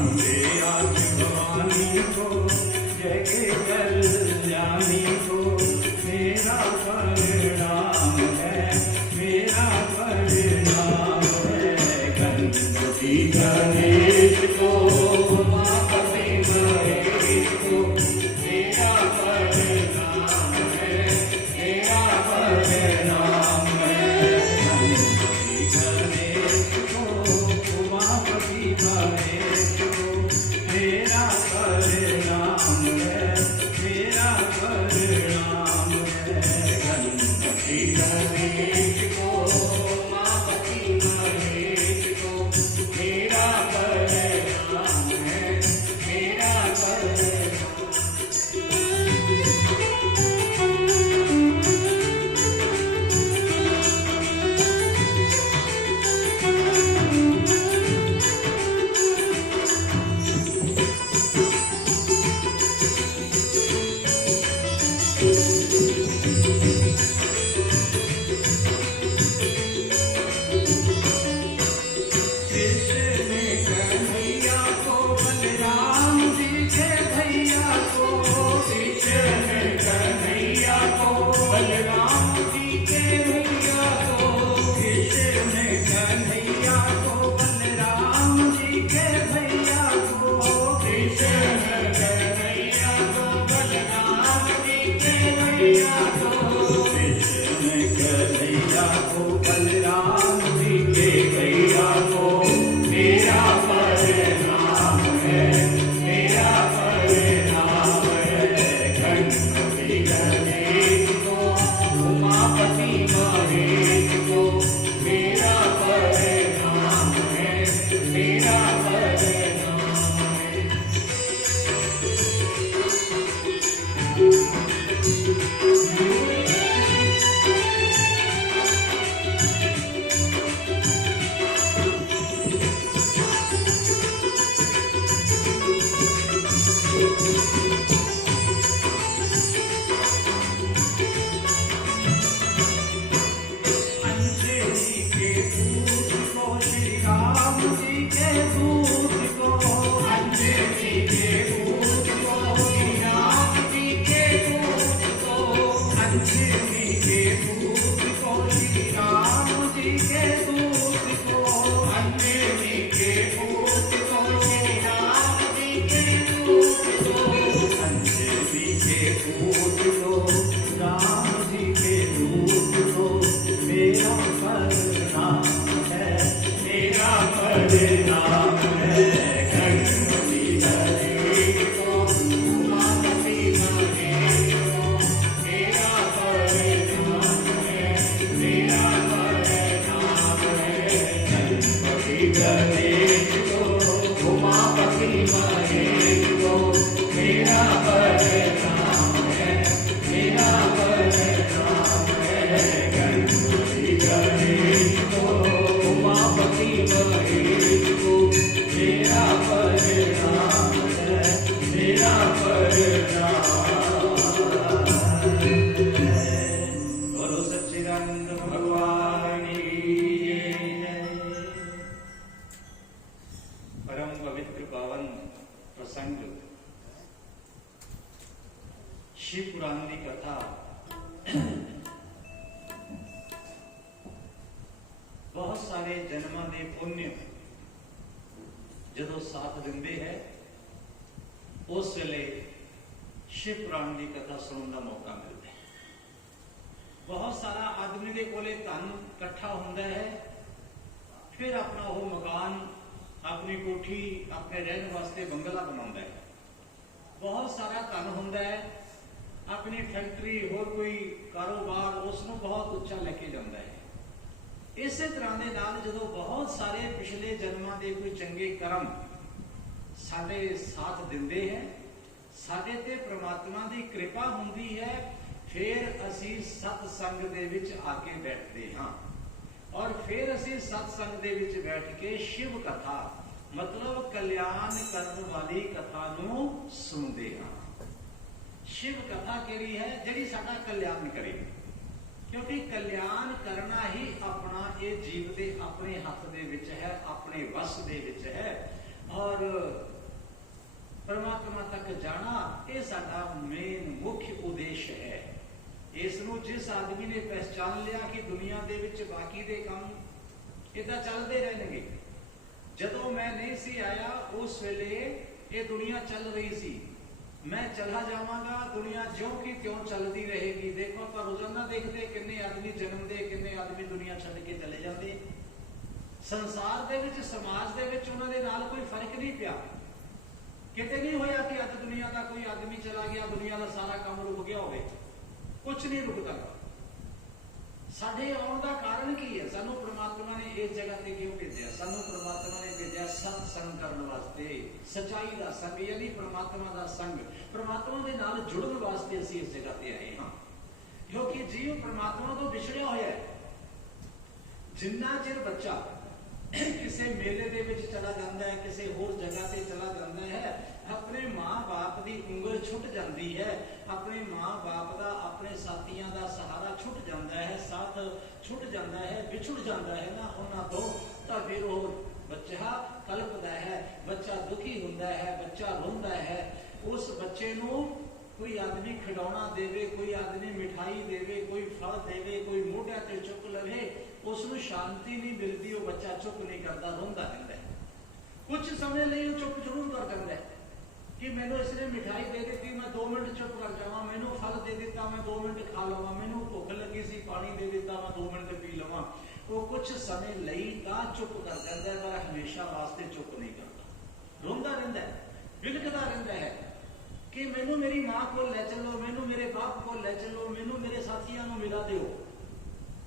अम्बे आज भवानी को, जय कल्याणी को, मेरा परिणाम है, मेरा परिणाम है। गणपति गणेश को, उमापति महेश को, मेरा परिणाम है, मेरा परिणाम है। गणपति गणेश को, उमापति महेश को, मेरा परिणाम है, मेरा परिणाम है। गणपति गणेश को, उमापति महेश को, मेरा परिणाम है, मेरा शिव पुराण की कथा बहुत सारे जन्मां दे पुण्य जदों साथ दिंदे है उस वेले शिव पुराण की कथा सुनने का मौका मिलता है। बहुत सारा आदमी के कोले धन इकट्ठा होंदा है, फिर अपना वो मकान, अपनी कोठी, अपने रहने वास्ते बंगला बनाता है। बहुत सारा धन होंदा है, अपनी फैक्ट्री होर कोई कारोबार उसनों बहुत उच्चा लेके जाता है। इस तरह के नाल जदों बहुत सारे पिछले जन्मां दे कोई चंगे कर्म साडे साथ दिंदे हैं, साडे ते परमात्मा की कृपा हुंदी है, फिर असी सत्संग दे विच आके बैठते हाँ और फिर असी सत्संग दे विच बैठ के शिव कथा मतलब कल्याण करने वाली कथा नूं सुनते हाँ। शिव कथा केड़ी है जिहड़ी साडा कल्याण करे, क्योंकि कल्याण करना ही अपना ये जीव दे अपने हथ दे विच है, अपने वस दे विच है। और परमात्मा तक जाना, ये साडा मेन मुख्य उद्देश्य है। इसनूं जिस आदमी ने पहचान लिया कि दुनिया दे विच बाकी दे काम इदां चलदे रहणगे, जदों मैं नहीं सी आया उस वेले ये दुनिया चल रही सी, मैं चला जावांगा, दुनिया ज्यों की त्यों चलती रहेगी। देखो आप रोजाना देखते किन्ने आदमी जन्मदे, किन्ने आदमी दुनिया छड्ड के चले जाते। संसार दे विच, समाज दे विच उन्हां दे नाल कोई फर्क नहीं पिया। किते नहीं होया कि अज दुनिया का कोई आदमी चला गया, दुनिया का सारा काम रुक गया होवे, कुछ नहीं रुकता। साडे आउण दा कारण की है? सानू परमात्मा ने इस जगह ते क्यों भेजा? सानू परमात्मा ने भेजा सत्संग करने वास्ते, सच्चाई दा संग, यानी परमात्मा दा संग, परमात्मा दे नाल जुड़न वास्ते असीं इस जगह ते आए हां। क्योंकि जीव परमात्मा तो विछड़िया होया है। जिन्ना चिर बच्चा किसी मेले दे विच चला जाता है, किसी होर जगह ते चला जाता है, अपने माँ बाप की उंगल छुट जाती है, अपने माँ बाप का, अपने साथियों का सहारा छुट जाता है, साथ छुट जाता है, बिछुड़ जाता है ना उन्होंने तो फिर वो बच्चा कल्पदा है, बच्चा दुखी होता है, बच्चा रोंदा है। उस बच्चे नूं कोई आदमी खिडौना देवे, कोई आदमी मिठाई देवे, कोई फल देवे, कोई मोढिया ते चुक लवे, उसनूं शांति नहीं मिलती, वो बच्चा चुप नहीं करता, रोंदा रहता है। कुछ समय लिए वो चुप जरूर कर जाता है कि मैनू इसने मिठाई दे दी, मैं 2 मिनट चुप कर जावा, मैनू फल दे दिता, मैं 2 मिनट खा लवा, मैनू भुख लगी सी, पानी दे दिता, मैं 2 मिनट पी लवा। वो कुछ समय लिए तां चुप कर जाता है, पर हमेशा वास्ते चुप नहीं करता, रोंदा रहता है, बिलखदा रहता है कि मैनू मेरी मां को लै चलो, मैनू मेरे बाप को लै चलो, मैनू मेरे साथियों को मिला दिओ।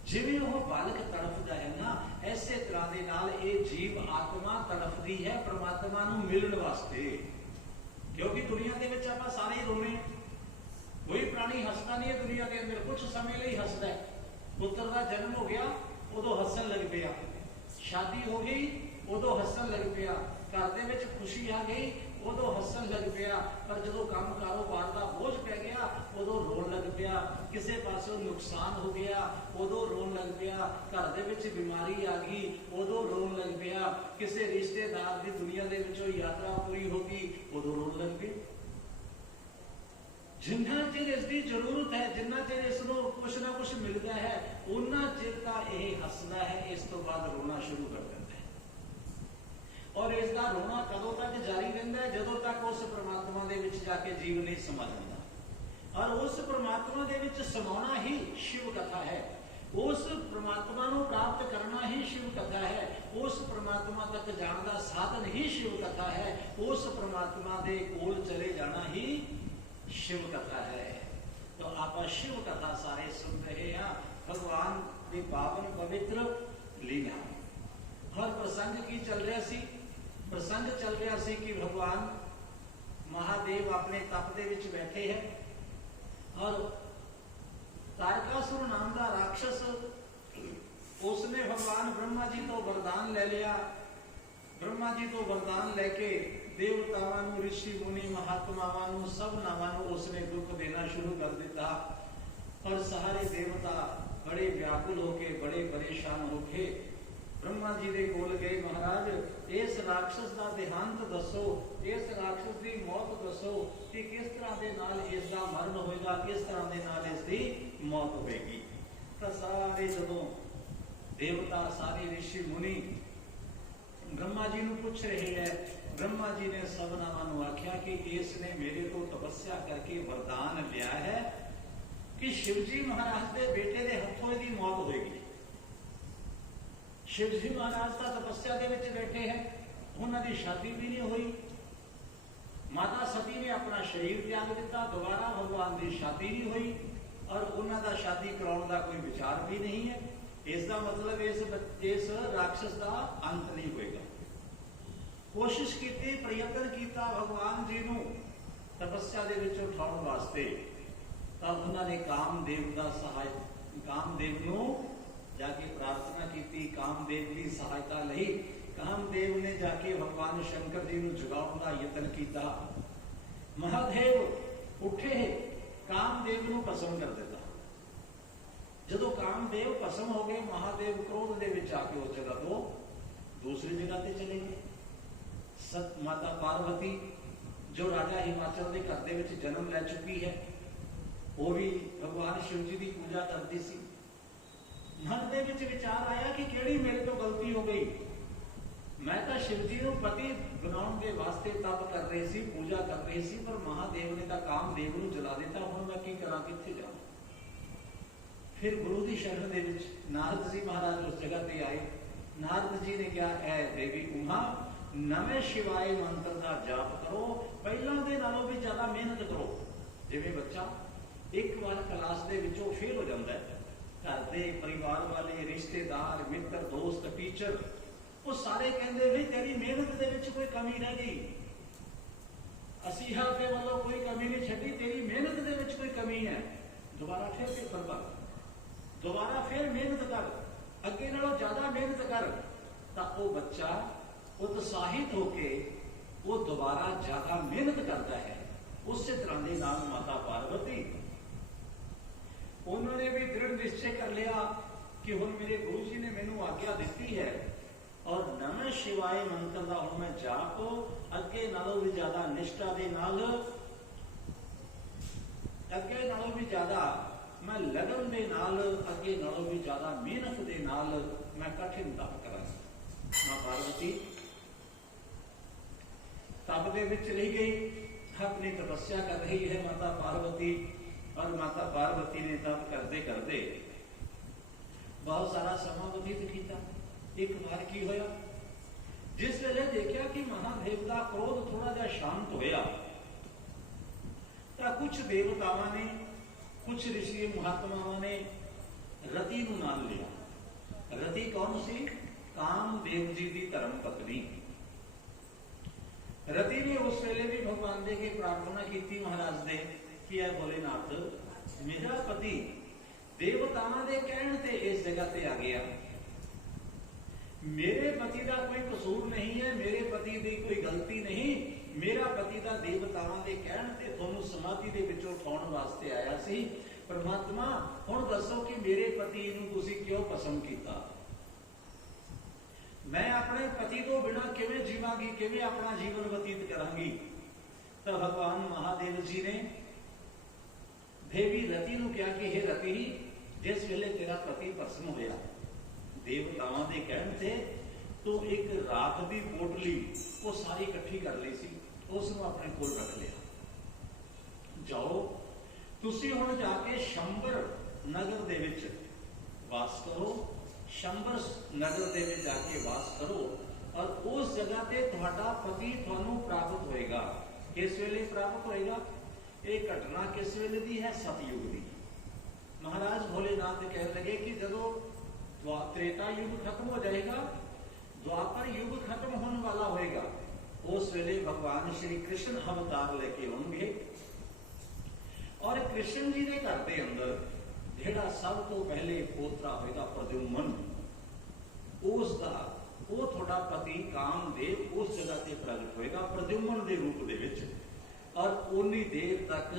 जिवें वो बालक तड़फदा है ना, ऐसे तरह दे नाल ये जीव आत्मा तड़फदी है परमात्मा नूं मिलण वास्ते। क्योंकि दुनिया के विच आपां सारे ही रोने, कोई प्राणी हसदा नहीं है दुनिया के अंदर, कुछ समय लिए हसदा है। पुत्र का जन्म हो गया उदों हसन लग पिया, शादी हो गई उदों हसन लग पिया, घर दे विच खुशी आ गई उदों हसन लग पिया, पर जो काम कारोबार का बोझ पै गया उदों रोन लग पिया, किसी पासों नुकसान हो गया उदों रोन लग पिया, घर दे विच बीमारी आ गई उदों रोन लग पिया, किसी रिश्तेदार की दुनिया के विचों यात्रा पूरी हो गई उदों रोन लग पिया। जिन्ना चिर इसकी जरूरत है, जिन्ना चिर इसनों कुछ ना कुछ मिलता है, उन्ना चिर का यह हसदा है, इस तो बाद रोना शुरू कर देता है। और इसका रोना कदों तक जारी रहता है? जदों तक उस परमात्मा दे विच जाके जीव नहीं समा जाता। और उस परमात्मा दे विच समाना ही शिव कथा है, उस परमात्मा को प्राप्त करना ही शिव कथा है, उस परमात्मा तक जाने का साधन ही शिव कथा है, उस परमात्मा के कोल चले जाना ही शिव कथा है। तो आप शिव कथा सारे सुन रहे हैं, भगवान की पावन पवित्र लीला। हर प्रसंग की चल रहा सी, प्रसंग चल रहा सी कि भगवान महादेव अपने तप दे विच बैठे हैं और तारकासुर नाम का राक्षस, उसने भगवान ब्रह्मा जी तो वरदान ले लिया। ब्रह्मा जी तो वरदान लेके देवतावां, ऋषि मुनि, महात्मावां सब नावां उसने दुख देना शुरू कर दिता। और सारे देवता बड़े व्याकुल होके, बड़े परेशान होके ब्रह्मा जी दे कोल गए, महाराज इस राक्षस का देहांत दसो, इस राक्षस की मौत दसो कि किस तरह के नाल इसका मरण होएगा, किस तरह के नाल इसकी मौत होगी। तो सारे जदों देवता, सारे ऋषि मुनि ब्रह्मा जी को पूछ रहे हैं, ब्रह्मा जी ने सबनावां आख्या कि इसने मेरे को तपस्या करके वरदान लिया है कि शिवजी महाराज के बेटे के हथों की मौत होगी। शिवजी महाराज का तपस्या के विच बैठे हैं, उन्होंने शादी भी नहीं हुई, माता सती ने अपना शरीर त्याग दिता, दोबारा भगवान की शादी नहीं हुई और उन्होंने शादी कराने का कोई विचार भी नहीं है। इसका मतलब इस राक्षस का अंत नहीं होगा। कोशिश की, प्रयत्न किया भगवान जी को तपस्या के विच उठाने वास्ते, तब उन्होंने कामदेव का सहाय, कामदेव को जाके प्रार्थना की, कामदेव की सहायता ली। कामदेव ने जाके भगवान शंकर जी को जगाने का यत्न किया। महादेव उठे, कामदेव को भस्म कर दिता। जदों कामदेव भस्म हो गए, महादेव क्रोध दे विच आके उस जगह तो दूसरी जगह ते चले गए। सत माता पार्वती जो राजा हिमाचल के घर दे विच जन्म लै चुकी है, वो भी भगवान शिव जी की पूजा करती सी। मन दे विच विचार आया कि केड़ी मेरे तो गलती हो गई, मैं तो शिव जी को पति बनाने के वास्ते तप कर रही सी, पूजा कर रही सी, पर महादेव ने तो कामदेव को जला दिता, हुण मैं की करा, कित्थे जावां। फिर गुरु की शरण दे विच नारद जी महाराज उस जगह पे आए। नारद जी ने कहा, ऐ देवी उमा, नवे शिवाय मंत्र का जाप करो, पहला दे नालों भी ज्यादा मेहनत करो। जिवें बच्चा एक बार क्लास दे विचों फेल हो जाता है, घर दे परिवार वाले, रिश्तेदार, मित्र, दोस्त, टीचर, वो सारे कहते भी तेरी मेहनत दे विच कोई कमी रह गई, असीहा के वालों कोई कमी नहीं छड़ी, तेरी मेहनत दे विच कोई कमी है, दोबारा फिर पेपर भर, दोबारा फिर मेहनत कर, अगे नालों ज्यादा मेहनत कर। तो वो बच्चा उत्साहित होके वो दोबारा ज्यादा मेहनत करता है। उस तरह के नाम माता पार्वती, उन्होंने भी दृढ़ निश्चय कर लिया कि हुण मेरे गुरु जी ने मैनू आज्ञा दी है और नवे शिवाय मंत्र का हुण मैं जाप अगे नालों भी ज्यादा निष्ठा के नाल, अगे नालों भी ज्यादा मैं लगन दे नाल, अगे नालों भी ज्यादा मेहनत दे नाल मैं कठिन तप करा। मां पार्वती तप दे विच रह गई, अपनी तपस्या कर रही है माता पार्वती। और माता पार्वती ने तप करते करते बहुत सारा समा व्यतीत किया। एक बार की होया, जिस वेले देखा कि महादेव का क्रोध थोड़ा जा शांत होया, तो कुछ देवतावां ने, कुछ ऋषि महात्मावां ने रति नूं नाल लिया। रति कौन सी? कामदेव जी की धर्म पत्नी। रति ने उस वेले भी भगवान दे के प्रार्थना की महाराज ने कि है भोलेनाथ, मेरा पति देवतावां दे कहण ते इस जगह ते आ गया, मेरे पति का कोई कसूर नहीं है, मेरे पति की कोई गलती नहीं, मेरा पति का देवतावां दे कहण ते तुहानू समाधि दे विचों उठाउण वास्ते आया सी। परमात्मा हुण दसो कि मेरे पति नूं तुसीं क्यों पसंद कीता? मैं अपने पति तो बिना किवें जीवांगी, किवें अपना जीवन व्यतीत करांगी? तो भगवान महादेव जी ने देवी रति नूं कहा कि हे रति, जिस वेले तेरा पति भस्म होया देवतावां दे कहण ते, तो एक राख दी पोटली वो सारी इकट्ठी कर ली सी, उसनूं अपने कोल रख लिया। जाओ तुसीं हुण जाके शंबर नगर दे विच वास करो, शंबर नगर दे विच जाके वास करो और उस जगह ते तुहाडा पति तुहानू प्राप्त होएगा। किस वेले प्राप्त होएगा? एक घटना किस वेले दी है? सतयुग दी। महाराज भोलेनाथ कह लगे कि जदों त्रेता युग खत्म हो जाएगा, द्वापर युग खत्म होने वाला होएगा, उस वेले भगवान श्री कृष्ण अवतार लेके होंगे और कृष्ण जी के घर के अंदर जेड़ा सब तो पहले पोतरा होएगा प्रद्युम्न, उसका वो थोड़ा पति कामदेव उस जगह से प्रगट होएगा प्रद्युम्न के रूप दे विच। और उन्नी देर तक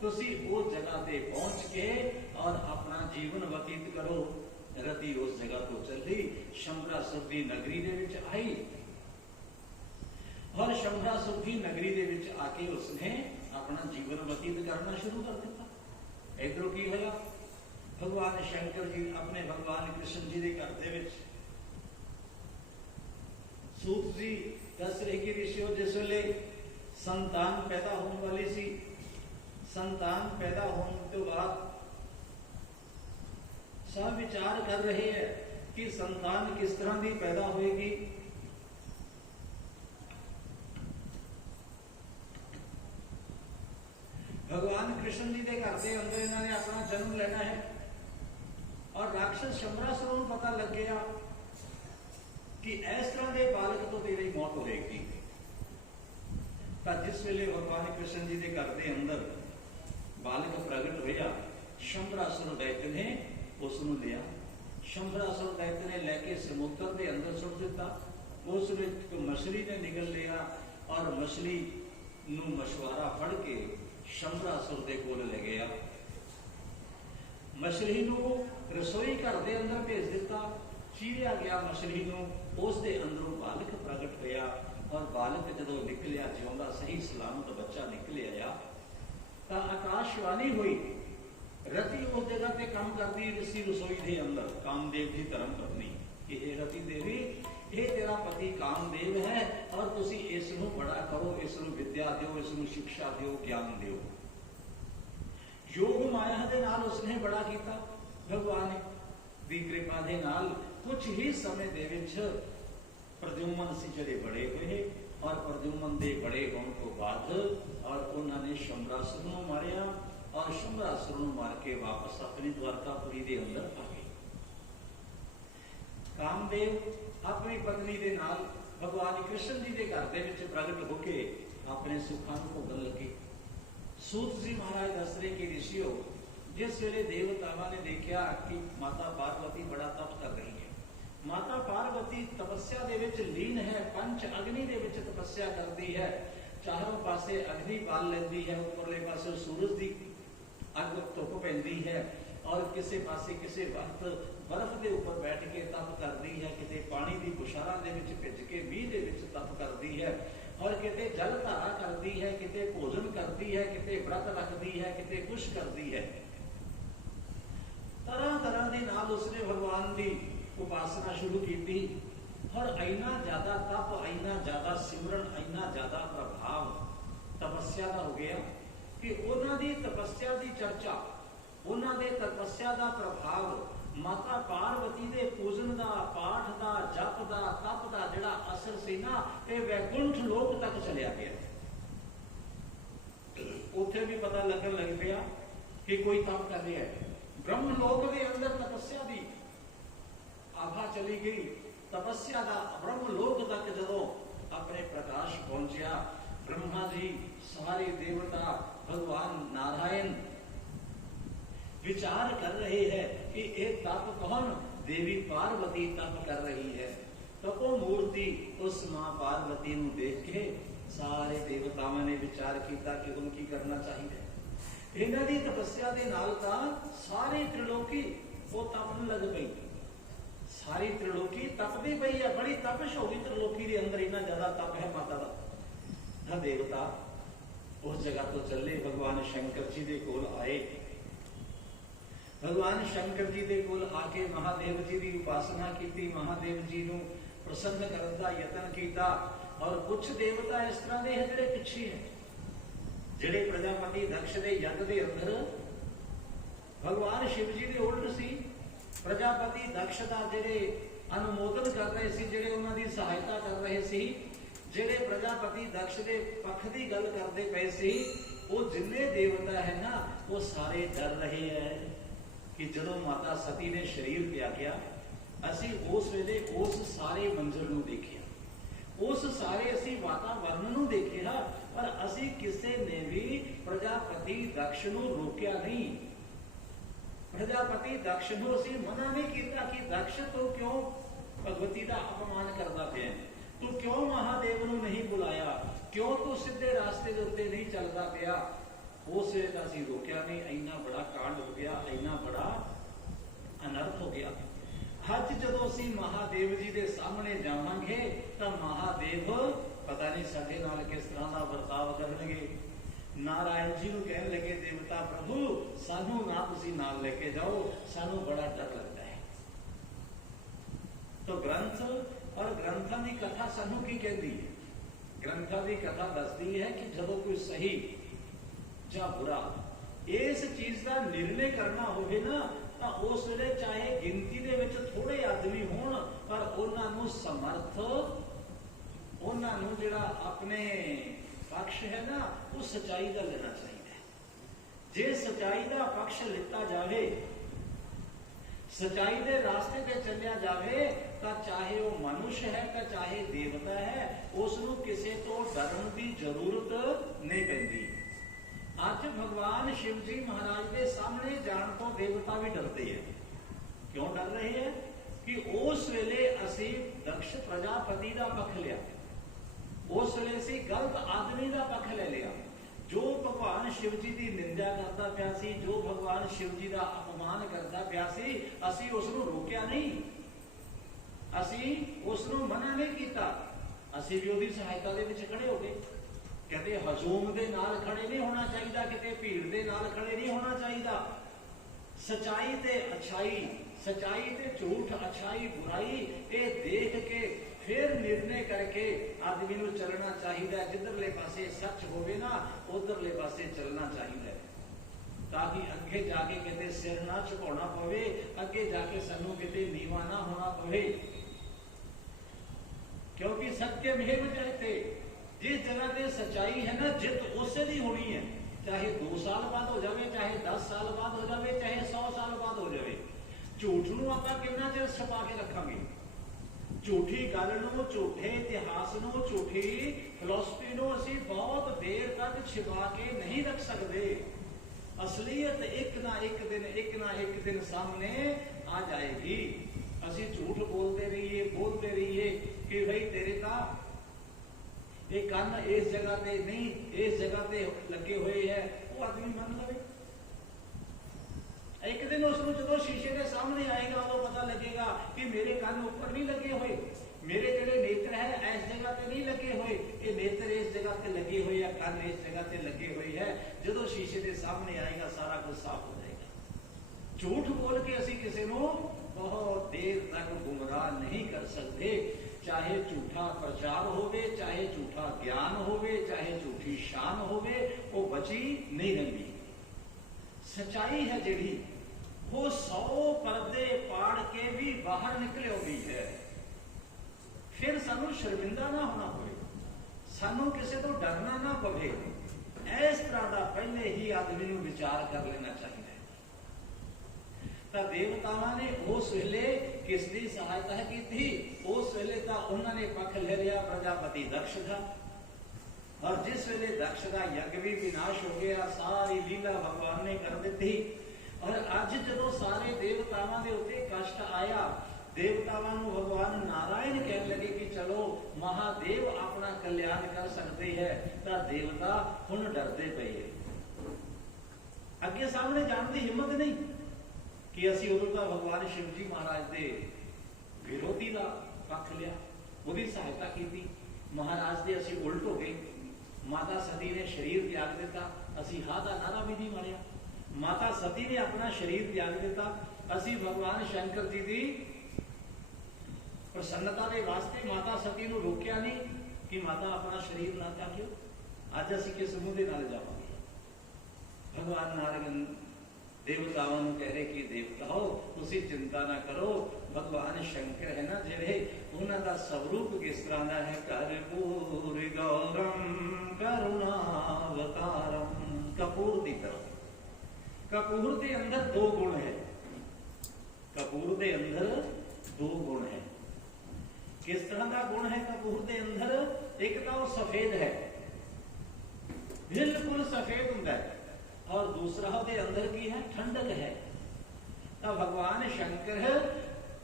तुसी उस जगह पे पहुंच के और अपना जीवन व्यतीत करो। रति उस जगह तो चली, शंभरासुर दी नगरी दे विच आई और शंभरासुर दी नगरी दे विच आके उसने अपना जीवन व्यतीत करना शुरू कर दिता। इधरों की होया, भगवान शंकर जी अपने भगवान कृष्ण जी के घर दे विच सूत जी दस रहे कि ऋषियों जिस वेले संतान पैदा होने वाली सी, संतान पैदा होने के बाद सब विचार कर रहे हैं कि संतान किस तरह की पैदा होएगी। भगवान कृष्ण जी के घर के अंदर इन्होंने अपना जन्म लेना है और राक्षस शंभरासुर को पता लग गया कि इस तरह के बालक तो तेरी मौत होगी। जिस वेले भगवान कृष्ण जी के घर के अंदर बालक प्रगट होया, शंभरासुर दैत्य ने उसनू लिया। शंभरासुर दैत्य ने लेके समुद्र के अंदर सुट दिता। उस मछली ने निगल लिया और मछली नू मछुआरा फड़ के शंभरासुर के कोल ले गया। मछली नू रसोई घर के अंदर भेज दिता, चीरिया गया मछली नू, उस दे अंदरों बालक प्रगट होया और बालक जदों निकलिया जिउंदा सही सलामत बच्चा निकल आया तो आकाशवाणी हुई। रति उस जगह पे काम करती ऋषि रसोई के अंदर, कामदेव की धर्म पत्नी कि हे रति देवी, ये तेरा पति कामदेव है और तुसी इसनू बड़ा करो, इसनू विद्या दो, इसनू शिक्षा दो, ज्ञान दो। योग माया दे नाल उसने बड़ा किया भगवान दी कृपा दे नाल। कुछ ही समय दे विच प्रद्युम्न सी जड़े बड़े हुए और प्रद्युम्न दे बड़े होने को बाद और उन्होंने शंबरासुर नूं मारिया और शंबरासुर नूं मार के वापस अपनी द्वारकापुरी दे अंदर आ गए। कामदेव अपनी पत्नी दे नाल भगवान कृष्ण जी के घर दे विच प्रगट होके अपने सुखां नूं भोगन लगे। सूत जी महाराज दस रहे कि ऋषियों, जिस वेले देवतावां ने देखा कि माता पार्वती बड़ा तप कर रही है, माता पार्वती तपस्या दे विच लीन है, पंच अग्नि दे विच तपस्या करती है, चारों पासे अग्नि पाल लेंदी है, उपरले पासे सूरज दी अग धुप पैंदी है और किसी पासे किसी वक्त बर्फ के ऊपर बैठ के तप करती है, किसी पानी की बुशारा दे विच भिज के मीह दे विच तप करती है और किते जल धारा करती है, किते भोजन करती है, किते व्रत रखती है, किते कुछ करती है। तरह तरह के नाल उसने भगवान की उपासना शुरू की थी और इना ज्यादा तप, इना ज्यादा सिमरन, इना ज्यादा प्रभाव तपस्या का हो गया कि उन्होंने तपस्या की चर्चा, उन्होंने तपस्या का प्रभाव माता पार्वती के पूजन का, पाठ का, जप का, तप का जिहड़ा असर सी ना, ये वैकुंठ लोक तक चलिया गया। उत्थे भी पता लगन लग गया कि कोई तप कर रहा है। ब्रह्म लोक के अंदर तपस्या की आभा चली गई। तपस्या का ब्रह्म लोक तक जदों अपने प्रकाश पहुंचा, ब्रह्मा जी, सारे देवता, भगवान नारायण विचार कर रहे हैं कि एक तप कौन, देवी पार्वती तप कर रही है। तपो मूर्ति उस मां पार्वती नूं देख के सारे देवतावां ने विचार किया कि हुण की करना चाहिए। इन्हां दी तपस्या दे नाल तां सारी त्रिलोकी वो तपन लग पई, सारी त्रिलोकी तपदी पई है। बड़ी तपश हो गई त्रिलोकी दे अंदर, इन्ना ज्यादा तप है माता दा। देवता उस जगह तो चले, भगवान शंकर जी दे कोल आए। भगवान शंकर जी दे कोल आके महादेव जी की उपासना की, महादेव जी नूं प्रसन्न करन दा यतन किया। और कुछ देवता इस तरह के हैं जिहड़े पिछे हैं, जिहड़े प्रजापति दक्ष दे यज्ञ दे अंदर भगवान शिव जी दे उल्ट सी। प्रजापति दक्ष दा जिहड़े अनुमोदन कर रहे सी, जिहड़े उन्हां दी सहायता कर रहे सी, जिहड़े प्रजापति दक्ष दे पक्ष की गल करते पे सी, वो जिन्ने देवता है ना, वो सारे डर रहे हैं कि जदों माता सती ने शरीर त्यागया, असी उस वेले उस सारे मंजर नूं देखिया, उस सारे असी वातावरण नूं देखिया, पर असी किसी ने भी प्रजापति दक्ष नूं रोकिया नहीं। प्रजापति दक्ष नूं असी मना नहीं किया कि दक्ष तो क्यों भगवती का अपमान करता पिया, तू क्यों महादेव नूं नहीं बुलाया, क्यों तू सीधे रास्ते के उत्ते नहीं चलता पिया। उस वेले असी रोकिया नहीं। इन्ना बड़ा कांड हो गया, इन्ना बड़ा अनर्थ हो गया। अज जदों असी महादेव जी के सामने जावांगे तो महादेव पता नहीं साडे नाल किस तरह का बर्ताव करनगे। नारायण जी नूं कहन लगे, देवता प्रभु सानू ना तुसी नाल लेके जाओ, सानू बड़ा डर लगता है। तो ग्रंथ और ग्रंथां की कथा सानू की कहती है? ग्रंथां की कथा दसदी है कि जदों कोई सही या बुरा इस चीज का निर्णय करना होवे ना, तो उस वेले चाहे गिनती दे विच थोड़े आदमी होण, पर उन्हां नूं समर्थ, उन्हां नूं जिहड़ा अपने पक्ष है ना, वो सच्चाई का लेना चाहिए। जे सच्चाई का पक्ष लिता जाए, सच्चाई के रास्ते पे चलिया जाए, तो चाहे वो मनुष्य है तो चाहे देवता है, उसनूं किसी तो डरन की जरूरत नहीं पैंदी। अज भगवान शिव जी महाराज के सामने जान तो देवता भी डरते हैं। क्यों डर रहे हैं? कि उस वेले असी दक्ष प्रजापति का पक्ष लिया, उस वेले असी गलत आदमी का पक्ष ले लिया, जो भगवान शिव जी की निंदा करता पिया सी, जो भगवान शिव जी का अपमान करता पिया सी, असी उसनूं रोकिया नहीं, असी उसनूं मना नहीं किया, असी भी उसकी सहायता दे विच खड़े हो गए। कहते किते हजूम दे नाल खड़े नहीं होना चाहिए, किते भीड़ दे नाल खड़े नहीं होना चाहिए। सच्चाई ते अच्छाई, सच्चाई ते झूठ, अच्छाई बुराई, ये देख के फिर निर्णय करके आदमी नूं चलना चाहिए। जिधरले पासे सच होवे ना उधरले पासे चलना चाहिए, ताकि अगे जाके किते सिर ना झुकाना पवे, अगे जाके सानू किते नीवा ना होना पवे। क्योंकि सत्यम है जयते, जिस जगह पे सच्चाई है ना जित उसे दी होनी है, चाहे 2 साल बाद हो जाए, चाहे 10 साल बाद हो जाए, चाहे 100 साल बाद हो जाए। झूठ नूं आपां कितना चिर छुपा के रखांगे? झूठी गल नूं, झूठे इतिहास नूं, झूठी फिलोसफी नूं असीं बहुत देर तक छिपा के नहीं रख सकते। असलियत एक ना एक दिन सामने आ जाएगी। असीं झूठ बोलते रहिए कि भाई तेरे का ये कान इस जगह पे नहीं, इस जगह पे लगे हुए है, वो आदमी मान लवे। एक दिन उसको जो शीशे के सामने आएगा वो पता लगेगा कि मेरे कान ऊपर नहीं लगे हुए, मेरे जेडे नेत्र है इस जगह पे नहीं लगे हुए, ये नेत्र इस जगह पे लगे हुए या कान इस जगह पे लगे हुए है। जो शीशे के सामने आएगा सारा कुछ साफ हो जाएगा। झूठ बोल के असी किसी को बहुत देर तक गुमराह नहीं कर सकते। चाहे झूठा प्रचार होवे, चाहे झूठा ज्ञान होवे, चाहे झूठी शान होवे, वो बची नहीं रही। सच्चाई है जिहड़ी वो 100 पर्दे पाड़ के भी बाहर निकले हुई है। फिर सानू शर्मिंदा ना होना पवे, सानू किसी तो डरना ना पवे। इस तरह का पहले ही आदमी नूं विचार कर लेना चाहिए। तो देवतावां ने उस वेले किसकी सहायता की थी? उस वेले तो उन्होंने पक्ष ले लिया प्रजापति दक्ष का, और जिस वेले दक्ष का यज्ञ भी विनाश हो गया, सारी लीला भगवान ने कर दी। और अज जो सारे देवतावां दे उत्ते कष्ट आया, देवतावां नूं भगवान नारायण कहने लगे कि चलो महादेव अपना कल्याण कर सकते हैं, तो देवता हुण डरते पे अगे सामने जाने की हिम्मत नहीं कि असी उदों का भगवान शिव जी महाराज के विरोधी का पक्ष लिया, उसकी सहायता की। महाराज के असी उल्ट हो गए। माता सती ने शरीर त्याग दिता, असी हा का नारा भी नहीं मारिया। माता सती ने अपना शरीर त्याग दिता, असी भगवान शंकर जी की प्रसन्नता के वास्ते माता सती को रोकया नहीं कि माता अपना शरीर ना त्यागियो। अज असी किस मुंह के नाल जावांगे? भगवान नारायण देवताओं को कह रहे कि देवताओ तुसी चिंता ना करो, भगवान शंकर है ना जिहड़े उन्हां दा स्वरूप किस तरह का है? कर्पूर गौरम करुणावतारम। कपूर की तरह, कपूर के अंदर 2 गुण है। कपूर के अंदर 2 गुण है। किस तरह का गुण है कपूर के अंदर? एक तो सफेद है, बिल्कुल सफेद हुंदा है, और दूसरा उसके अंदर की है ठंडक है। तो भगवान शंकर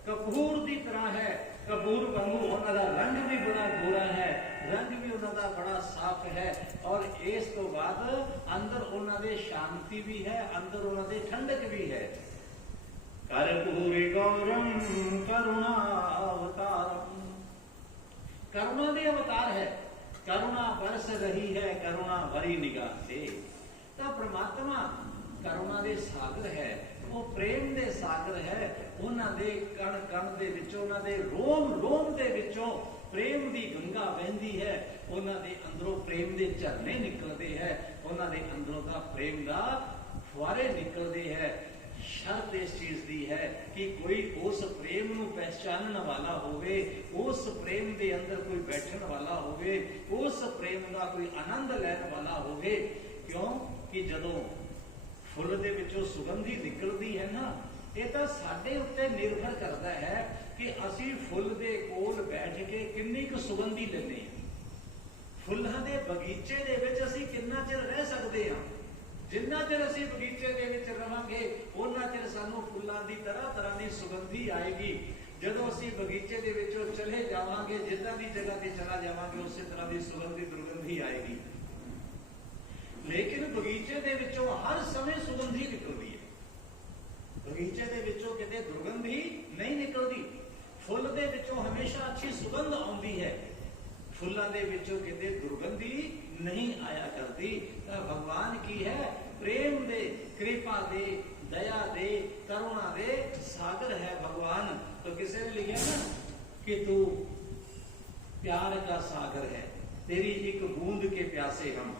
कपूर की तरह है। कपूर वांगू उन्होंने रंग भी बड़ा गोरा है, रंग भी उन्होंने बड़ा साफ है, और इस तो बाद अंदर उन्होंने शांति भी है, अंदर उन्होंने ठंडक भी है। कर्पूर गौरम करुणावतारम। करुणा के अवतार है, करुणा बरस रही है करुणा भरी निगाह से। तो परमात्मा करुणा के सागर है, वो प्रेम के सागर है। उन्होंने कण कण दे विचों, उन्होंने रोम रोम दे विचों प्रेम की गंगा बहती है। उन्होंने अंदरों प्रेम के झरने निकलते हैं, उन्होंने अंदरों का प्रेम का फुआरे निकलते हैं। शर्त इस चीज की है कि कोई उस प्रेम को पहचानने वाला होवे, उस प्रेम के अंदर कोई बैठने वाला होवे, उस प्रेम का कोई आनंद लैने वाला होवे। क्यों कि जदों फुल दे विचों सुगंधी निकलती है ना, ये तो साडे उत्ते निर्भर करता है कि असी फुल दे कोल बैठ के किन्नी क सुगंधी लेने। फुल्लां दे बगीचे दे विच असी किन्ना चिर रह सकते हैं। जिन्ना चिर असी बगीचे दे विच रहांगे उन्ना चिर सानू फुल्लां दी तरह तरह की सुगंधी आएगी। जदों असी बगीचे दे विचों चले जावांगे, जिद्दां दी जगह ते चला जावांगे, उस तरह की सुगंधी दुर्गंधी आएगी। लेकिन बगीचे दे विचों हर समय सुगंधी निकलती है, बगीचे दे विचों किते दुर्गंधी नहीं निकलती। फुल दे विचों हमेशा अच्छी सुगंध आउंदी है, फुल्लां दे विचों किते दुर्गंधी नहीं आया करती। भगवान की है प्रेम दे, कृपा दे, दया दे, करुणा दे सागर है भगवान। तो किसी ने लिखा ना कि तू प्यार का सागर है, तेरी एक बूंद के प्यासे हम।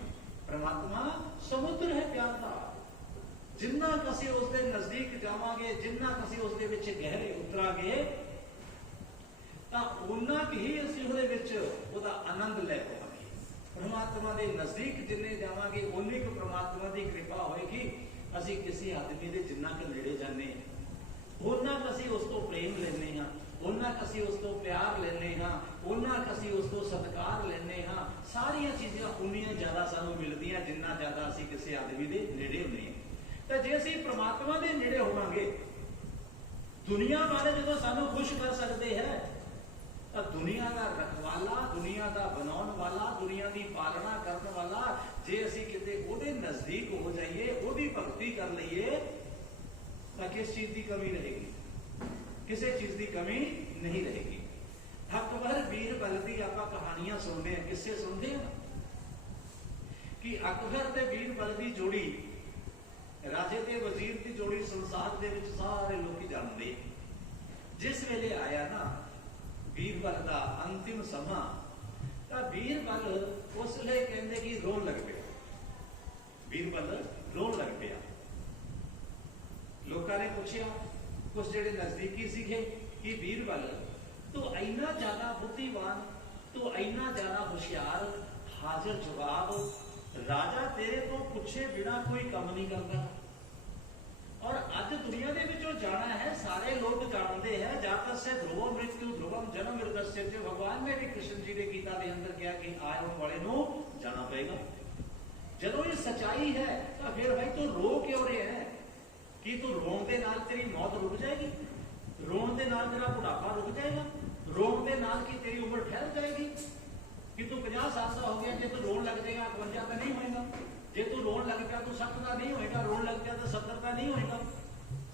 परमात्मा समुद्र है प्यार का। जिन्ना कसी उसके नजदीक जावांगे, जिन्ना कसी उसके विच गहरे उतरांगे, तां उन्ना ही असीं ਉਹਦੇ ਵਿੱਚ ਉਹਦਾ आनंद ਲੈ ਪਾਵਾਂਗੇ। परमात्मा के नजदीक जिन्ने जावांगे उन्नी क परमात्मा की कृपा होएगी। असीं किसी आदमी के जिन्ना क नेड़े जाने उन्ना क असीं उस तो प्रेम लेने हाँ, उन्ना क असीं उस तो प्यार लेने हाँ, उन्ना क असीं उस तो सत्कार लेने हाँ। सारिया चीज़ां उन्नियां ज्यादा सानूं मिलदियां जिन्ना ज्यादा असीं किसी आदमी के नेड़े हुंदे हां। तो जे असीं परमात्मा के नेड़े होवांगे, दुनिया वाले जो सानूं खुश कर सकते हैं, तो दुनिया का रखवाला, दुनिया का बनाने वाला, दुनिया की पालना करने वाला जे असीं किते उहदे नजदीक हो जाइए, उहदी भगती कर लईए, तो किस चीज की कमी रहेगी? किसी चीज की कमी नहीं रहेगी। अकबर बीरबल की आपां कहानियां सुनते हैं, किस्से सुनते हैं कि अकबर ते बीरबल की जोड़ी, राजे ते वजीर की जोड़ी संसार दे विच सारे लोग जानते। जिस वेले आया ना बीरबल का अंतिम समा, तो बीरबल उसले कहते कि रोन लग पिया। बीरबल रोन लग पिया। लोगों ने पूछा, कुछ जेडे नजदीकी सीखे कि बीरबल तू इन्ना ज्यादा बुद्धिमान, तू इन्ना ज्यादा होशियार, हाजिर जवाब, राजा तेरे तो पूछे बिना कोई काम नहीं करता। और अज दुनिया के विचों जाना है, सारे लोग जानते हैं, जातक से ध्रुव मृत्यु ध्रुवम जन्म मृगस्य। भगवान ने भी कृष्ण जी ने गीता के अंदर कहा कि आए वाले नू जाना पड़ेगा। जदों ये सच्चाई है तो फिर भाई तू रो क्यों रहे है? कि तू रोन दे नाल तेरी मौत रुक जाएगी, रोन दे नाल तेरा बुढ़ापा रुक जाएगा, रोन दे नाल की तेरी उम्र ठहर जाएगी। कि तू 50 साल हो गया, जे तू रोन लग जाएगा 51 का नहीं होएगा, जे तू रोन लग गया तो 60 का नहीं होएगा, रोन लग गया तो 70 का नहीं होएगा।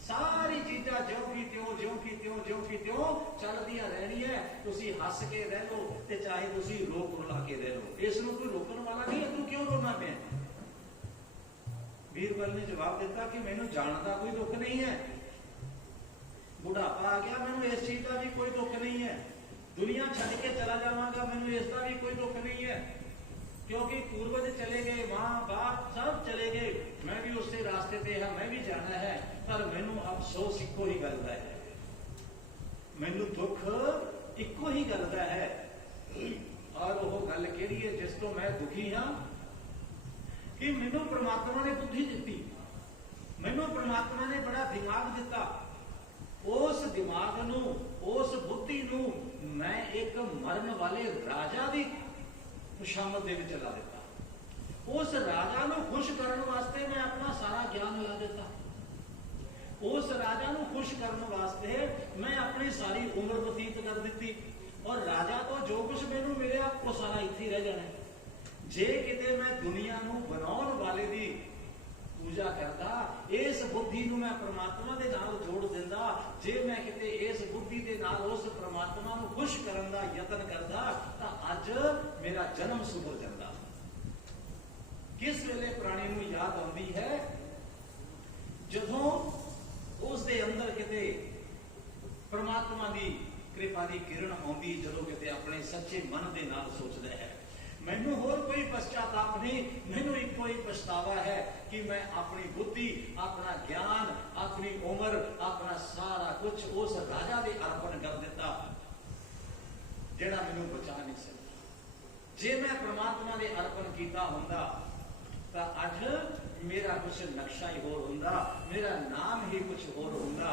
सारी चीजा ज्यों की त्यों, ज्यों की त्यों, ज्यों की त्यों चलदियां रहनी है। तुसी हस के रह लो ते चाहे तुसी रो रुला के रह लो, इसनूं कोई रोकण वाला नहीं है। तू क्यों रोना पे? बीरबल ने जवाब दिता कि मैनू जान का कोई दुख नहीं है, बुढ़ापा आ गया मैनू इस चीज का भी कोई दुख नहीं है, दुनिया छड़ के चला जावांगा मैनू इसका भी कोई दुख नहीं है, क्योंकि पूर्वज चले गए, माँ बाप सब चले गए, मैं भी उससे रास्ते पे है, मैं भी जाना है। पर मैनू अफसोस इको ही गल दा है, मैनू दुख इको ही गल दा है। और वो गल केड़ी है जिस तो मैं दुखी हाँ? कि मैनू परमात्मा ने बुद्धि दी, मैनू परमात्मा ने बड़ा दिमाग दिता। उस दिमाग नू, उस बुद्धि नू मैं एक मरन वाले राजा की खुशामद दे विच ला दिता। उस राजा नू खुश करने वास्ते मैं अपना सारा ज्ञान ला दिता। उस राजा नू खुश करने वास्ते मैं अपनी सारी उम्र बतीत कर दी। और राजा तो जो कुछ मैनू मिले वो सारा इत्थे रह जाना है। जे किते मैं दुनिया नू बनाउण वाले दी पूजा करदा, इस बुद्धि नू मैं परमात्मा दे नाल जोड़ दिंदा, जे मैं किते इस बुद्धि दे नाल उस परमात्मा नू खुश करन दा यतन करदा, तां अज मेरा जन्म सुधर जांदा। किस वेले प्राणी नू याद आउंदी है? जदों उस दे अंदर किते परमात्मा दी कृपा दी किरण आउंदी, जदों किते अपने सच्चे मन दे नाल सोचदा है मैनू होर कोई पश्चाताप नहीं, मैनू एक कोई पछतावा है कि मैं अपनी बुद्धि, अपना ज्ञान, अपनी उम्र, अपना सारा कुछ उस राजा दे अर्पण कर दिता जिहड़ा मैनू बचा नहीं सकता। जे मैं परमात्मा दे अर्पण कीता हुंदा तां अज मेरा कुछ नक्शा ही होर हुंदा, मेरा नाम ही कुछ होर हुंदा।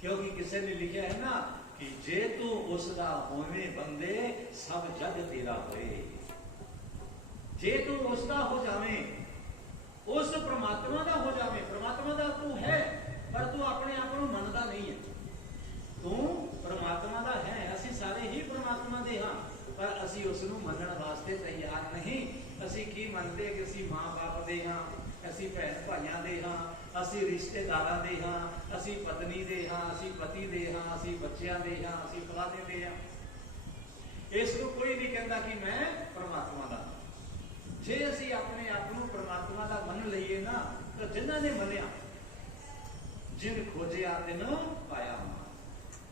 क्योंकि किसी ने लिखा है ना कि जे तू उसका होवे बंदे सब जग तेरा होए। जे तू उसका हो जावे, उस परमात्मा का हो जावे, परमात्मा का तू है पर तू अपने आप को मनता नहीं है। तू परमात्मा का है, असी सारे ही परमात्मा दे हाँ, पर असी उसनू मनन वास्ते तैयार नहीं। असी की मनते कि असी माँ बाप दे हाँ, असी भैन भाइयों दे हाँ, असी रिश्तेदारां दे हाँ, असी पत्नी दे हाँ, असी पति दे हाँ, असी बच्चों दे हाँ, असी फलाने दे हाँ। इसको कोई नहीं कहता कि मैं परमात्मा दा। जे असी अपने आप को परमात्मा का मन लीए ना, तो जिन्होंने मनिया, जिन खोजिया तिन पाया,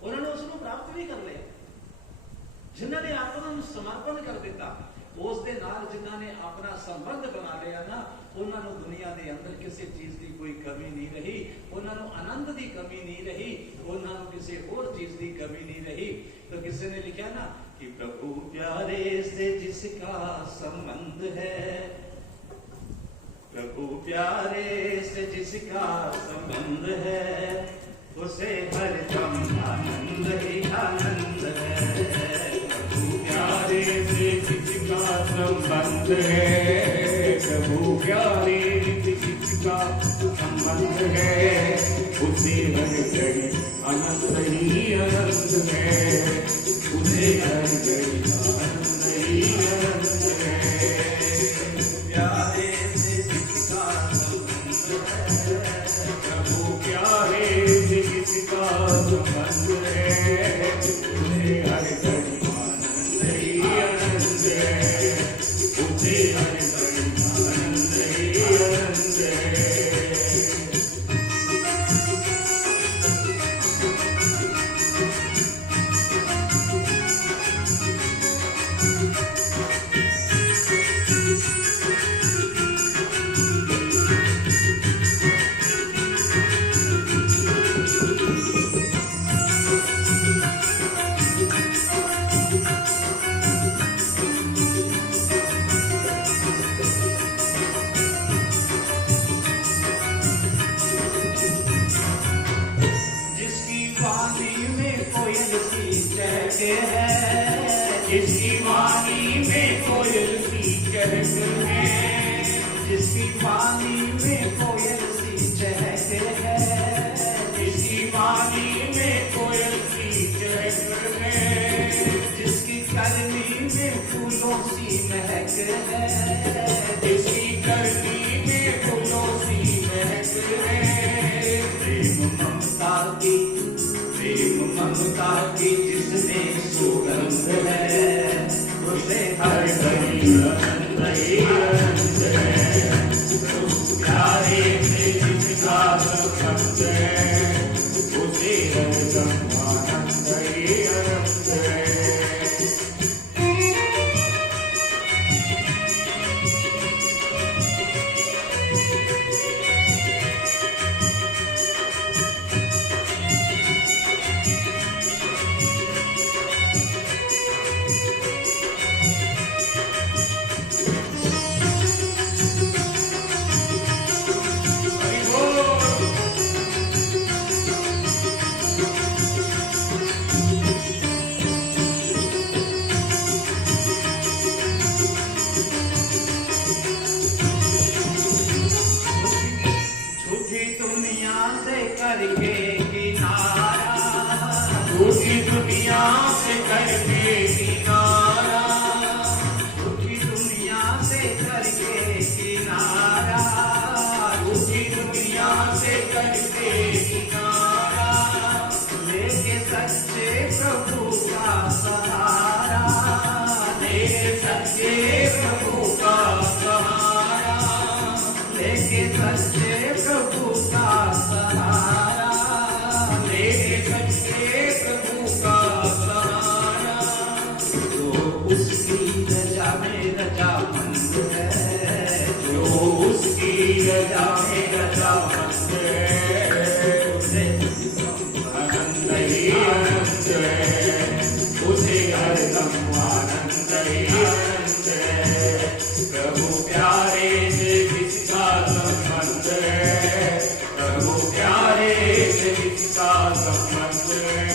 उन्होंने उसको प्राप्त भी कर लिया। जिन्होंने अपना समर्पण कर दिता, उस दे नाल जिन्होंने अपना संबंध बना लिया ना, उन्होंने दुनिया के अंदर किसी चीज की कोई कमी नहीं रही, उन्होंने आनंद की कमी नहीं रही, उन्होंने किसी और चीज की कमी नहीं रही। तो किसी ने लिखा ना कि प्रभु प्यारे से जिसका संबंध है, प्रभु प्यारे से जिसका संबंध है, उसे हरदम आनंद ही आनंद है। प्रभु प्यारे से जिसका संबंध है, प्रभु प्यारे से जिसका संबंध है, उसे हर घड़ी आनंद ही आनंद है, उसे हर घड़ी आनंद ही आनंद है। प्यारे से जिसका संबंध है, प्रभु प्यारे से जिसका संबंध है, उसे हर घड़ी आनंद ही आनंद है, उसे हर घड़ी आनंद ही आनंद है। जिसकी वाणी में कोयल सी चहक है, जिसकी वाणी में कोयल सी चहक है, जिसकी वाणी में कोयल सी चहक है, जिसकी करनी में फूलों सी महक है, जिसकी करनी में फूलों सी महक है। प्रेम ममता की जिसने सुगंध है, उसे हर घड़ी आनंद ही आनंद है। प्रभु प्यारे से जिसका संबंध है, उसे हरदम आनंद ही आनंद है। दुनिया से करके किनारा, झूठी दुनिया से करके किनारा, झूठी दुनिया से करके किनारा, लेके सच्चे प्रभु का सहारा, लेके सच्चे प्रभु का सहारा, लेके सच्चे प्रभु का सहारा, लेके सच्चे प्रभु का सहारा। जो उसकी रजा में रजामंद है, जो उसकी रजा में रजामंद है, उसे आनंद ही आनंद है, उसे हरदम आनंद ही आनंद है। प्रभु प्यारे से जिसका संबंध है, प्रभु प्यारे से जिसका संबंध है,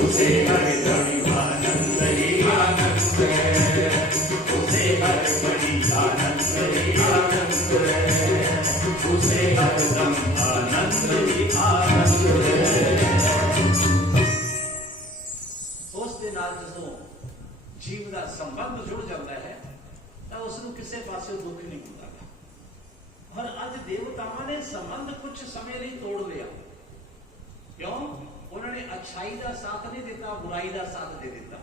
उसे हरदम आनंद ही आनंद है, उसे हर घड़ी आनंद ही आनंद है, उसे हरदम आनंद ही आनंद है। उस दे नाल जदों जीव का संबंध जुड़ जाता है तो उसनों किसी पासे दुख नहीं होता। और अज देवतावां ने संबंध कुछ समय लिए तोड़ लिया। क्यों? उन्होंने अच्छाई का साथ नहीं दिता, बुराई का साथ दे दिता।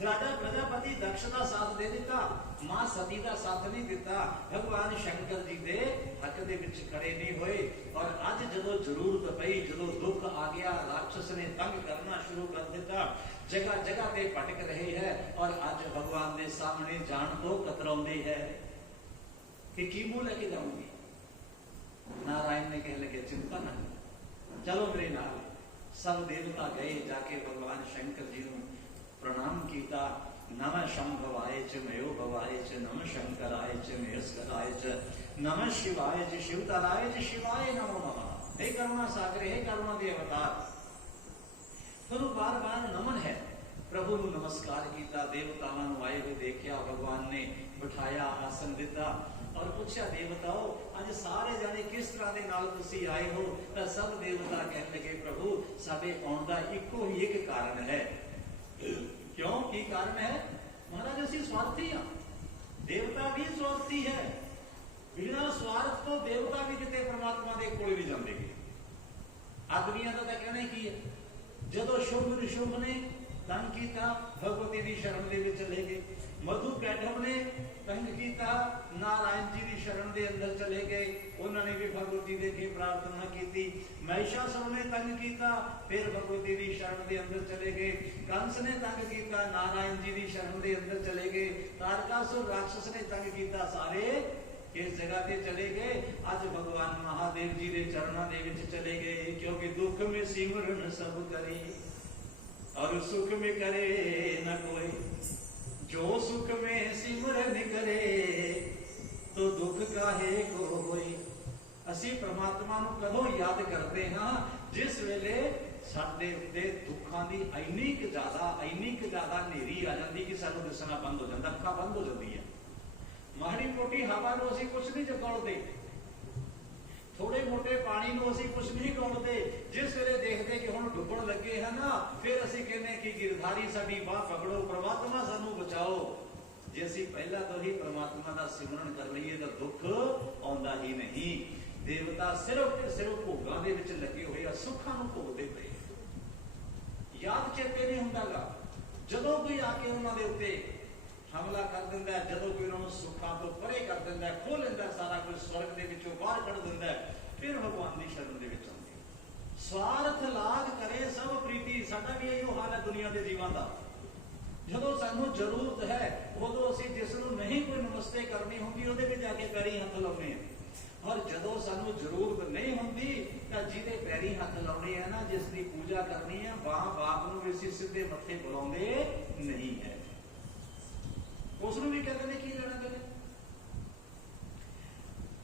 राजा प्रजापति दक्ष का साथ दे दिता, मां सती का साथ नहीं दिता, भगवान शंकर जी के हक दे विच खड़े नहीं होए। और अज जदों जरूरत पई, जदों दुख आ गया, राक्षस ने तंग करना शुरू कर दिता, जगह जगह पे भटक रहे हैं और अज भगवान के सामने जान तो कतराउंदे है कि की मुंह लेके जाऊंगी। नारायण ने कह लगे चिंता ना, चलो मेरे नाल। सब देवता गए, जाके भगवान शंकर जी को प्रणाम किया। नमः शंभवाय च मयो भवाय च, नमः शंकराय च महेश्वराय च, नमः शिवाय च शिवतराय च, शिवाय नमो नमः। हे करुणा सागर, हे करुणा के अवतार, तो बार बार नमन है। प्रभु ਨੂੰ नमस्कार किया, देवतावां ਨੂੰ आए हुए देखा, भगवान ने बिठाया, आसन दिता और पूछा देवताओ अज सारे जाने किस तरह के नाल तुसी आए हो। तो सब देवता कहने लगे प्रभु साडे आउण दा इक्को ही एक कारण है। क्यों, की कारण है? महाराज असीं स्वार्थी हाँ, देवता भी स्वार्थी है। बिना स्वार्थ तो देवता भी किते परमात्मा के कोल नहीं जाते। आदमियों का तो कहना की है, जदों शुभ निशुभ ने तंग किया, भगवती की शरण दे विच चले गए। मधु कैटम ने तंग किया, नारायण जी की शरण के अंदर चले गए, उन्होंने भी भगवती देखे प्रार्थना की। महिषासुर ने तंग किया, फिर भगवती की शरण के अंदर चले गए। कंस ने तंग किया, नारायण जी की शरण के अंदर चले गए। तारकासुर राक्षस ने तंग किया, सारे किस जगह पे चले गए? आज भगवान महादेव जी के चरणों के विच चले गए। क्योंकि दुख में सिमरन सब करे और सुख में करे न कोई, जो सुख में सिमरन करे तो दुख काहे को होई। असी परमात्मा नूं कदों याद करते हाँ जिस वेले साडे उत्ते दुखां दी इन्नी क ज्यादा नेरी आ जाती कि सानूं दिसना बंद हो जाता, अखां बंद हो जाती है। माड़ी मोटी हवा नूं असीं कुछ नहीं जगाउंदे, थोड़े मोटे पानी नूं असीं कुछ नहीं गौलते। जिस वेले देखते कि हुण डुब्बण लगे है ना, फिर असीं कहने कि गिरधारी साडी बाह पकड़ो, परमात्मा सानूं बचाओ। जे असीं पहला तो ही परमात्मा का सिमरन कर लईए तो दुख आउंदा ही नहीं। देवता सिर्फ ते सिर्फ भोगां दे विच लगे होए आ, सुखां नूं भोगदे पए, याद चेते नहीं हुंदागा। जदों कोई आके उन्हां दे उत्ते हमला कर दिंदा है, जदों कोई उन्होंने सुखों तो परे कर दिंदा है, खोह लैंदा सारा कुछ, स्वर्ग के विचों बाहर कढ़ दिंदा है, फिर भगवान की शरण दे विच आउंदे। स्वार्थ लाग करे सब प्रीति, साडा भी इहो हाल है दुनिया के जीवां दा। जदों सानूं जरूरत है उदों असीं जिस नूं नहीं कोई नमस्ते करनी हुंदी उहदे विच जाके पैरीं हत्थ लाउने हैं, और जदों सानूं जरूरत नहीं हुंदी तां जिहदे पैरीं हत्थ लाउने है ना, जिसकी पूजा करनी है, बाह बाप नूं भी असीं सीधे मत्थे बुलाउंदे नहीं है, उसनूं भी कहते हैं की लेना देना।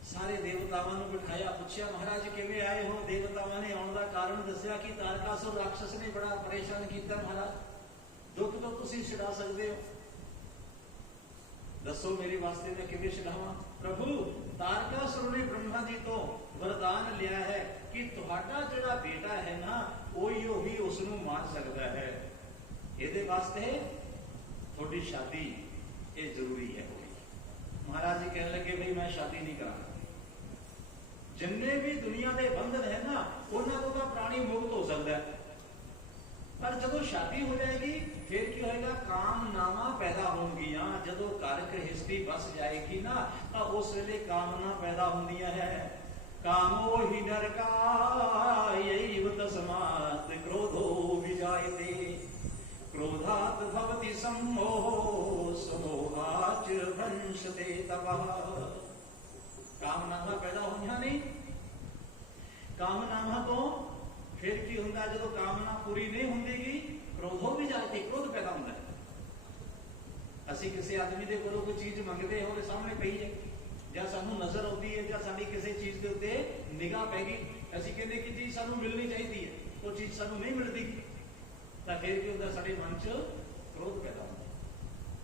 सारे देवतावां नूं बिठाया, पूछया महाराज किवें आए हो? देवतावां ने आउण दा कारण दस्सिया कि तारकासुर राक्षस ने बड़ा परेशान किया। महाराज दुख तो तुसीं छुड़ा सकदे हो, दसो मेरे वास्ते मैं किवें छुड़ावां? प्रभु तारकासुर ने ब्रह्मा जी तो वरदान लिया है कि तुहाडा जिहड़ा बेटा है ना ओही उसनूं मार सकदा है। इहदे वास्ते थोड़ी शादी ये जरूरी है। महाराज जी कहने लगे भाई मैं शादी नहीं करांगा। जिन्ने भी दुनिया के बंधन है ना उन्हां तो प्राणी मुक्त हो सकता है, पर जदों शादी हो जाएगी फिर क्या होगा? कामनावां पैदा होंगियां। जदों घर गृहस्थी बस जाएगी ना तो उस वेले कामना पैदा होंदियां है। कामो ही नरकायैव तस्मात् क्रोधो विजायते, क्रोधात् भवति सम्मोहो समोहाच् भ्रंशते तपः। कामनावां पैदा होंदियां नहीं, कामनावां तो फिर की होंदा? जदों कामना पूरी नहीं होंदी क्रोधो भी जाती, क्रोध पैदा होंदा है। असीं किसी आदमी दे कोलों कोई चीज मंगते हो सामने पई है, जां सानूं नजर आउंदी है, जां साडी किसी चीज के उत्ते निगाह पै गई, असीं कहंदे कि चीज सानूं मिलनी चाहिदी है, वो चीज सानूं नहीं मिलदी, तां फिर की होंदा? साडे मन च क्रोध पैदा होंदा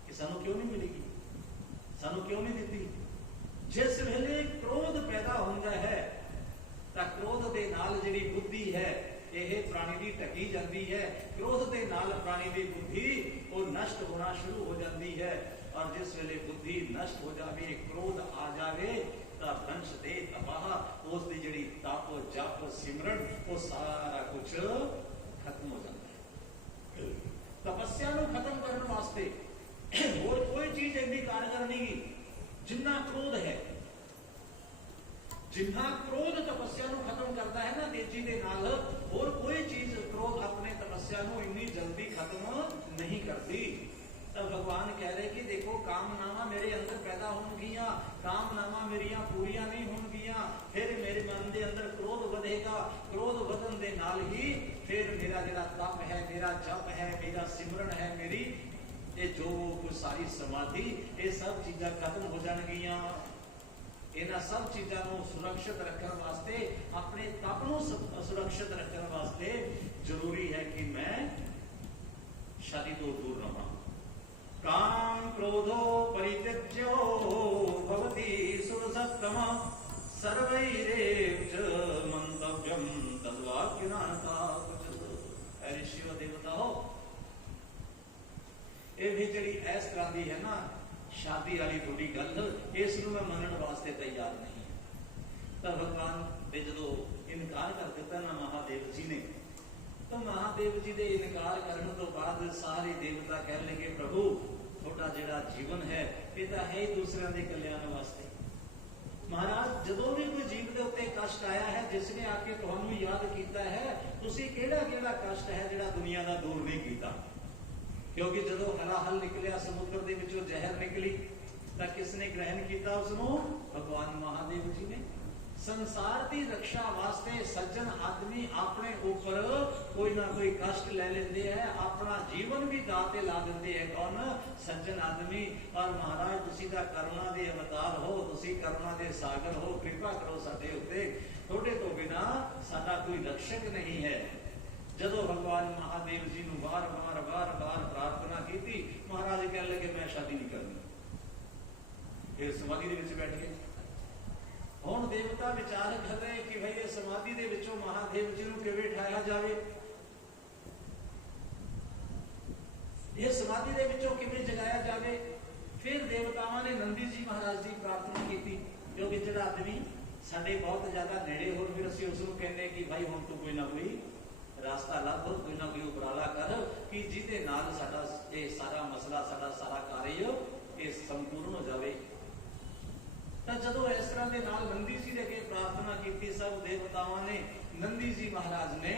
कि सानूं क्यों नहीं मिलेगी, सानूं क्यों नहीं दित्ती। जिस वेले क्रोध पैदा होंदा है तां क्रोध दे नाल जिहड़ी बुद्धि है यह प्राणी की ढकी जाती है। क्रोध के नाल प्राणी की बुद्धि वो नष्ट होना शुरू हो जाती है, और जिस वेले बुद्धि नष्ट हो जाए, क्रोध आ जाए तो भ्रंश दे तबाह, उसकी जिहड़ी तप जप सिमरन वो सारा कुछ खत्म हो जाता है। तपस्या को खत्म करने वास्ते और कोई चीज इतनी कारगर नहीं जिन्ना क्रोध है। जिन्ना क्रोध तपस्या ਨੂੰ खत्म करता है ना तेजी ਦੇ ਨਾਲ, और कोई चीज क्रोध अपने तपस्या ਨੂੰ इन्नी जल्दी खत्म नहीं करती। तब भगवान कह रहे कि देखो कामनावां मेरे अंदर पैदा होणगियां, कामनावां मेरियां पूरियां नहीं होणगियां, फिर मेरे मन के अंदर क्रोध बढ़ेगा। क्रोध बढ़न दे नाल ही फिर मेरा जिहड़ा तप है, मेरा जप है, मेरा सिमरन है, मेरी ये जो कुछ सारी समाधि, ये सब चीज़ां खत्म हो जाणगियां। इन्हां सब चीज़ों को सुरक्षित रखने वास्ते, अपने तप को सुरक्षित रखने वास्ते जरूरी है कि मैं शादी तो दूर रहा। काम क्रोधो परित्यज्यो भवति सुरसत्तम सर्वैरेव च मंतव्यम तद्वाक्युना तावत्। ऋषियों देवता हो, ये भी जी इस तरह की है ना शादी वाली थोड़ी गल, इस मैं मनन वास्ते तैयार नहीं है। तो भगवान ने जो इनकार कर दिता ना महादेव जी ने, तो महादेव जी के इनकार करने तो बाद सारे देवता कह लगे प्रभु थोड़ा जिहड़ा जीवन है ये तो है ही दूसरों के कल्याण वास्ते। महाराज जदों भी कोई जीव के उत्ते कष्ट आया है, जिसने आके तुहानू याद किया है, तुसी केड़ा कष्ट है जिहड़ा दुनिया का दूर नहीं किया। क्योंकि जदों हलाहल निकलिया समुद्र के विचों जहर निकली तो किसने ग्रहण किया उसनू? भगवान महादेव जी ने। संसार की रक्षा वास्ते सज्जन आदमी अपने ऊपर कोई ना कोई कष्ट ले लेंदे है, अपना जीवन भी दाते ला देंदे है। कौन? सज्जन आदमी। और महाराज तुसी तां करुणा दे अवतार हो, तुसी करुणा दे सागर हो, कृपा करो साडे उत्ते, तुहाडे तो बिना साडा कोई रक्षक नहीं है। जदों भगवान महादेव जी ने बार बार प्रार्थना की, महाराज कह लगे मैं शादी नहीं करनी। फिर समाधि दे विच बैठ गए। हुण देवता विचार कर रहे कि भाई ये समाधि दे विचों महादेव जी को किवें उठाया जाए, ये समाधि दे विचों किवें जगाया जाए। फिर देवतावां ने नंदी जी महाराज की प्रार्थना की, क्योंकि जिहड़ा आदमी साडे बहुत ज्यादा नेड़े हो, फिर असीं उसनूं कहंदे कि भाई हुण तूं कोई ना कोई रास्ता लभ, कोई ना कोई उपराला कर कि जिहदे नाल साडा ये सारा मसला, साडा सारा कार्य ये संपूर्ण हो जाए। तो जदों इस तरह के नाल नंदी जी ने प्रार्थना की, सब देवताओं ने नंदी जी महाराज ने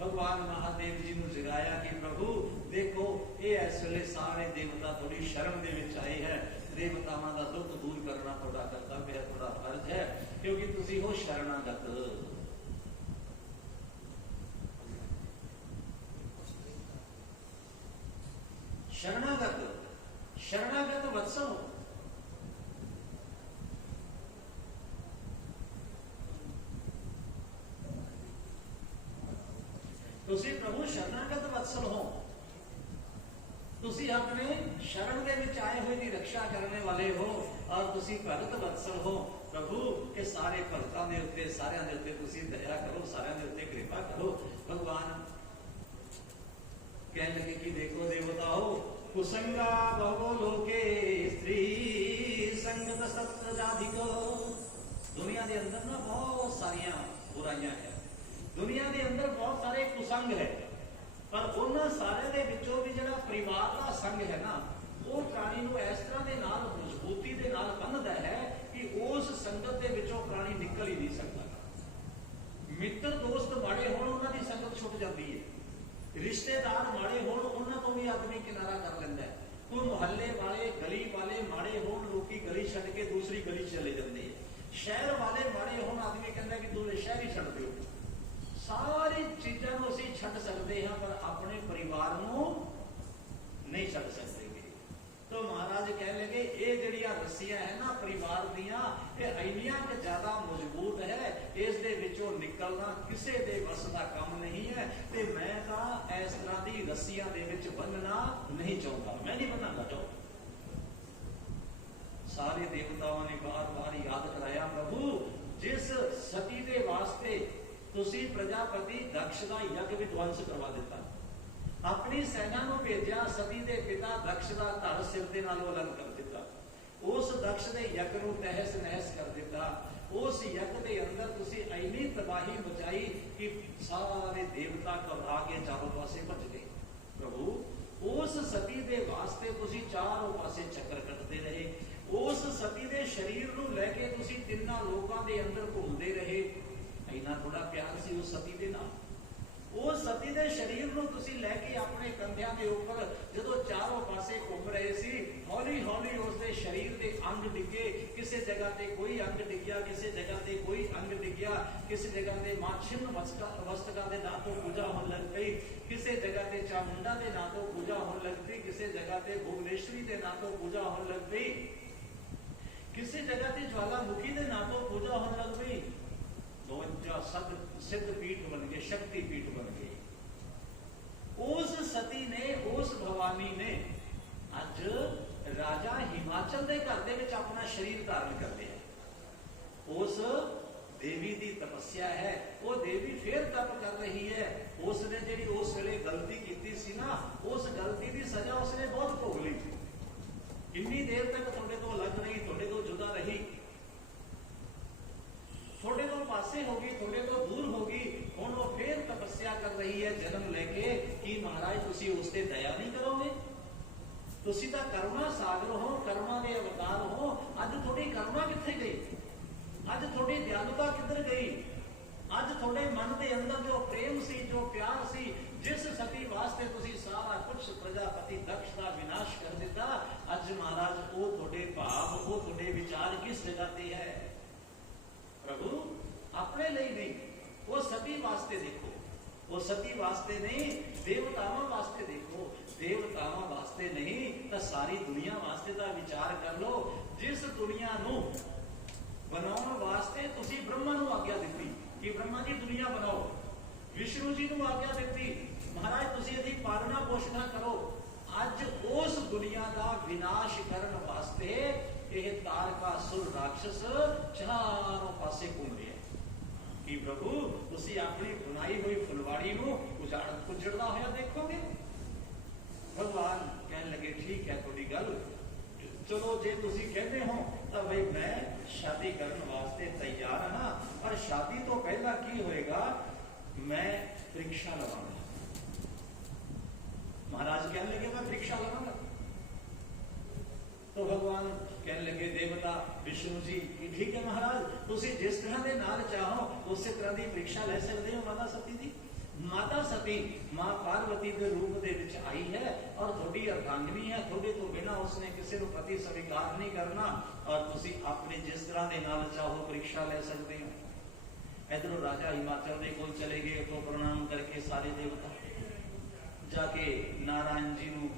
भगवान महादेव जी को जगाया कि प्रभु देखो ये इस वेले सारे देवता थोड़ी शर्म दे विच आए हैं, देवताओं का दुख दूर करना थोड़ा कर्तव्य है, थोड़ा फर्ज है, क्योंकि तुसी हो शरणागत। शरणागत, शरणागत वत्सो। तुसी प्रभु शरणागत वत्सल हो, तुसी अपने शरण दे विच आए हुए की रक्षा करने वाले हो, और तुसी भगत वत्सल हो। प्रभु के सारे भगतां दे उत्ते, सारियां दे उत्ते तुसी दया करो, सारियां दे उत्ते कृपा करो। भगवान कहने लगे कि देखो देवताओ, कुसंगा बहु लोके स्त्री संगत सत्रजाधिको। दुनिया के अंदर ना बहुत सारियां बुराइयां है, दुनिया के अंदर बहुत सारे कुसंग है, पर उन्हां सारे दे विचों भी जिहड़ा परिवार का संग है ना, वो प्राणी नूं इस तरह दे नाल मजबूती दे नाल बंधदा है कि उस संगत दे विचों प्राणी निकल ही नहीं सकता। मित्र दोस्त माड़े होण उन्हां दी संगत छुट जाती है, रिश्तेदार माड़े होण उन्हां तो भी आदमी किनारा कर लैंदा है। कोई मुहल्ले वाले, गली वाले माड़े होण, लोकी गली छड्ड के दूसरी गली चले जाते हैं। शहर वाले माड़े होण, आदमी कहंदा कि दूसरे शहर ही छड्ड दिओ। सारी चीज़ों को असीं छड्ड सकते हैं, पर अपने परिवार को नहीं छड्ड सकते। तो महाराज कह लगे ये जिहड़ियां रस्सियां है ना परिवार दियां, ये इन्नियां कि ज्यादा मजबूत है, इस दे विचों निकलना किसी दे वस दा काम नहीं है। ते मैं तां इस तरह दी रस्सियां दे विच बन्नना नहीं चाहता, मैं नहीं बनना चाहता। सारे देवताओं ने बार बार याद कराया, प्रभु जिस सती दे वास्ते तुसी प्रजापति दक्ष का यज्ञ विध्वंस करवा दिता, अपनी सेना को भेजा, सती दे पिता दक्ष का धड़ सिर दे नाल अलग कर दिता, उस दक्ष दे यज्ञ को तहस नहस कर दिता। उस यज्ञ के अंदर तुसी इन्नी तबाही मचाई कि सारे देवता घबरा के चारों पासे भज गए। प्रभु उस सती दे वास्ते तुसी चारों पासे चक्कर कटते रहे, उस सती दे शरीर नूं लैके तुसी तिन्ना लोकां दे अंदर घूमदे रहे। इन्ना थोड़ा प्यार सी उस सती दे नाल। उस सती दे शरीर नूं तुसी लैके अपने कंधियां दे उपर जदों चारों पासे घूम रहे सी, हौली हौली उसके शरीर के अंग डिगे, किसी जगह ते कोई अंग डिग्या, किसी जगह ते कोई अंग डिग्या, किसी जगह ते मां छिन्न वस्तका के नाम तो पूजा होने लग गई, किसी जगह ते चामुंडा के नाम तो पूजा होने लग गई, किसी जगह ते भुवनेश्वरी के नाम तो पूजा होने लग गई, किसी जगह ते ज्वालामुखी के नाम तो पूजा होने लग गई। 52 सिद्ध पीठ बन गए, शक्ति पीठ बन गए। उस सती ने, उस भवानी ने अज राजा हिमाचल के घर दे विच अपना शरीर धारण कर लिया। उस देवी की तपस्या है, वो देवी फिर तप कर रही है। उसने जी उस वेले गलती की सी ना, उस गलती की सजा उसने बहुत भोग ली। कितनी देर तक थोड़े तो अलग रही, थोड़े तो जुदा रही, थोड़े तो पासे होगी, थोड़े तो दूर होगी। हुण वो फिर तपस्या कर रही है जन्म लेके कि महाराज तुसी उस ते दया नहीं करोगे, तुसी तां करुणा सागर हो, करुणा के अवतार हो। अज थोड़ी करुणा कित्थे गई, अज थोड़ी दयालुता किधर गई, अज थोड़े मन के अंदर जो प्रेम सी, जो प्यार सी, जिस सती वास्ते तुसी सारा कुछ प्रजापति दक्ष का विनाश कर दिता, अज महाराज वो थोड़े भाव, वो थोड़े विचार किस जगह ते है? प्रभु अपने लिए नहीं, वो सती वास्ते देखो, वो सती वास्ते नहीं, देवतावां वास्ते देखो, देवतावां वास्ते नहीं तो सारी दुनिया वास्ते का विचार कर लो। जिस दुनिया नूं बनाउण वास्ते तुसी ब्रह्मा नूं आग्या दित्ती कि ब्रह्मा जी दुनिया बनाओ, विष्णु जी नूं आग्या दित्ती महाराज तुसी इहदी पालना पोषणा करो। अज उस दुनिया का विनाश करने वास्ते यह तारकासुर राक्षस चारों पासे घूम रहे हैं कि प्रभु तुसी अपनी बुनाई हुई फुलवाड़ी नूं उजड़दा होया देखोगे। भगवान कहने लगे ठीक है थोड़ी गल, चलो जे तुसी कहते हो तो भाई मैं शादी करने वास्ते तैयार हाँ, पर शादी तो पहला की होएगा, मैं परीक्षा लगाऊंगा। महाराज कहने लगे मैं परीक्षा लगाऊंगा। तो भगवान कहने लगे देवता विष्णु जी कि ठीक है महाराज, तुसी जिस तरह के नाल चाहो उस तरह की परीक्षा ले सकते हो। माता सती दी, माता सती मां पार्वती के रूप दे विच आई है और थोड़ी अर्धांगिनी है, थोड़े तो बिना उसने किसी को पति स्वीकार नहीं करना और तुसी अपने जिस तरह के नाल चाहो परीक्षा ले सकते हो। इधरों राजा हिमाचल के कोल चले गए, तो प्रणाम करके सारे देवता जाके नारायण जी नूं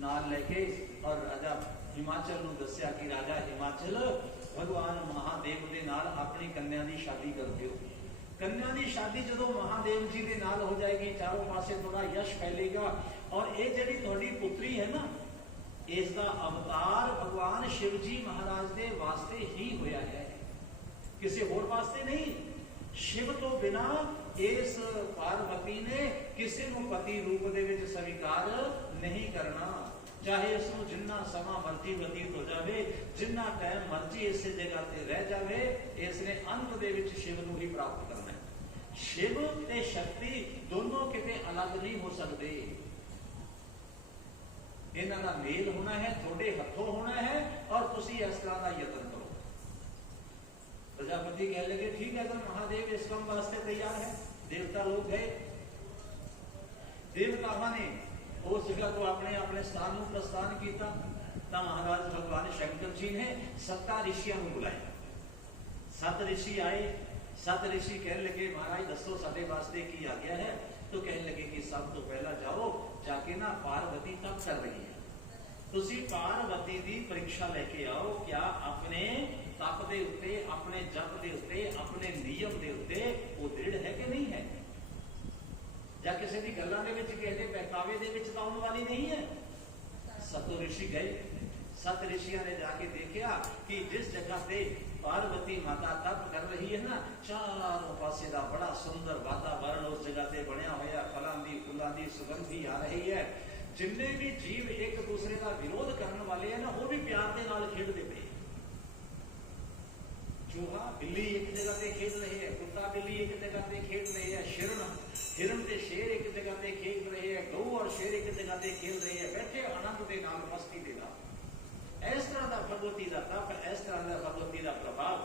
नाल लेके और राजा हिमाचल नूं दस्या कि राजा हिमाचल भगवान महादेव दे नाल अपनी कन्या की शादी कर दियो। कन्या की शादी जो महादेव जी के नाल हो जाएगी, चारों पासे थोड़ा यश फैलेगा और ये जिहड़ी तुहाडी पुत्री है ना, इसका अवतार भगवान शिव जी महाराज के वास्ते ही होया है, किसी होर वास्ते नहीं। शिव तो बिना इस पार्वती ने किसी को पति रूप दे विच स्वीकार नहीं करना, चाहे इसको जिन्ना समा मर्जी व्यतीत हो जाए, जिन्ना टाइम मर्जी इस जगह ते रह जाए, इसने अंत दे विच शिव नूं ही प्राप्त करना है। शिव ते शक्ति दोनों किते अलग नहीं हो सकते, इन्हां दा मेल होना है, थोड़े हथों होना है और तुसी इस तरह का यत्न करो। प्रजापति कह लगे ठीक है, अगर महादेव इस काम वास्ते तैयार है। देवता लोग गए, देवतावां ने उस जगह को अपने अपने स्थान में प्रस्थान किया। तो महाराज भगवान शंकर जी ने 7 ऋषियों को बुलाया। 7 ऋषि आए, 7 ऋषि कहने लगे महाराज दसो साडे वास्ते की आज्ञा है। तो कहने लगे कि सब तो पहला जाओ जाके ना पार्वती तप कर रही है, तुसी पार्वती की परीक्षा लेके आओ, क्या अपने तप के उत्ते, अपने जप के उत्ते, अपने नियम के उत्ते वो दृढ़ है कि नहीं है, या किसी की गल्लां दे विच किसी बहकावे दे विच तां आउण वाली नहीं है। 7 ऋषि गए, 7 ऋषियों ने जाके देखा कि जिस जगह पे पार्वती माता तप कर रही है ना, चारों पासे का बड़ा सुंदर वातावरण उस जगह से बनया होया, फलां दी फुलां दी सुगंधी आ रही है। जिन्ने भी जीव एक दूसरे का विरोध करने वाले हैं ना, वो भी प्यार के नाल खेलते पे। चूहा बिल्ली एक जगह पे खेल रहे हैं, कुत्ता बिल्ली एक जगह पे खेल रहे हैं, हिरण ते शेर एक जगह पे खेल रहे हैं, गऊ और शेर एक जगह ते खेल रहे हैं, बैठे आनंद के नाल मस्ती दे नाल। इस तरह का भगवती का तप, इस तरह का भगवती का प्रभाव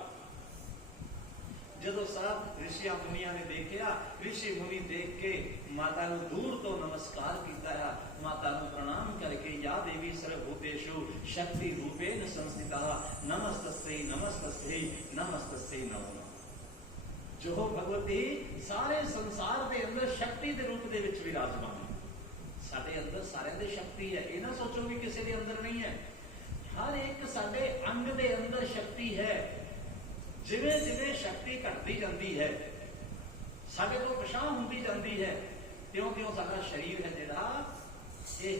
जदों सब ऋषिया मुनिया ने देखा, ऋषि मुनि देख के माता को दूर तो नमस्कार किया है, माता को प्रणाम करके या देवी सर्वभूतेषु शक्ति रूपेण संस्थिता नमस्तस्यै नमस्तस्यै नमस्तस्यै नमो नमः। जो भगवती सारे संसार के अंदर शक्ति के रूप के विच विराजमान है। साडे अंदर सारे दे शक्ति है, ये ना सोचो भी किसी के अंदर नहीं है। हर एक साडे अंग के अंदर शक्ति है। जिवें जिवें शक्ति घटती जाती है, साडे तो पछाण होंदी जाती है, त्यों त्यों साडा शरीर है जिहड़ा ये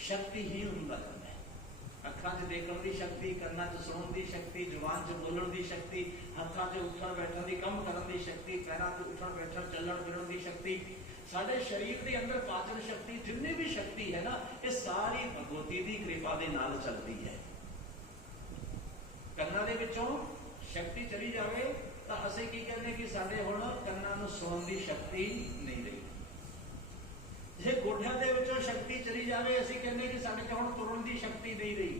शक्तिहीन हुंदा जांदा है। अखां 'च देखण की शक्ति, कन्नां 'च सुणन की शक्ति, जुबान 'च बोलण की शक्ति, हत्थां 'च उठण बैठण की काम करन की शक्ति, पैरां 'च उठण बैठण चलण फिरन की शक्ति, साडे शरीर के अंदर पाचन शक्ति, जिन्नी भी शक्ति है ना, ये सारी भगवती की कृपा के नाल चलती है। कन्नां दे विचों शक्ति चली जाए तो असीं की कहने कि साडे हुण कन्नां नूं सुणन की शक्ति नहीं रही। जे गोड्यां दे विचों शक्ति चली जाए, असीं कहने कि साडे हुण तुरन की शक्ति नहीं रही।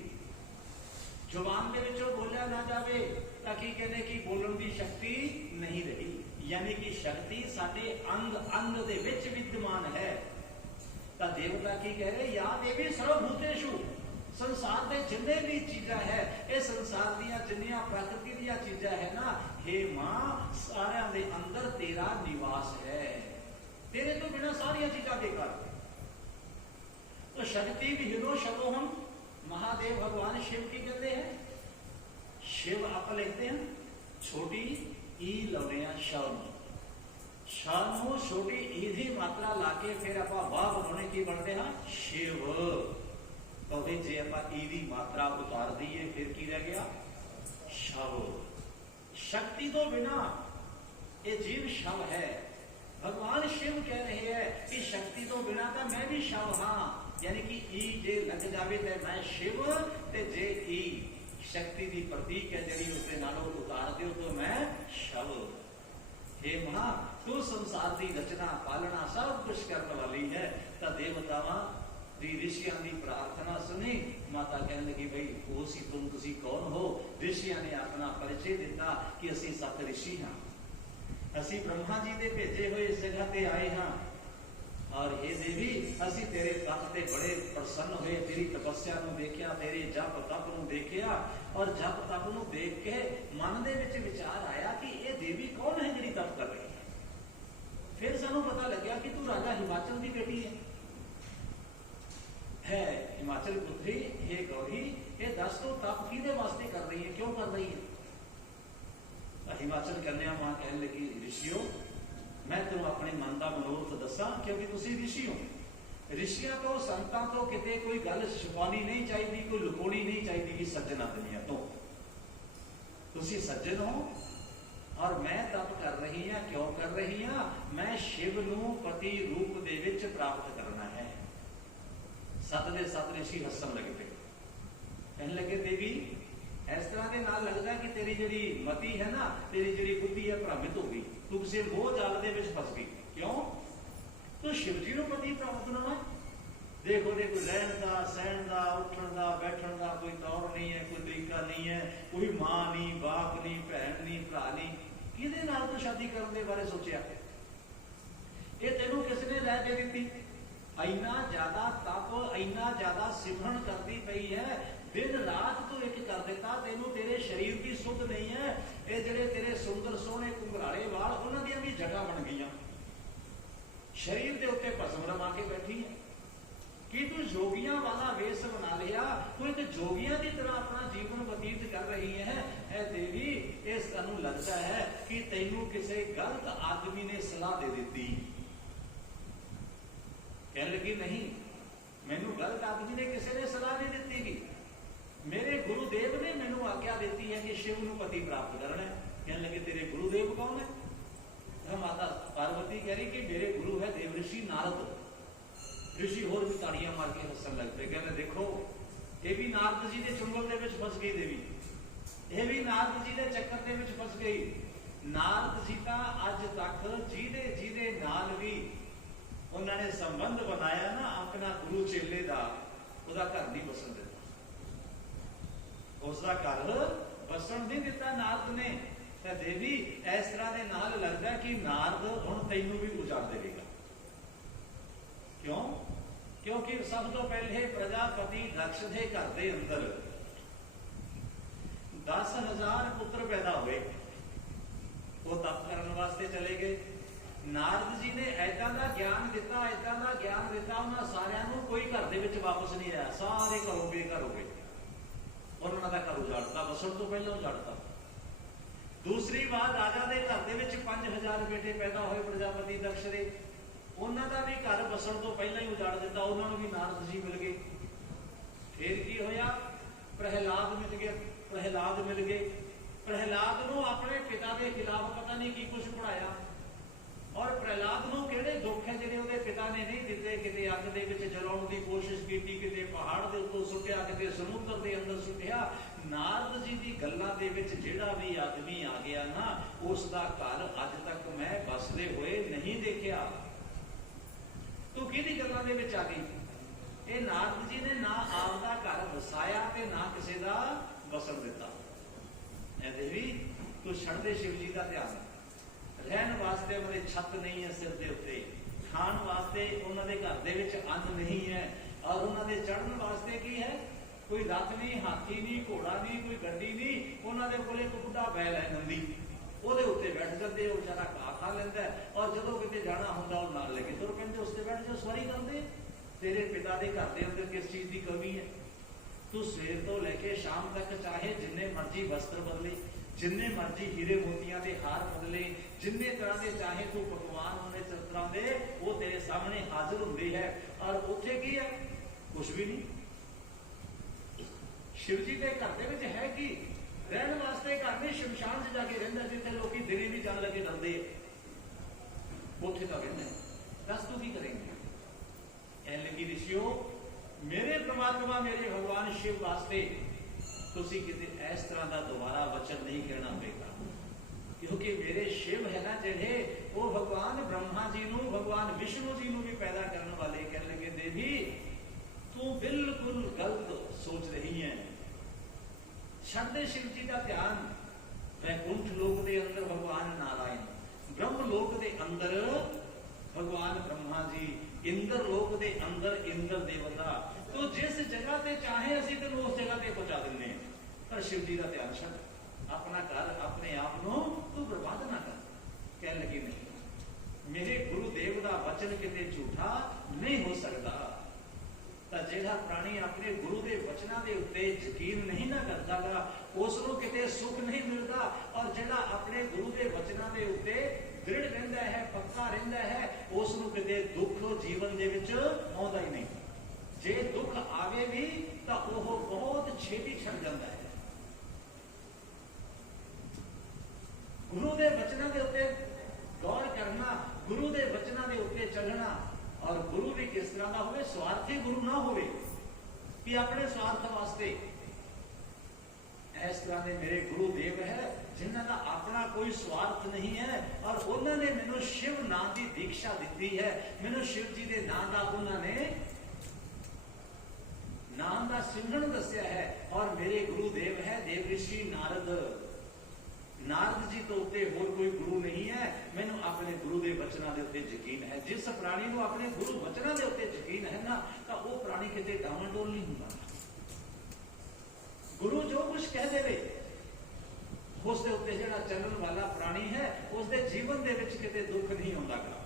जुबान दे विचों बोलिया ना जाए तो की कहने कि बोलण की शक्ति नहीं रही। यानी कि शक्ति साडे अंग अंग दे विच विद्यमान है। तो देवता की कह रहे, या देवी सर्वभूतेषु, संसार के जिन्ने भी चीजा है, ये संसार दियां जिन्नियां प्रकृति दियां चीजा है ना, हे मां, सारियां दे अंदर तेरा निवास है। तेरे तो बिना सारियां चीजा बेकार। तो शक्ति विहीनो शवोहम, महादेव भगवान शिव की कहते हैं। शिव आप लिखते हैं छोटी ई लाउने आ शव, शव छोटी ई दी मात्रा लाके फिर आप वाह बनाने की बनते हैं शिव। तो जे आप ई दी मात्रा उतार दीए फिर की रह गया शव। शक्ति तो बिना ये जीव शव है। भगवान शिव कह रहे हैं कि शक्ति तो बिना तो मैं भी शव हाँ। यानी कि ई जे लग जावे तो मैं शिव, ते जे ई शक्ति की प्रतीक है जी उसके नालों उतार दो तो मैं शव। हे मां, तू संसार की रचना पालना सब कुछ करने वाली है। तो देवतावां ऋषियों की प्रार्थना सुनी, माता कहने लगी भाई वो सी तुम कौन हो। ऋषियों ने अपना परिचय दिता कि असी 7 ऋषि हाँ, असी ब्रह्मा जी के भेजे हुए इस जगह पे आए हाँ। और हे देवी, असी तेरे तप ते बड़े प्रसन्न हुए, तेरी तपस्या को देखा, तेरे जप तप को देखा। और जप तप को देख के मन दे विच विचार आया कि ये देवी कौन है जिहड़ी तप कर रही है। फिर सानू पता लग्या कि तू राजा हिमाचल की बेटी है हिमाचल पुत्री। हे गौरी, ये दस तो तप किहदे वास्ते कर रही है, क्यों कर रही है। हिमाचल कन्या मां कहने लगी, ऋषियों मैं तुम अपने मन का मनोरथ दसा, क्योंकि तुसी ऋषि हो। ऋषियों तो संतां तो किते कोई गल छुपानी नहीं चाहिए, कोई लुकानी नहीं चाहिए कि सज्जना दुनिया तो तुसी सज्जन हो। और मैं तप कर रही हाँ, क्यों कर रही हाँ, मैं शिव नूं पति रूप दे विच प्राप्त करना है। 7 दे 7 ऋषि हसन लगे पे, कहने लगे देवी इस तरह के नाल लगता है कि तेरी जी मति है ना, तेरी जी बुद्धि है भ्रमित हो गई, तू किसी मोह जाल दे विच फस गई। क्यों, तो शिव जी नूं पति प्राप्त होना है। देखो दे कोई रहन का सहन का उठन का बैठन का कोई तौर नहीं है, कोई तरीका नहीं है, कोई मां नहीं, बाप नहीं, भैन नहीं, भरा नहीं, किहदे नाल तू शादी करने के बारे सोचा। ये तेनों किसने लै के दी। इन्ना ज्यादा तप, इन्ना ज्यादा सिमरन करती पई है, दिन रात तो एक कर दिता, तेनों तेरे शरीर की सुध नहीं है। ये जेडे तेरे सुंदर सोहने घुंघराले वाल उन्होंने भी जटा बन गई, शरीर के उत्ते भस्म रमा के बैठी है। कि तू जोगियां वाला वेश बना लिया, तू एक जोगियां की तरह अपना जीवन व्यतीत कर रही है। ऐ देवी, ये सानू लगता है कि तेनू किसी गलत आदमी ने सलाह दे दी। कहने लगी नहीं, मैनू गलत आदमी ने किसी ने सलाह नहीं दी थी, मेरे गुरुदेव ने मैनू आज्ञा दी है कि शिव नूं पति प्राप्त करना है। कहने लगे तेरे गुरुदेव कौन है। माता पार्वती कह रही कि मेरे गुरु है देव ऋषि नारद। ऋषि होर भी ताड़ियां मार के हसन लग पे, कहने देखो ये भी नारद जी के चुंगल दे विच फस गई देवी, ये भी नारद जी के चक्कर दे विच फस गई। नारद जी का अज तक जिहदे जिहदे नाल भी उन्होंने संबंध बनाया ना अपना गुरु चेले का, उसका घर नहीं बसन दिता, उसका घर बसन नहीं दिता नारद ने। तो देवी इस तरह के नाल लगता है कि नारद हुण तैनू भी उजाड़ देगा। क्यों? क्योंकि सब तो पहले प्रजापति दक्ष के घर के अंदर 10,000 पुत्र पैदा हुए, वो तप करने वास्ते चले गए। नारद जी ने ऐदा का ज्ञान दिता, ऐदा का ज्ञान दिता, उन्होंने सारिਆਂ ਨੂੰ कोई घर ਦੇ ਵਿੱਚ वापस नहीं आया, सारे घरों बेघर हो गए और उन्होंने घर उजाड़ता, बसण तो पहले उजाड़ता। दूसरी बात, राजा के घर ਦੇ ਵਿੱਚ 5,000 बेटे पैदा हुए प्रजापति दक्ष ਦੇ, ਉਹਨਾਂ ਦਾ भी घर बसण तो पहले ही उजाड़ दिता, उन्होंने भी नारद जी मिल गए। फिर की होया? प्रहलाद मिल गया, प्रहलाद मिल गए। प्रहलाद ਨੂੰ ਆਪਣੇ ਪਿਤਾ ਦੇ ਖਿਲਾਫ ਪਤਾ ਨਹੀਂ ਕੀ ਕੁਝ ਪੜਾਇਆ, और प्रहलाद ਨੂੰ ਕਿਹੜੇ ਦੁੱਖ ਹੈ ਜਿਹੜੇ ਉਹਦੇ ਪਿਤਾ ਨੇ ਨਹੀਂ ਦਿੱਤੇ। ਕਿਤੇ ਅੱਗ ਦੇ ਵਿੱਚ ਜਲਾਉਣ ਦੀ ਕੋਸ਼ਿਸ਼ ਕੀਤੀ, ਕਿਤੇ ਪਹਾੜ ਦੇ ਉੱਤੋਂ ਸੁੱਟਿਆ, ਕਿਤੇ ਸਮੁੰਦਰ ਦੇ ਅੰਦਰ ਸੁੱਟਿਆ। ਨਾਰਦ ਜੀ ਦੀ ਗੱਲਾਂ ਦੇ ਵਿੱਚ ਜਿਹੜਾ ਵੀ ਆਦਮੀ ਆ ਗਿਆ ਨਾ, ਉਸ ਦਾ ਘਰ ਅੱਜ ਤੱਕ ਮੈਂ ਬਸਦੇ ਹੋਏ ਨਹੀਂ ਦੇਖਿਆ। ਤੂੰ ਕਿਹਦੀ ਗੱਲਾਂ ਦੇ ਵਿੱਚ ਆ ਗਈ? ਇਹ ਨਾਰਦ ਜੀ ਨੇ ਨਾ ਆਪਦਾ ਘਰ ਵਸਾਇਆ ਤੇ ਨਾ ਕਿਸੇ ਦਾ ਬਸਣ ਦਿੱਤਾ। ਐ ਦੇਵੀ ਤੂੰ ਛੱਡ ਦੇ शिव जी का ध्यान। रहन वास्ते उन्होंने छत नहीं है सिर के उत्ते, खाण वास्ते उन्होंने घर दे विच अन्न नहीं है, और उन्होंने चढ़न वास्ते की है? कोई रथ नहीं, हाथी नहीं, घोड़ा नहीं, कोई गड्डी नहीं। उन्होंने कोले कोई बुढ़ा बैल है नंदी, ਉਹਦੇ ਉੱਤੇ बैठ जाते, वो बेचारा घा खा लेंदा, और जदों किते जाना हुंदा ਉਹ नाल लेके तुर पैंदे, उस ते बैठ जा सवारी करते। तेरे पिता के घर के अंदर किस चीज की कमी है? तू सवेर तो लेके शाम तक चाहे जिन्ने मर्जी वस्त्र बदले, जिन्ने मर्जी हीरे मोतियां के हार बदले, जिन्ने तरह के चाहे तू पकवान होने तरह के वो तेरे सामने हाजिर होंगे है, और उत्थे की है? कुछ भी नहीं। शिव जी के घर के विच है कि रहने वास्ते घर में शमशान से जाके रहिंदा, जिथे लोग दिने भी जान लगे डरदे, उत्थे तो रहिंदा। दस तू की करेंगे? कह लगी ऋषियों, मेरे परमात्मा मेरे भगवान शिव वास्ते तुसी किसी इस तरह का दोबारा वचन नहीं कहना पेगा, क्योंकि मेरे शिव है ना जेड़े, वो भगवान ब्रह्मा जी नू, भगवान विष्णु जी नू भी पैदा करने वाले। कह लगे देवी तू बिल्कुल गलत सोच रही है, छड़ दे शिव जी का ध्यान। वैकुंठ लोक के अंदर भगवान नारायण, ब्रह्म लोक के अंदर भगवान ब्रह्मा जी, इंद्र लोक के अंदर इंद्र देवता। तो जिस जगह पे चाहे असी तेन उस जगह पे पहुंचा देंगे, पर शिव जी का ध्यान छड़, अपना घर अपने आप को तू बर्बाद ना कर। कह लगी नहीं, मेरे गुरुदेव का वचन किते झूठा नहीं हो सकता। तो जिहड़ा प्राणी अपने गुरु के वचनों के उत्ते यकीन नहीं ना करता गा, उसनूं किते सुख नहीं मिलता, और जिहड़ा अपने गुरु के वचनों के उत्ते दृढ़ रहिंदा है, पक्का रहिंदा है, उसनूं किते दुख जीवन दे विच आउंदा ही नहीं। जे दुख आवे भी तो वह बहुत छेती छड़ जाता है। गुरु के वचनों के उत्ते गौर करना, गुरु के वचनों के उत्ते चलना, और गुरु भी किस तरह का होवे? स्वार्थी गुरु ना होवे कि अपने स्वार्थ वास्ते। इस तरह के मेरे गुरुदेव है जिन्हों का अपना कोई स्वार्थ नहीं है, और उन्होंने मैनू शिव नाम की दीक्षा दी है। मैनू शिव जी के नाम का उन्होंने नाम का सिमरन दसिया है, और मेरे गुरुदेव है देव ऋषि नारद। नारद जी तो उत्ते होर कोई गुरु नहीं है। मैनू अपने गुरु के वचनों के उत्ते यकीन है। जिस प्राणी को अपने गुरु वचनों के उत्ते यकीन है ना, तो वह प्राणी किते डावाडोल नहीं होता। गुरु जो कुछ कह देवे उसके उत्ते जिहड़ा चलण वाला प्राणी है, उसके जीवन के विच किते दुख नहीं आउंदा गा।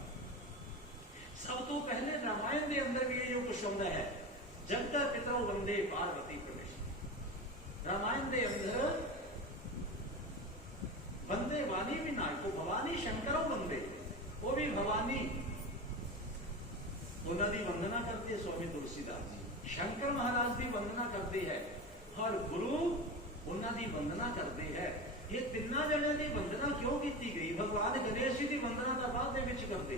सब तो पहले रामायण के अंदर भी ये कुछ आउंदा है, जगता पितरों वंदे पार्वती परमेश्वर। रामायण के अंदर वंदे वाणी भी ना, तो भवानी शंकरों वंदे, वो भी भवानी उन्होंने वंदना करते है। स्वामी तुलसीदास जी शंकर महाराज की वंदना करते हैं, और गुरु उन्होंने वंदना करते हैं। ये तिना जने की वंदना क्यों की गई? भगवान गणेश जी की वंदना तो बाद करते,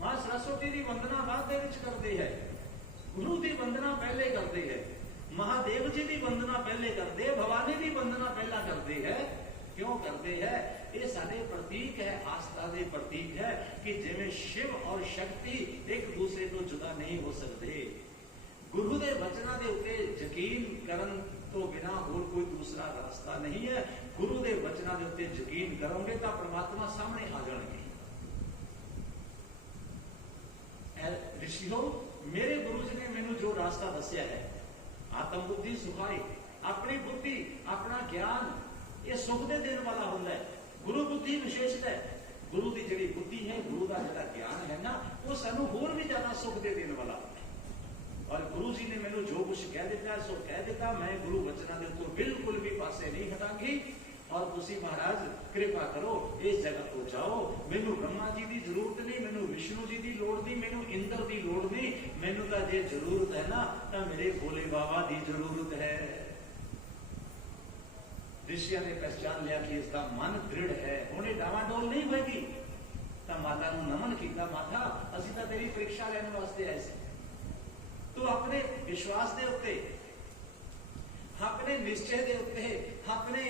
मां सरस्वती की वंदना बाद करते हैं, गुरु की वंदना पहले करते हैं, महादेव जी की वंदना पहले करते, भवानी की वंदना पहला करते हैं। क्यों करते हैं? ये सारे प्रतीक है, आस्था के प्रतीक है कि जिवें शिव और शक्ति एक दूसरे तो जुदा नहीं हो सकते। गुरु के वचनों के उत्ते यकीन करन तो बिना होर कोई दूसरा रास्ता नहीं है। गुरु के वचनों के उत्ते यकीन करोगे तो परमात्मा सामने आ जाएंगे। ऋषियों, मेरे गुरु जी ने मैनू जो रास्ता दसिया है, आत्म बुद्धि सुखाई, अपनी बुद्धि अपना ज्ञान ये सुख दे देने वाला होता है। गुरु बुद्धि विशेषता है। गुरु की जी बुद्धि है, गुरु का जो ज्ञान है ना, वो सानू होर भी ज्यादा सुख दे देने वाला होता है। और गुरु जी ने मैनू जो कुछ कह दिता सो कह दिता। मैं गुरु वचनों के तो बिल्कुल भी पासे नहीं हटांगी। और तुसी महाराज कृपा करो, इस जगह को जाओ। मैनू ब्रह्मा जी की जरूरत नहीं, मैनू विष्णु जी की लोड़ नहीं, मैनू इंद्र की लोड़ नहीं। मैनू तो जे जरूरत है ना, तो मेरे भोले बाबा की जरूरत है। ऋषियों ने पहचान लिया कि इसका मन दृढ़ है, उन्हें डावाडोल नहीं होगी। तो माता को नमन किया, माता असी तो तेरी परीक्षा लेने वास्ते आए थे। तू अपने विश्वास के उत्ते, अपने निश्चय के उत्ते, अपने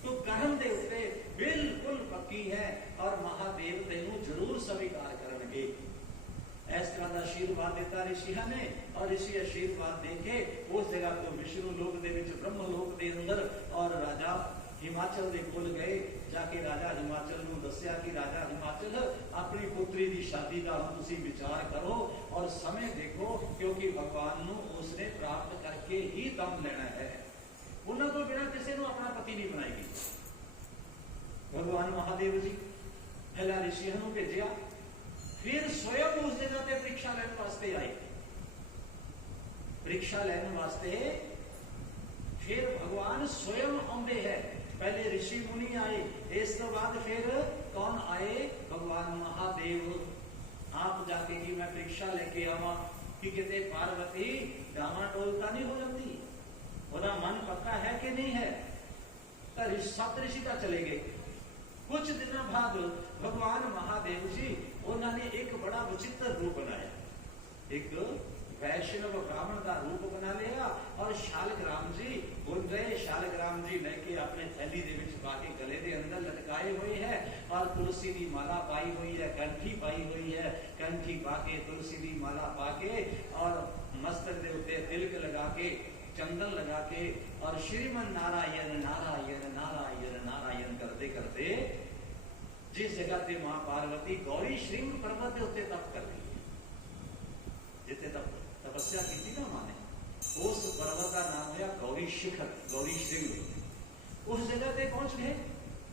तो कर्म के उत्ते बिल्कुल पक्की है और महादेव तेनू जरूर स्वीकार करनगे। इस तरह का आशीर्वाद देता ऋषिया ने। और ऋषि आशीर्वाद देके उस जगह तो विष्णु लोक के ब्रह्म लोक के अंदर और राजा हिमाचल के कोल गए। जाके राजा हिमाचल को दसिया कि राजा हिमाचल अपनी पुत्री की शादी का हम तुसी विचार करो और समय देखो, क्योंकि भगवान को उसने प्राप्त करके ही दम लेना है। उन्होंने तो बिना किसी को अपना पति नहीं बनाएगी। भगवान महादेव जी पहला ऋषियों को भेजा, फिर स्वयं उस जगह पे परीक्षा लेने वास्ते आए। परीक्षा लेने वास्ते फिर भगवान स्वयं आते हैं। पहले ऋषि मुनि आए, इस तो बाद फिर कौन आए? भगवान महादेव। आप जाके कि मैं परीक्षा लेके आवा कि कितने पार्वती डामाडोलता नहीं हो जाती, उसका मन पक्का है कि नहीं है? तो सप्त ऋषि का चले गए। कुछ दिनों बाद भगवान महादेव जी उन्होंने एक बड़ा विचित्र रूप बनाया। एक वैष्णव ब्राह्मण का रूप बना लिया और शालग्राम जी बोल रहे। शालग्राम जी लेके अपने थैली दे विच पाके गले के अंदर लटकाए हुए हैं और तुलसी की माला पाई हुई है, कंठी पाई हुई है। कंठी पाके तुलसी की माला पाके और मस्तक के उत्ते तिलक लगा के, चंदन लगा के और श्रीमन नारायण नारायण नारायण नारायण करते करते जिस जगह से मां पार्वती गौरी श्रृंग पर्वत के उत्ते तप कर रही है, जितने तपस्या की थी ना मां ने, उस पर्वत का नाम है गौरी शिखर, गौरी श्रृंग। उस जगह से पहुंच गए।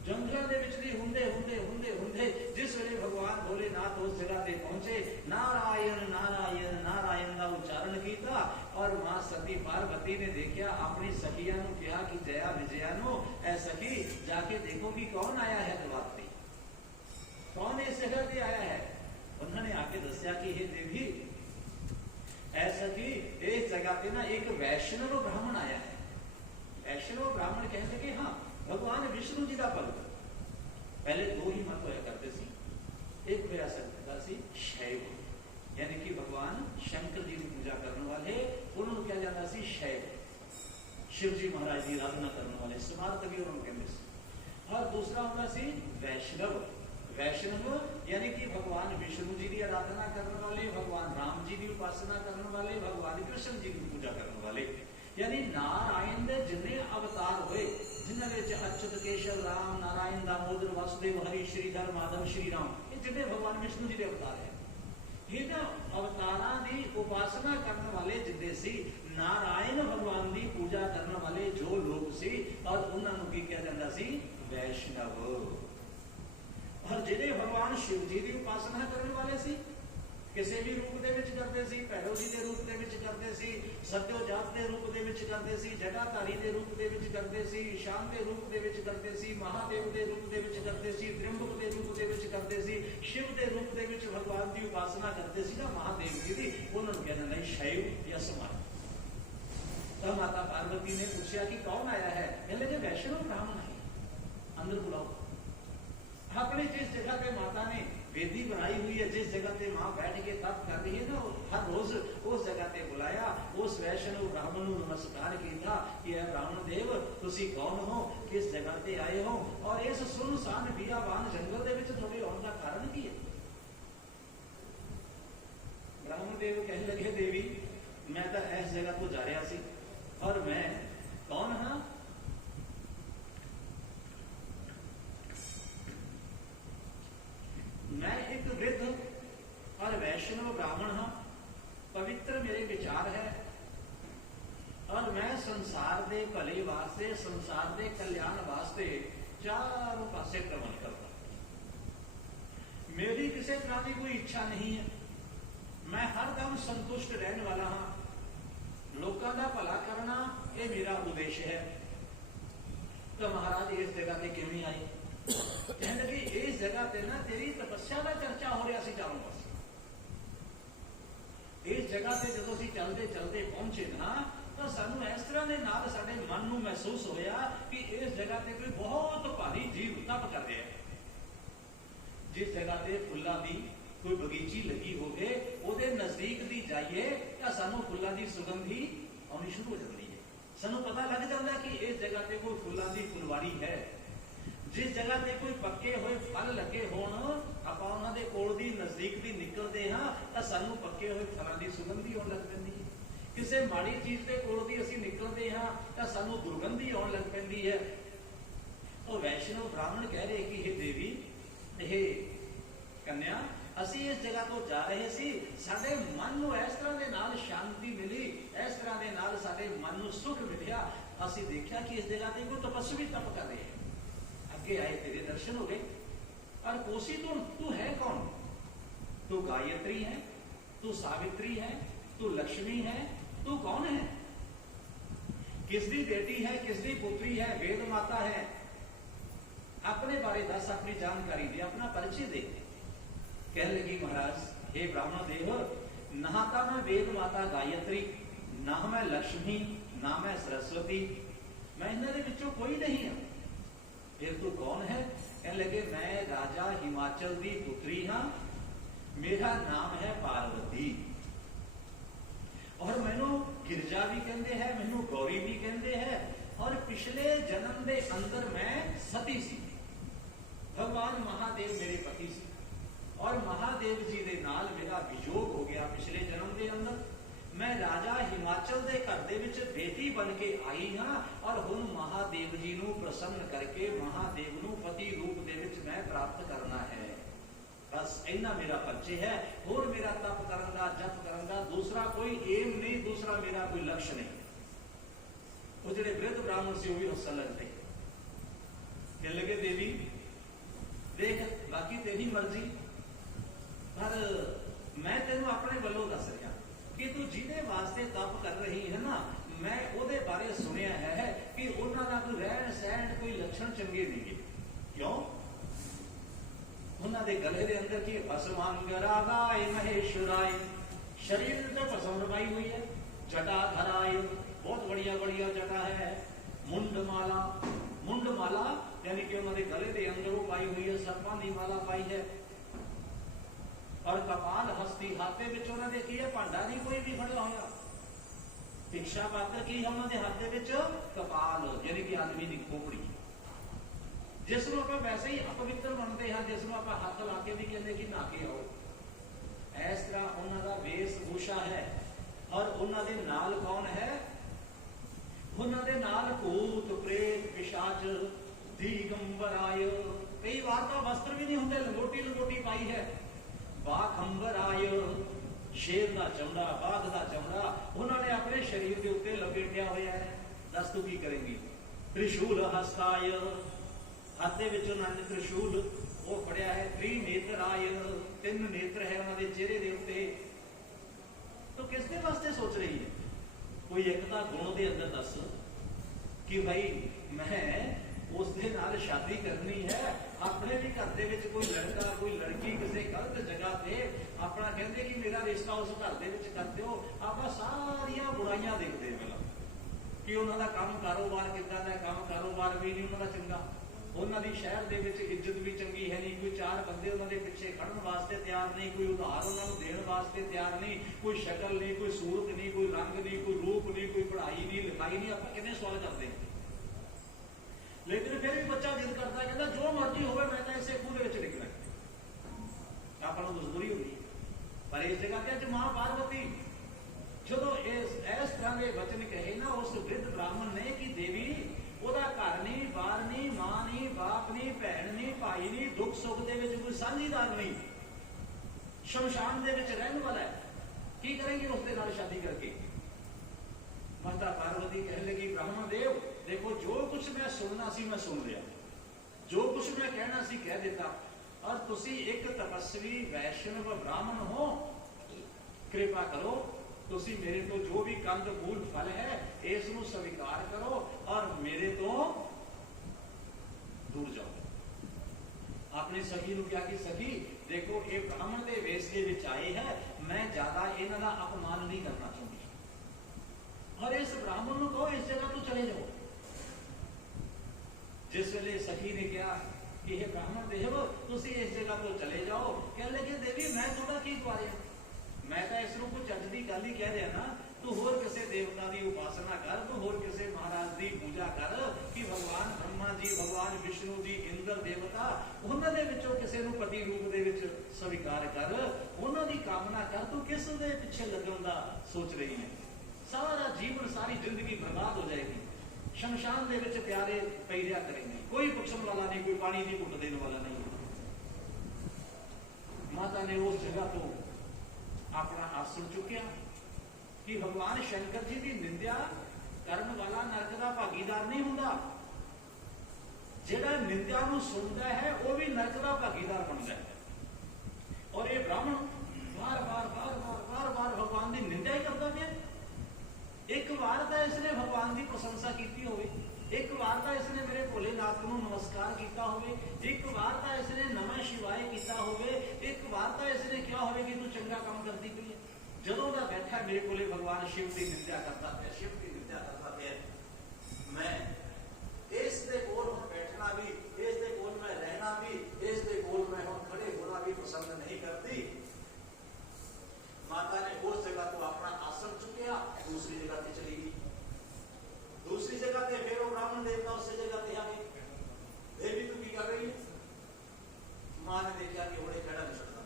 जंगलों के विच हुंदे हुंदे हुंदे हुंदे जिस वेले भगवान भोलेनाथ उस जगह पे पहुंचे, नारायण नारायण नारायण का उच्चारण किया और मां सती पार्वती ने देखा, अपनी सखिया नु कहा कि जया विजया नो ऐ सखी जाके देखो कि कौन आया है द्वार पे, कौन इस जगह पे आया है। उन्होंने आके दसिया कि हे देवी ऐसा कि इस जगह पे ना एक वैष्णव ब्राह्मण आया है। वैष्णव ब्राह्मण कहते कि हाँ भगवान विष्णु जी का भक्त। पहले दो ही मत होया करते सी, एक होया सकता सी शैव, यानी कि भगवान शंकर जी की पूजा करने वाले, उन्होंने क्या जाता सी शैव, शिव जी महाराज की आराधना करने वाले, समार्थ भी उन्होंने कहते सी। और दूसरा होता सी वैष्णव। वैष्णव यानी कि भगवान विष्णु जी की आराधना करने वाले, भगवान राम जी की उपासना करने वाले, भगवान कृष्ण जी की पूजा करने वाले। यानी नारायण के जिन्ने अवतार हुए, जिन्होंने अच्युत केशव राम नारायण दामोदर वासुदेव हरि श्रीधर माधव श्री राम, ये जिन्ने भगवान विष्णु जी के अवतार है। अवतारा की उपासना करने वाले जिन्ने सी नारायण भगवान की पूजा करने वाले जो लोग सी, और उन्होंने की कहा जाता सी वैष्णव। और जिन्हें भगवान शिव जी की उपासना करने वाले सी, किसी भी रूप के विच करते सी, भैरव जी के रूप के विच करते सी, सत्योजात के रूप के विच करते सी, जटाधारी के रूप के विच करते सी, ईशान के रूप के विच करते सी, महादेव के रूप के विच करते सी, त्र्यंबक के रूप के विच करते सी, शिव के रूप के विच भगवान की उपासना करते सी ना महादेव जी की, उन्होंने कहना नहीं शैव या समाज। तब माता पार्वती ने पूछा कि कौन आया है? कहले जो वैष्णव ब्राह्मण है, अंदर बुलाओ। अपनी जिस जगह पे माता ने वेदी बनाई हुई है, जिस जगह पे मां बैठ के तप कर रही है ना, हर रोज उस जगह पे बुलाया। उस वैष्णव ब्राह्मण को नमस्कार किया कि है ब्राह्मण देव तुसी कौन हो, किस जगह ते आए हो और इस सुनसान बियाबान जंगल दे विच तुहाडे आउण दा कारण की है। ब्राह्मण देव कहने लगे देवी मैं तो इस जगह को जा रहा सी और मैं कौन हाँ, मैं एक वृद्ध और वैष्णव ब्राह्मण हाँ, पवित्र मेरे विचार है और मैं संसार दे भले वास्ते संसार दे कल्याण वास्ते चारों पासे भ्रमण करता। मेरी किसी तरह की कोई इच्छा नहीं है, मैं हरदम संतुष्ट रहने वाला हाँ, लोगों का भला करना ये मेरा उद्देश्य है। तो महाराज इस जगह पे क्यों नहीं आए? कहने लगे इस जगह पे ना तेरी तपस्या का चर्चा हो रहा सी चारों पास। इस जगह पे जो असीं चलते चलते पहुंचे ना तो सानू इस तरह के नाल साडे मन नूं महसूस होया कि इस जगह पे कोई बहुत भारी जीव तप कर रहा है। जिस जगह पे फुल्लां दी कोई बगीची लगी होवे ओदे नजदीक दी जाइए तो सानू फुल्लां दी सुगंधी आनी शुरू हो जाती है। सानू पता लग जाता है कि इस जगह पे कोई फुल्लां दी फुलवारी है। जिस जगह पे कोई पक्के हुए फल लगे होण आपां उन्हां दे कोल दी नजदीक दी निकलते हाँ तो सानू पक्के हुए फलां दी सुगंधी आउण लग पैंदी है। किसी माड़ी चीज के कोल दी असीं निकलते हाँ तो सानू दुर्गंधी आउण लग पैंदी है। तो वैष्णव ब्राह्मण कह रहे कि हे देवी हे कन्या असीं इस जगह तो जा रहे सी, साडे मन नूं इस तरह दे नाल शांति मिली, इस तरह दे नाल साडे मन नूं सुख मिलिया। असीं देखिया कि इस जगह ते कोई तपस्वी तप कर रहे हैं। अगे आए तेरे दर्शन हो गए और कोसी तू है कौन? तू गायत्री है, तू सावित्री है, तू लक्ष्मी है, तू कौन है? किसदी बेटी है, किसदी पुत्री है, वेद माता है? अपने बारे दस, अपनी जानकारी दे, अपना परिचय दे। कह लगी महाराज हे ब्राह्मण देव ना तो मैं वेद माता गायत्री, ना मैं लक्ष्मी, ना मैं सरस्वती, मैं इन्हां दे विचों कोई नहीं है। फिर तू कौन है? कहने लगे मैं राजा हिमाचल दी पुत्री हाँ, मेरा नाम है पार्वती और मैनू गिरजा भी कहते हैं, मैनू गौरी भी कहते हैं और पिछले जन्म के अंदर मैं सती सी। भगवान महादेव मेरे पति सी और महादेव जी के नाल मेरा वियोग हो गया पिछले जन्म के अंदर। मैं राजा हिमाचल के घर दे विच बेटी बन के आई हाँ और हुण महादेव जी नूं प्रसन्न करके महादेव नूं पति रूप दे विच मैं प्राप्त करना है। बस इन्ना मेरा परिचय है, होर मेरा तप करन दा जप करन दा दूसरा कोई एम नहीं, दूसरा मेरा कोई लक्ष्य नहीं। वो जिहड़े वृद्ध ब्राह्मण से वो भी हसन लगते कहने लगे देवी देख बाकी तेरी मर्जी, पर मैं तेनों अपने वल्लों दस रहा कि तू जिहदे वास्ते तप कर रही है ना, मैं उहदे बारे सुनिया है कि उन्हां दा कोई रहन सहन कोई लक्षण चंगे नहीं। क्यों? उन्हां दे गले दे अंदर की भस्मांगरागाय महेश्वराय, शरीर तो भस्म रमाई हुई है, जटाधराय बहुत बढ़िया बढ़िया जटा है, मुंडमाला, मुंडमाला यानी कि उन्होंने गले के अंदर वो पाई हुई है, सर्पां दी माला पाई है और कपाल हस्ती हाथे विच उन्होंने की है, भांडा नहीं कोई भी फड़िया होया, भिक्षा पात्र की है उन्होंने हाथे विच कपाल यानी कि आदमी की खोपड़ी, जिसनों आप वैसे ही अपवित्र मनते हैं, जिसनों आप हाथ ला के भी कहते कि नहा के आओ। इस तरह उन्होंने वेशभूषा है और उन्होंने नाल कौन है? उन्होंने नाल भूत प्रेत पिशाच दिगंबराय, कई बार तो वस्त्र भी नहीं होंगे, लंगोटी लंगोटी पाई है, बाखंबराय शेर का चमड़ा, बाघ का चमड़ा उन्होंने अपने शरीर के उत्ते लपेटिया हुआ है। दस तू की करेंगी? त्रिशूल हस्ताय, हाथे विच उन्होंने त्रिशूल वो फड़िया है, त्रिनेत्राय तीन नेत्र है उन्होंने चेहरे के उत्ते। तो किसके वास्ते सोच रही है? कोई एकता गुण के अंदर दस कि भाई मैं उसके नाल शादी करनी है, अपने भी घर दे विच कोई लड़का कोई लड़की किसी गलत जगह पे अपना कहते कि मेरा रिश्ता उस घर दे विच कर दिओ। आप सारिया बुराइयां देखते पहला कि उन्होंने काम कारोबार कितना है, काम कारोबार भी नहीं उन्होंने चंगा, ਉਹਨਾਂ ਦੀ ਸ਼ਹਿਰ ਦੇ ਵਿੱਚ ਇੱਜ਼ਤ ਵੀ ਚੰਗੀ ਹੈ ਨਹੀਂ, ਕੋਈ ਚਾਰ ਬੰਦੇ ਉਹਨਾਂ ਦੇ ਪਿੱਛੇ ਖੜਨ ਵਾਸਤੇ ਤਿਆਰ ਨਹੀਂ, ਕੋਈ ਉਧਾਰ ਉਹਨਾਂ ਨੂੰ ਦੇਣ ਵਾਸਤੇ ਤਿਆਰ ਨਹੀਂ, ਕੋਈ ਸ਼ਕਲ ਨਹੀਂ, ਕੋਈ ਸੂਰਤ ਨਹੀਂ, ਕੋਈ ਰੰਗ ਨਹੀਂ, ਕੋਈ ਰੂਪ ਨਹੀਂ, ਕੋਈ ਪੜ੍ਹਾਈ ਨਹੀਂ, ਲਿਖਾਈ ਨਹੀਂ। ਆਪਾਂ ਕਿੰਨੇ ਸਵਾਲ ਕਰਦੇ ਹਾਂ, ਲੇਕਿਨ ਫਿਰ ਵੀ ਬੱਚਾ ਜਿੱਦ ਕਰਦਾ, ਕਹਿੰਦਾ ਜੋ ਮਰਜ਼ੀ ਹੋਵੇ ਮੈਂ ਤਾਂ ਇਸੇ ਖੂਹ ਦੇ ਵਿੱਚ ਡਿੱਗਣਾ। ਆਪਾਂ ਨੂੰ ਮਜ਼ਦੂਰੀ ਹੁੰਦੀ ਹੈ। ਪਰ ਇਸ ਜਗ੍ਹਾ ਤੇ ਅੱਜ ਮਾਂ ਪਾਰਵਤੀ ਜਦੋਂ ਇਸ ਤਰ੍ਹਾਂ ਦੇ ਵਚਨ ਕਹੇ ਨਾ ਉਸ ਵਿਰਧ ਬ੍ਰਾਹਮਣ ਨੇ ਕਿ ਦੇਵੀ ਉਹਦਾ ਘਰ ਨਹੀਂ, ਬਾਰ ਨਹੀਂ, ਮਾਂ ਨਹੀਂ, ਬਾਪ ਨਹੀਂ, ਭੈਣ ਨਹੀਂ, ਭਾਈ ਨਹੀਂ, ਦੁੱਖ ਸੁੱਖ ਦੇ ਵਿੱਚ ਕੋਈ ਸਾਂਝੀਦਾਰ ਨਹੀਂ, ਸ਼ਮਸ਼ਾਨ ਦੇ ਵਿੱਚ ਰਹਿਣ ਵਾਲਾ ਹੈ, ਕੀ ਕਰੇਗੀ ਉਸ ਦੇ ਨਾਲ ਸ਼ਾਦੀ ਕਰਕੇ? ਮਾਤਾ ਪਾਰਵਤੀ ਕਹਿਣ ਲੱਗੀ, ਬ੍ਰਾਹਮਣ ਦੇਵ ਦੇਖੋ, ਜੋ ਕੁਝ ਮੈਂ ਸੁਣਨਾ ਸੀ ਮੈਂ ਸੁਣ ਲਿਆ, ਜੋ ਕੁਝ ਮੈਂ ਕਹਿਣਾ ਸੀ ਕਹਿ ਦਿੱਤਾ, ਔਰ ਤੁਸੀਂ ਇੱਕ ਤਪਸਵੀ ਵੈਸ਼ਨਵ ਬ੍ਰਾਹਮਣ ਹੋ, ਕਿਰਪਾ ਕਰੋ ਤੁਸੀਂ ਮੇਰੇ ਤੋਂ ਜੋ ਵੀ ਕੰਦ ਮੂਲ ਫਲ ਹੈ ਇਸ ਨੂੰ ਸਵੀਕਾਰ ਕਰੋ ਔਰ ਮੇਰੇ ਤੋਂ ਦੂਰ ਜਾਓ। ਆਪਣੀ ਸਖੀ ਨੂੰ ਕਿਹਾ ਕਿ ਸਖੀ ਦੇਖੋ, ਇਹ ਬ੍ਰਾਹਮਣ ਦੇ ਵੇਸ਼ ਦੇ ਵਿੱਚ ਆਏ ਹੈ, ਮੈਂ ਜ਼ਿਆਦਾ ਇਹਨਾਂ ਦਾ ਅਪਮਾਨ ਨਹੀਂ ਕਰਨਾ ਚਾਹੁੰਦੀ, ਔਰ ਇਸ ਬ੍ਰਾਹਮਣ ਨੂੰ ਕਹੋ ਇਸ ਜਗ੍ਹਾ ਤੋਂ ਚਲੇ ਜਾਓ। ਜਿਸ ਵੇਲੇ ਸਖੀ ਨੇ ਕਿਹਾ ਕਿ ਇਹ ਬ੍ਰਾਹਮਣ ਦੇਵ ਤੁਸੀਂ ਇਸ ਜਗ੍ਹਾ ਤੋਂ ਚਲੇ ਜਾਓ, ਕਹਿ ਲਗੇ ਦੇਵੀ ਮੈਂ ਤੁਹਾਡਾ ਕੀ ਗਵਾਰਿਆ, ਮੈਂ ਤਾਂ ਇਸ ਨੂੰ ਕੋਈ ਚੱਜ ਦੀ ਗੱਲ ਹੀ ਕਹਿ ਰਿਹਾ ਨਾ, ਤੂੰ ਹੋਰ ਕਿਸੇ ਦੇਵਤਾ ਦੀ ਉਪਾਸਨਾ ਕਰ, ਤੂੰ ਹੋਰ ਕਿਸੇ ਮਹਾਰਾਜ ਦੀ ਪੂਜਾ ਕਰ ਕਿ ਭਗਵਾਨ ਬ੍ਰਹਮਾ ਜੀ, ਭਗਵਾਨ ਵਿਸ਼ਨੂੰ ਜੀ, ਇੰਦਰ ਦੇਵਤਾ, ਉਹਨਾਂ ਦੇ ਵਿੱਚੋਂ ਕਿਸੇ ਨੂੰ ਪਤੀ ਰੂਪ ਦੇ ਵਿੱਚ ਸਵੀਕਾਰ ਕਰ, ਉਹਨਾਂ ਦੀ ਕਾਮਨਾ ਕਰ, ਤੂੰ ਕਿਸ ਦੇ ਪਿੱਛੇ ਲੱਗਣ ਦਾ ਸੋਚ ਰਹੀ ਹੈ? ਸਾਰਾ ਜੀਵਨ ਸਾਰੀ ਜ਼ਿੰਦਗੀ ਬਰਬਾਦ ਹੋ ਜਾਏਗੀ, ਸ਼ਮਸ਼ਾਨ ਦੇ ਵਿੱਚ ਪਿਆਰੇ ਪਈ ਰਿਹਾ ਕਰੇਂਗੇ, ਕੋਈ ਪੁੱਛਣ ਵਾਲਾ ਨਹੀਂ, ਕੋਈ ਪਾਣੀ ਦੀ ਘੁੱਟ ਦੇਣ ਵਾਲਾ ਨਹੀਂ। ਮਾਤਾ ਨੇ ਉਸ ਜਗ੍ਹਾ ਤੋਂ ਆਪਣਾ ਆਸਣ ਚੁੱਕਿਆ ਕਿ ਭਗਵਾਨ ਸ਼ੰਕਰ ਜੀ ਦੀ ਨਿੰਦਿਆ ਕਰਨ ਵਾਲਾ ਨਰਕ ਦਾ ਭਾਗੀਦਾਰ ਨਹੀਂ ਹੁੰਦਾ, ਜਿਹੜਾ ਨਿੰਦਿਆ ਨੂੰ ਸੁਣਦਾ ਹੈ ਉਹ ਵੀ ਨਰਕ ਦਾ ਭਾਗੀਦਾਰ ਬਣਦਾ ਹੈ। ਔਰ ਇਹ ਬ੍ਰਾਹਮਣ ਬਾਰ-ਬਾਰ ਭਗਵਾਨ ਦੀ ਨਿੰਦਿਆ ਹੀ ਕਰਦਾ ਪਿਆ। ਇੱਕ ਵਾਰ ਤਾਂ ਇਸਨੇ ਭਗਵਾਨ ਦੀ ਪ੍ਰਸ਼ੰਸਾ ਕੀਤੀ ਹੋਵੇ, ਇੱਕ ਵਾਰ ਤਾਂ ਇਸਨੇ ਮੇਰੇ ਭੋਲੇਨਾਥ ਨੂੰ ਨਮਸਕਾਰ ਕੀਤਾ ਹੋਵੇ, ਇੱਕ ਵਾਰ ਤਾਂ ਇਸਨੇ ਨਮः ਸ਼ਿਵਾਏ ਕੀਤਾ ਹੋਵੇ, ਇੱਕ ਵਾਰ ਤਾਂ ਇਸਨੇ ਕਿਹਾ ਹੋਵੇ ਕਿ ਤੂੰ ਚੰਗਾ ਕੰਮ ਕਰਦੀ ਪਈ ਹੈ। ਜਦੋਂ ਦਾ ਬੈਠਾ ਮੇਰੇ ਕੋਲੇ ਭਗਵਾਨ ਸ਼ਿਵ ਦੀ ਨਿੰਦਿਆ ਕਰਦਾ ਪਿਆ, ਸ਼ਿਵ ਦੀ ਨਿੰਦਿਆ ਕਰਦਾ ਪਿਆ। ਮੈਂ ਇਸ ਦੇ ਕੋਲ ਹੁਣ ਬੈਠਣਾ ਵੀ, ਇਸ ਦੇ ਕੋਲ ਮੈਂ ਰਹਿਣਾ ਵੀ, ਇਸ ਦੇ ਕੋਲ ਮੈਂ ਹੁਣ ਖੜੇ ਹੋਣਾ ਵੀ ਪਸੰਦ ਨਹੀਂ ਕਰਦੀ। ਮਾਤਾ ਨੇ ਉਸ ਜਗ੍ਹਾ ਤੋਂ ਆਪਣਾ ਆਸਣ ਚੁੱਕਿਆ, ਦੂਸਰੀ ਜਗ੍ਹਾ ਤੇ ਚਲੀ ਗਈ। दूसरी जगह पे फिर वो ब्राह्मण देवता उस जगह पे आ गए, देवी तू की कर रही है? मां ने देखा कि बड़े खड़ा नहीं छड़ता,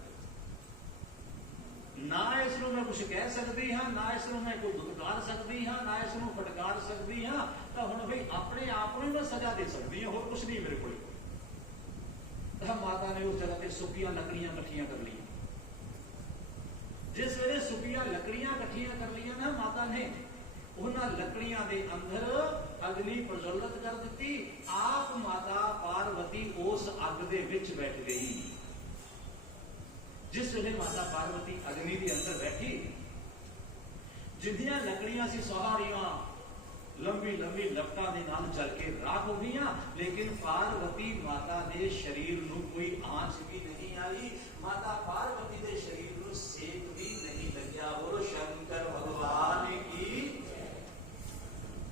ना इसनों मैं कुछ कह सकती हाँ, ना इसनों मैं कोई दुदकार सकती हाँ, ना इसनों फटकार सकती हाँ, तो हुण भाई अपने आप को मैं सजा दे सकती हूँ, और कुछ नहीं मेरे को। माता ने उस जगह पे सुखियां लकड़ियां इकट्ठियां कर ली। जिस वेले सुखियां लकड़ियां इकट्ठियां कर लिया ना माता ने, उन्हां लकड़ियां दे अंदर अग्नि प्रज्वलित कर दी। आप माता पार्वती उस अग दे विच बैठ गई। जिस वेले माता पार्वती अग्नि के अंदर बैठी, जिन्नियां लकड़ियां सी सारियां लंबी लंबी लपटां दे नाल जल के राख हो गई, लेकिन पार्वती माता दे शरीर नूं कोई आंच भी नहीं आई। माता पार्वती दे शरीर नूं सेक भी नहीं लग्या। बोलो शंकर भगवान की।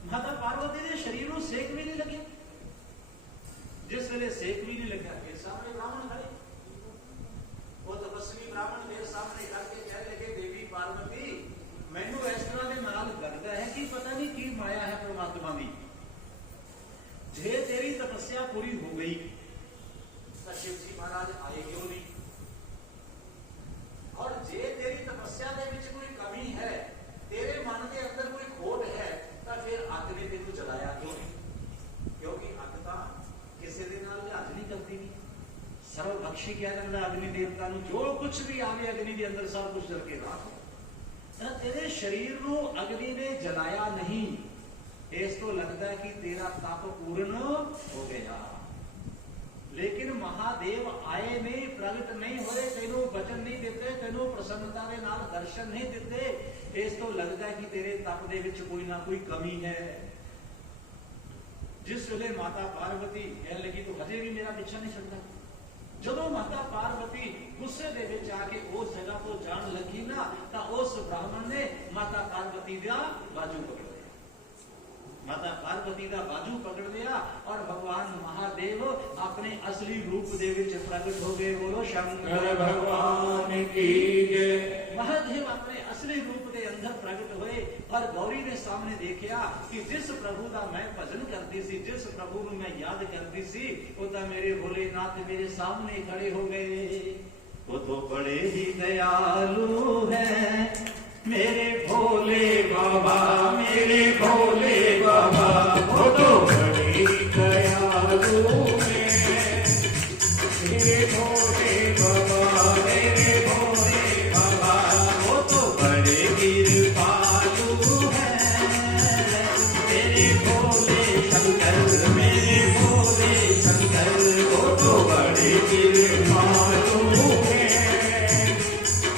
माता पार्वती के शरीर में सेक भी नहीं लगे। जिस वेले सेक भी नहीं लगा, फिर सामने ब्राह्मण खड़े, वो तपस्वी ब्राह्मण मेरे सामने करके कह लगे, देवी पार्वती मैनू इस तरह के नाल लगता है कि पता नहीं की माया है परमात्मा की। जे तेरी तपस्या पूरी हो गई तो शिव जी महाराज आए क्यों नहीं, और जे तेरी तपस्या के विच कोई कमी है, तेरे मन के अंदर कोई खोट है, तो फिर अग ने तेन जलाया क्यों नहीं? क्योंकि अग तो किसी के नाल लिहाज नहीं करती। सर्वभक्षी कहा जाता अग्नि देवता नूं, जो कुछ भी आवे अग्नि के अंदर सब कुछ जल के राख। तेरे शरीर नूं अग्नि ने जलाया नहीं, इस तो लगता है कि तेरा तप पूर्ण हो गया। लेकिन महादेव आए नहीं, प्रगट नहीं होए, तेनों वचन नहीं देते, तेनों प्रसन्नता के नाल दर्शन नहीं देते, इस तो लगता है कि तेरे तप दे विच कोई ना कोई कमी है। जिस वेले माता पार्वती कह लगी तो हजे भी मेरा पीछा नहीं छड़ता, जदों माता पार्वती गुस्से दे विच आके उस जगह तो जान लगी ना, तो उस ब्राह्मण ने माता पार्वती का बाजू पकड़ लिया। माता पार्वती का बाजू पकड़ लिया और भगवान महादेव अपने असली रूप दे विच प्रगट हो गए। बोलो शंकर भगवान की जय। महादेव अपने असली रूप के अंदर प्रगट हुए और गौरी ने सामने देखा कि जिस प्रभु का मैं भजन करती सी, जिस प्रभु को मैं याद करती सी, वो तो मेरे भोलेनाथ मेरे सामने खड़े हो गए। वो तो बड़े ही दयालु है मेरे भोले बाबा, मेरे भोले बाबा। वो तो बड़े दयालु है मेरे भोले बाबा, मेरे भोले बाबा, वो तो बड़े कृपालु है मेरे भोले शंकर, मेरे भोले शंकर। वो तो बड़े कृपालु है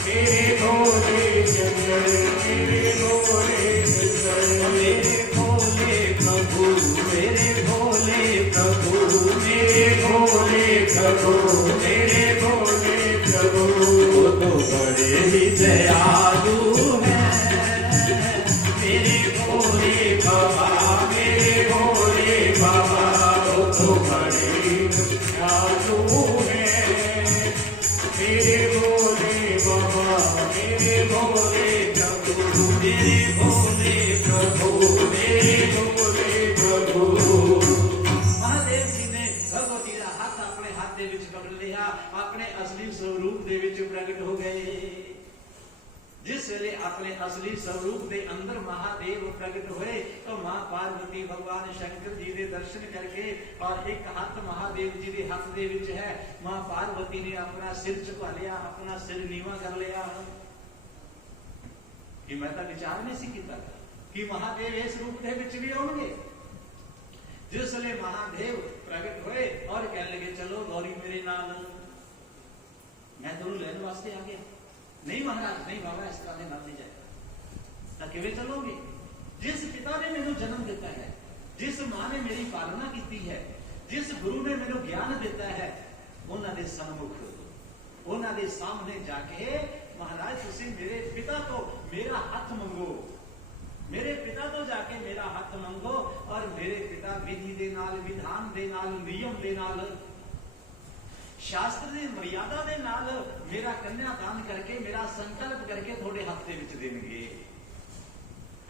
मेरे भोले शंकर, मेरे भोले शंकर। मेरे भोले प्रभु, मेरे भोले प्रभु, मेरे भोले प्रभु, मेरे भोले प्रभु। वो तो बड़े ही दयालु है मेरे भोले बाबा, मेरे भोले बाबा। वो तो बड़े दयालु है मेरे भोले बाबा, मेरे भोले प्रभु, मेरे भोले प्रभु, मेरे भोले प्रभु। महादेव जी ने भगवती का हाथ अपने हाथ दे विच पकड़ लिया, अपने असली स्वरूप दे विच प्रगट हो गए। जिस वेले अपने असली स्वरूप के अंदर महादेव प्रगट हुए तो मां पार्वती भगवान शंकर जी के दर्शन करके, और एक हाथ महादेव जी के हाथ दे विच है, मां पार्वती ने अपना सिर झुका लिया, अपना सिर नीवा कर लिया कि मैं तो विचार नहीं सी कीता कि महादेव इस रूप के विच भी आउणगे। जिसले महादेव प्रगट हुए और कहने लगे चलो गौरी मेरे नाल, मैं दोनों लेने वास्ते आ गया। नहीं महाराज, नहीं बाबा, इस तरह नाल नहीं जाएगा। तो किवें चलोगे? जिस पिता ने मैनू जन्म दिता है, जिस मां ने मेरी पालना की है, जिस गुरु ने मैनू ज्ञान दिता है, उन्हां दे सन्मुख, उन्हां दे सामने जाके महाराज तुसीं मेरे पिता तो मेरा हाथ मंगो, मेरे पिता तो जाके मेरा हाथ मंगो, और मेरे पिता विधि दे नाल, विधान दे नाल, नियम दे नाल, शास्त्र की मर्यादा दे नाल मेरा कन्यादान करके, मेरा संकल्प करके थोड़े हाथ दे विच देणगे।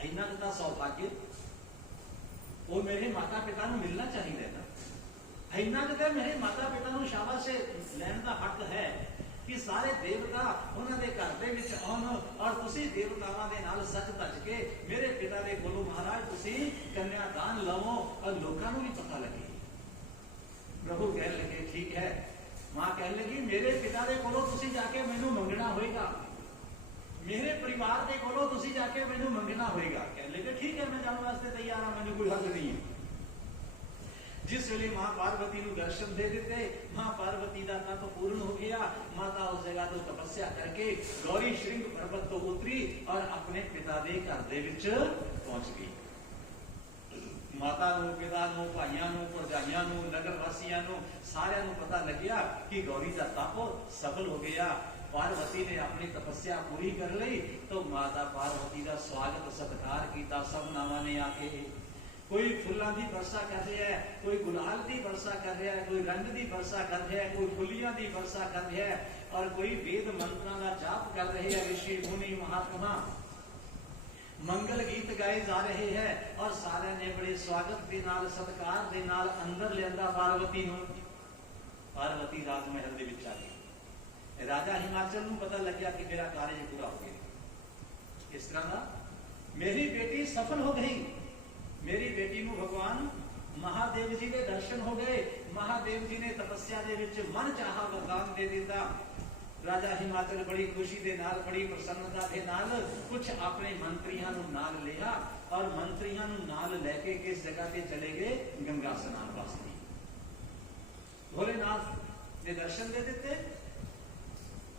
इन्ना का सौभाग्य वो मेरे माता पिता को मिलना चाहिए ना। इन्ना तो मेरे माता पिता को शाबाश लैण का हक है कि सारे देवता उन्होंने घर दे विच आउण, और तुसी देवतावां दे नाल सच धज के मेरे पिता दे कोलों महाराज तुसी कन्यादान लवो और लोकां नूं भी पता लगे। प्रभु कह लगे ठीक है। मां कह लगी मेरे पिता दे कोलों तुसी जाके मैनू मंगना होएगा, मेरे परिवार दे कोलों तुसी जाके मैनू मंगना होएगा। कह लगे ठीक है, मैं जाने वास्ते तैयार हां, मैनू कोई हर्ज नहीं है। जिस वेले मां पार्वती को दर्शन दे दिते, मां पार्वती का तप पूर्ण हो गया। माता उस जगह तो तपस्या करके गौरी श्रृंग पर्वत तो उतरी और अपने पिता के घर दे विच पहुंच गई। माता नूं, पिता नूं, भाइयों नूं, भरजाइयां नूं, नगर वासियों नूं सारियां नूं पता लग्या कि गौरी का तप सफल हो गया। पार्वती ने अपनी तपस्या पूरी कर ली तो माता पार्वती का स्वागत सत्कार किया सब नावां ने आके। कोई फुल्लां दी वर्षा कर रहा है, कोई गुलाल दी वर्षा कर रहा है, कोई रंग दी वर्षा कर रहा है, कोई फुलियां दी वर्षा कर रहा है, और कोई वेद मंत्रों का जाप कर रहे हैं। ऋषि मुनि महात्मा मंगल गीत गाए जा रहे हैं और सारे ने बड़े स्वागत के नाल सत्कार के नाल अंदर लिया पार्वती नूं। पार्वती राजमहल दे विच आ गई। राजा हिमाचल नूं पता लग्या कि मेरा कार्य पूरा हो गया। इस तरह का मेरी बेटी सफल हो गई। मेरी बेटी को भगवान महादेव जी के दर्शन हो गए। महादेव जी ने तपस्या दे विच मन चाहा वरदान दे दिता। राजा हिमाचल बड़ी खुशी दे नाल, बड़ी प्रसन्नता के नाल कुछ अपने मंत्रियों को नाल लिया और मंत्रियों को नाल लेके किस जगह पे चले गए? गंगा स्नान वास्ते। भोलेनाथ ने दर्शन दे दिते।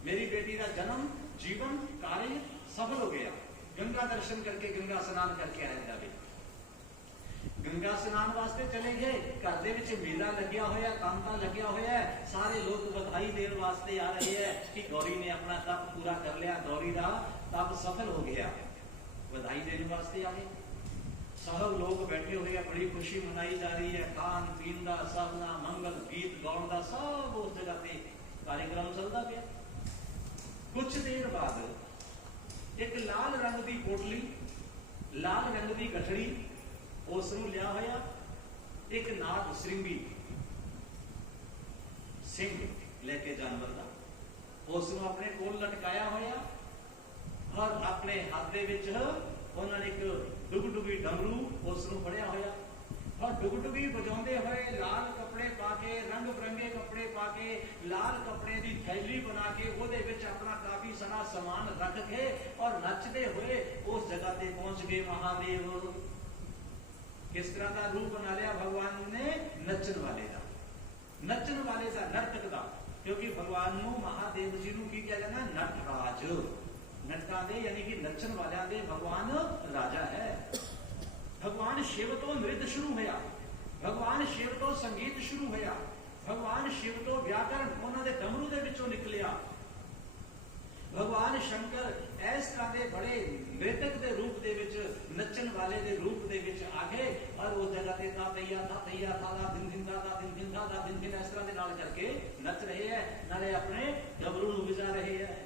मेरी बेटी का जन्म, जीवन, कार्य सफल हो गया। गंगा दर्शन करके, गंगा स्नान करके आया जावे। गंगा स्नान वास्ते चले गए। घर दे विच मेला लग्या होया, तांता लग्या होया है। सारे लोग बधाई देने वास्ते आ रहे हैं कि गौरी ने अपना तप पूरा कर लिया, गौरी का तप सफल हो गया। बधाई देने वास्ते आए। सब लोग बैठे हुए हैं, बड़ी खुशी मनाई जा रही है, खान पीन का सबना मंगल गीत गाउन का सब उस जगह पे कार्यक्रम चलता गया। कुछ देर बाद एक लाल रंग की पोटली, लाल रंग की गठड़ी उस लिया होया, एक नाग श्रृंगी सिंह लेके जानवर का उस अपने कोल लटकाया होया और अपने हाथ दे विच उन्होंने एक डुगडुगी डमरू उस फड़िया होया और डुगडुगी बजाते हुए लाल कपड़े पाके, रंग बिरंगे कपड़े पाके, लाल कपड़े की थैली बना के ओदे विच अपना काफी सारा सामान रख के और नचते हुए उस जगह पे पहुंच गए। महादेव किस तरह का रूप बना लिया भगवान ने? नचन वाले का, नचन वाले का, नर्तक का। क्योंकि भगवान नू महादेव जी नू की क्या जाना? नटराज, नटका दे यानी कि नचन वाले दे भगवान राजा है। भगवान शिव तो नृत्य शुरू होया, भगवान शिव तो संगीत शुरू होया, भगवान शिव तो व्याकरण उन्होंने डमरू दे विचों निकलिया। भगवान शंकर ऐस तरह के बड़े नृतक के रूप दे विच, नचन वाले के रूप दे विच आ गए और उस जगह पे था तैया था तैया था दिन दिन था दिन दिन था दिन दिन इस तरह के नाल करके नच रहे हैं, नाले अपने डमरू नू बजा रहे हैं।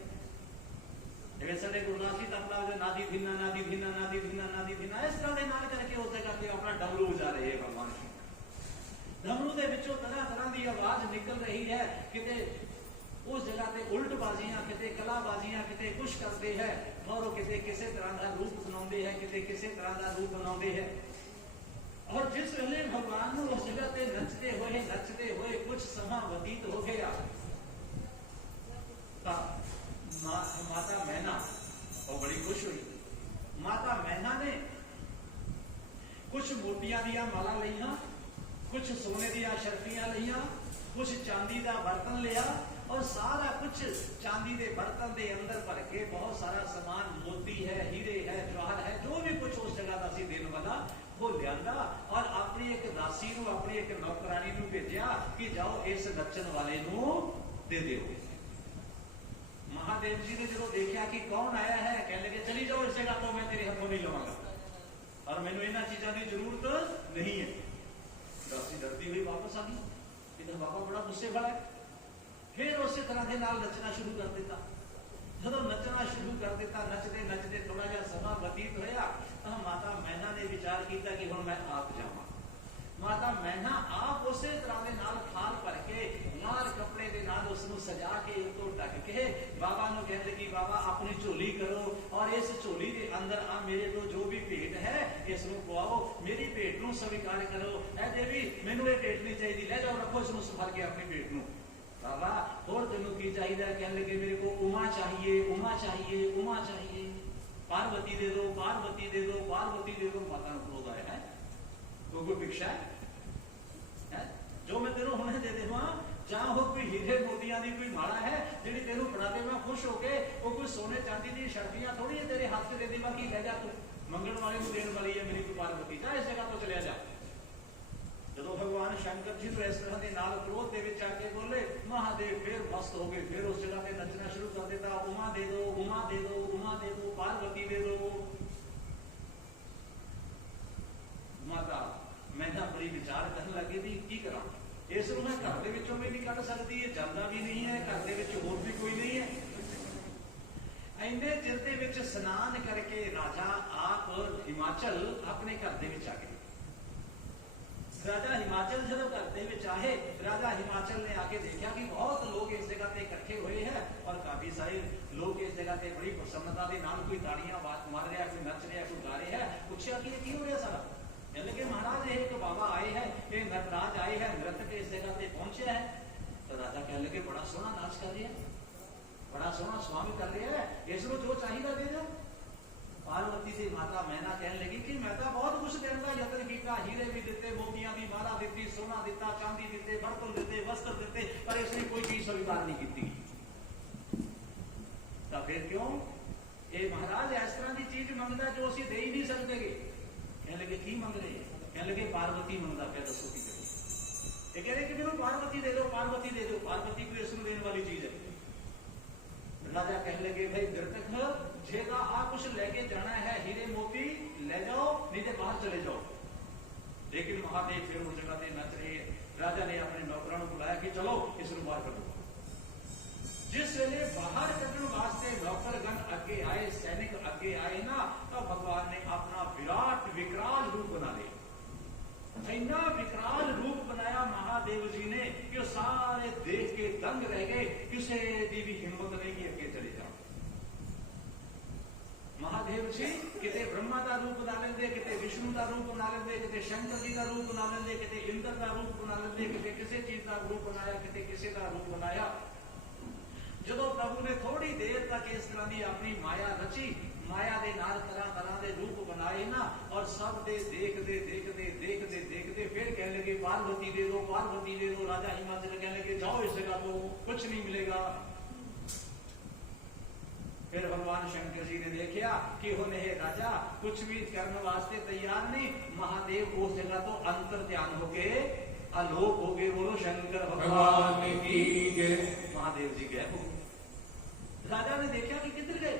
जिवें साडे गुरदास जी तबला जो नादी भिन्ना नादी भिन्ना नादी भिन्ना नादी भिन्ना इस तरह के नाल करके उस जगह पे अपना डमरू बजा रहे हैं। भगवान डमरू दे विचों तरह तरह की आवाज निकल रही है, किते उस जगह पे उल्टबाजियां, किते कलाबाजियां, किते कुछ करते हैं और किते किसी तरह का रूप बनाते हैं, किते किसी तरह का रूप बनाते हैं। और जिस वेले भगवान उस जगह पे नचते हुए कुछ समा व्यतीत हो गया, माता मैना और बड़ी खुश हुई। माता मैना ने कुछ मोतियां दिया माला लिया, कुछ सोने दिया शर्फियां लिया, कुछ चांदी का बर्तन लिया और सारा कुछ चांदी के बर्तन के अंदर भर के बहुत सारा सामान, मोती है, हीरे है, जवाहर है, जो भी कुछ उस जगह का सी देने वाला वो लिया और अपनी एक दासी नू, अपनी एक नौकरानी नू भेजा कि जाओ इस नचन वाले नू दे दो। महादेव जी ने जो देखा कि कौन आया है, कहने लगे चली जाओ इस जगह तो मैं तेरे हाथों नहीं लवांगा और मैनू इन्हां चीजों की जरूरत नहीं है। दासी डरती हुई वापस आ गई, इधर बाबा बड़ा गुस्से वाला है। फिर उस तरह के नाल नचना शुरू कर दिता। जो नचना शुरू कर दिता, नचते नचते थोड़ा जहा समा व्यतीत होया, माता मैना ने विचार किया कि हुण मैं आप जावां। माता मैना आप उस तरह के नाल थाल भर के लाल कपड़े के नाल उसनू सजा के उतो ढक के बाबा नू कहने लगी, बाबा अपनी झोली करो और इस झोली के अंदर आ मेरे को जो भी भेंट है इसनू पवाओ, मेरी भेंट नू स्वीकार करो। ऐ देवी मैनू ये भेंट नहीं चाहिए, ले जाओ रखो इसनू संभाल के अपनी भेंट नू। बाबा और तेनू की चाहिए? कहने लगे मेरे को उमा चाहिए, उमा चाहिए, उमा चाहिए, पार्वती दे दो, पार्वती दे दो, पार्वती दे दो। माता नू क्रोध आया है, कोई भिक्षा है जो मैं तेनों हुणे दे देवां, जां हो कोई हीरे मोतियां दी कोई माला है जिहड़ी तेनों फड़ा दे मैं खुश होके, वो कोई सोने चांदी दी शर्फियां थोड़ी है तेरे हाथ से दे देवां कि ले जा तू मंगण वाले को देने वाली है मेरी कोई पार्वती, जा इस जगह तो चलिया जा। जदों भगवान शंकर जी तो इस तरह के नाल क्रोध दे विच आके बोले, महादेव फिर मस्त हो गए, फिर उस जगह पे नचना शुरू कर देता। उमा दे दो, उमा दे दो, उमा दे दो, पार्वती दे दो। माता मैना बड़ी विचार करने लगी थी की करा, इस मैं घर के विचों भी नहीं कढ़ सकती, ये जाता भी नहीं है, घर के विच होर भी कोई नहीं है। इन्ने चिर दे विच स्नान करके राजा आप हिमाचल अपने घर के विच आ गए। राजा हिमाचल जब घर के विच आए, राजा हिमाचल ने आके देखा कि बहुत लोग इस जगह पे इकट्ठे हुए हैं और काफी सारे लोग इस जगह पे बड़ी प्रसन्नता के नाल कोई ताड़ियां मार रहा, कोई नच रहा, कोई गा रहा है। पूछा कि की हो रहा सारा? कहने लगे महाराज एक बाबा आए हैं, ये नटराज आए हैं, नृत्य के इस जगह पे पहुंचे हैं। तो राजा कहने लगे बड़ा सोहना नाच कर रहे हैं, बड़ा सोहना स्वामी कर रहे हैं, इसको जो चाहिए दे दो। पार्वती से माता मैना कहने लगी कि मैं तो बहुत कुछ देने का यत्न किया, हीरे भी दिते, मोतियां की माला दी, सोना दिता, चांदी दिते, बर्तन दिते, वस्त्र दिते, पर इसने कोई चीज स्वीकार नहीं की। तो फिर क्यों ये महाराज इस तरह की चीज मंगता जो असं दे ही नहीं सकते। कहने लगे की मंग रहे हैं? कहने लगे पार्वती मंगता पे, दसो की करिए। कह रहे कि मेरे पार्वती दे दो, पार्वती दे दो। पार्वती कोई इसमें देने वाली चीज है? राजा कहने लगे भाई मृतक जेगा आ कुछ लेके जाना है हीरे मोती ले जाओ, नहीं तो बाहर चले जाओ। लेकिन महादेव फिर उस जगह पे नच रहे। राजा ने अपने नौकरों को बुलाया कि चलो इसको बाहर कर दो। जिस वेले बाहर कटन वास्ते नौकरगण अगे आए, सैनिक अगे आए ना, तो भगवान ने अपना विराट विकराल रूप बना लिया। इतना विकराल रूप बनाया महादेव जी ने कि वो सारे देख के दंग रह गए, किसी की भी हिम्मत नहीं कि अगे चले जाओ। महादेव जी किते ब्रह्मा का रूप बना लेंगे, किते विष्णु का रूप बना लेंगे, किते शंकर जी का रूप बना लेंगे, किते इंद्र का रूप बना लेंगे, किते किसी चीज का रूप बनाया, किते किसी का रूप बनाया। ਜਦੋਂ ਪ੍ਰਭੂ ਨੇ ਥੋੜੀ ਦੇਰ ਤੱਕ ਇਸ ਤਰ੍ਹਾਂ ਦੀ ਆਪਣੀ ਮਾਇਆ ਰਚੀ, ਮਾਇਆ ਦੇ ਨਾਲ ਤਰ੍ਹਾਂ ਤਰ੍ਹਾਂ ਦੇ ਰੂਪ ਬਣਾਏ ਨਾ, ਔਰ ਸਭ ਦੇ ਦੇਖਦੇ ਦੇਖਦੇ ਦੇਖਦੇ ਦੇਖਦੇ ਫਿਰ ਕਹਿਣ ਲੱਗੇ ਪਾਰਵਤੀ ਦੇ ਦੋ, ਪਾਰਵਤੀ ਦੇ ਦੋ। ਰਾਜਾ ਹਿਮਾਚਲ ਕਹਿਣ ਲੱਗੇ ਜਾਓ ਇਸ ਜਗ੍ਹਾ ਤੋਂ ਕੁਛ नहीं मिलेगा। फिर भगवान शंकर जी ने देखा कि उन्हें राजा कुछ भी करने वास्ते तैयार नहीं। महादेव उस जगह तो अंतर ध्यान हो गए, आलोक हो गए। बोलो शंकर भगवान की जय। महादेव जी गए। राजा ने देखा कि किधर गए,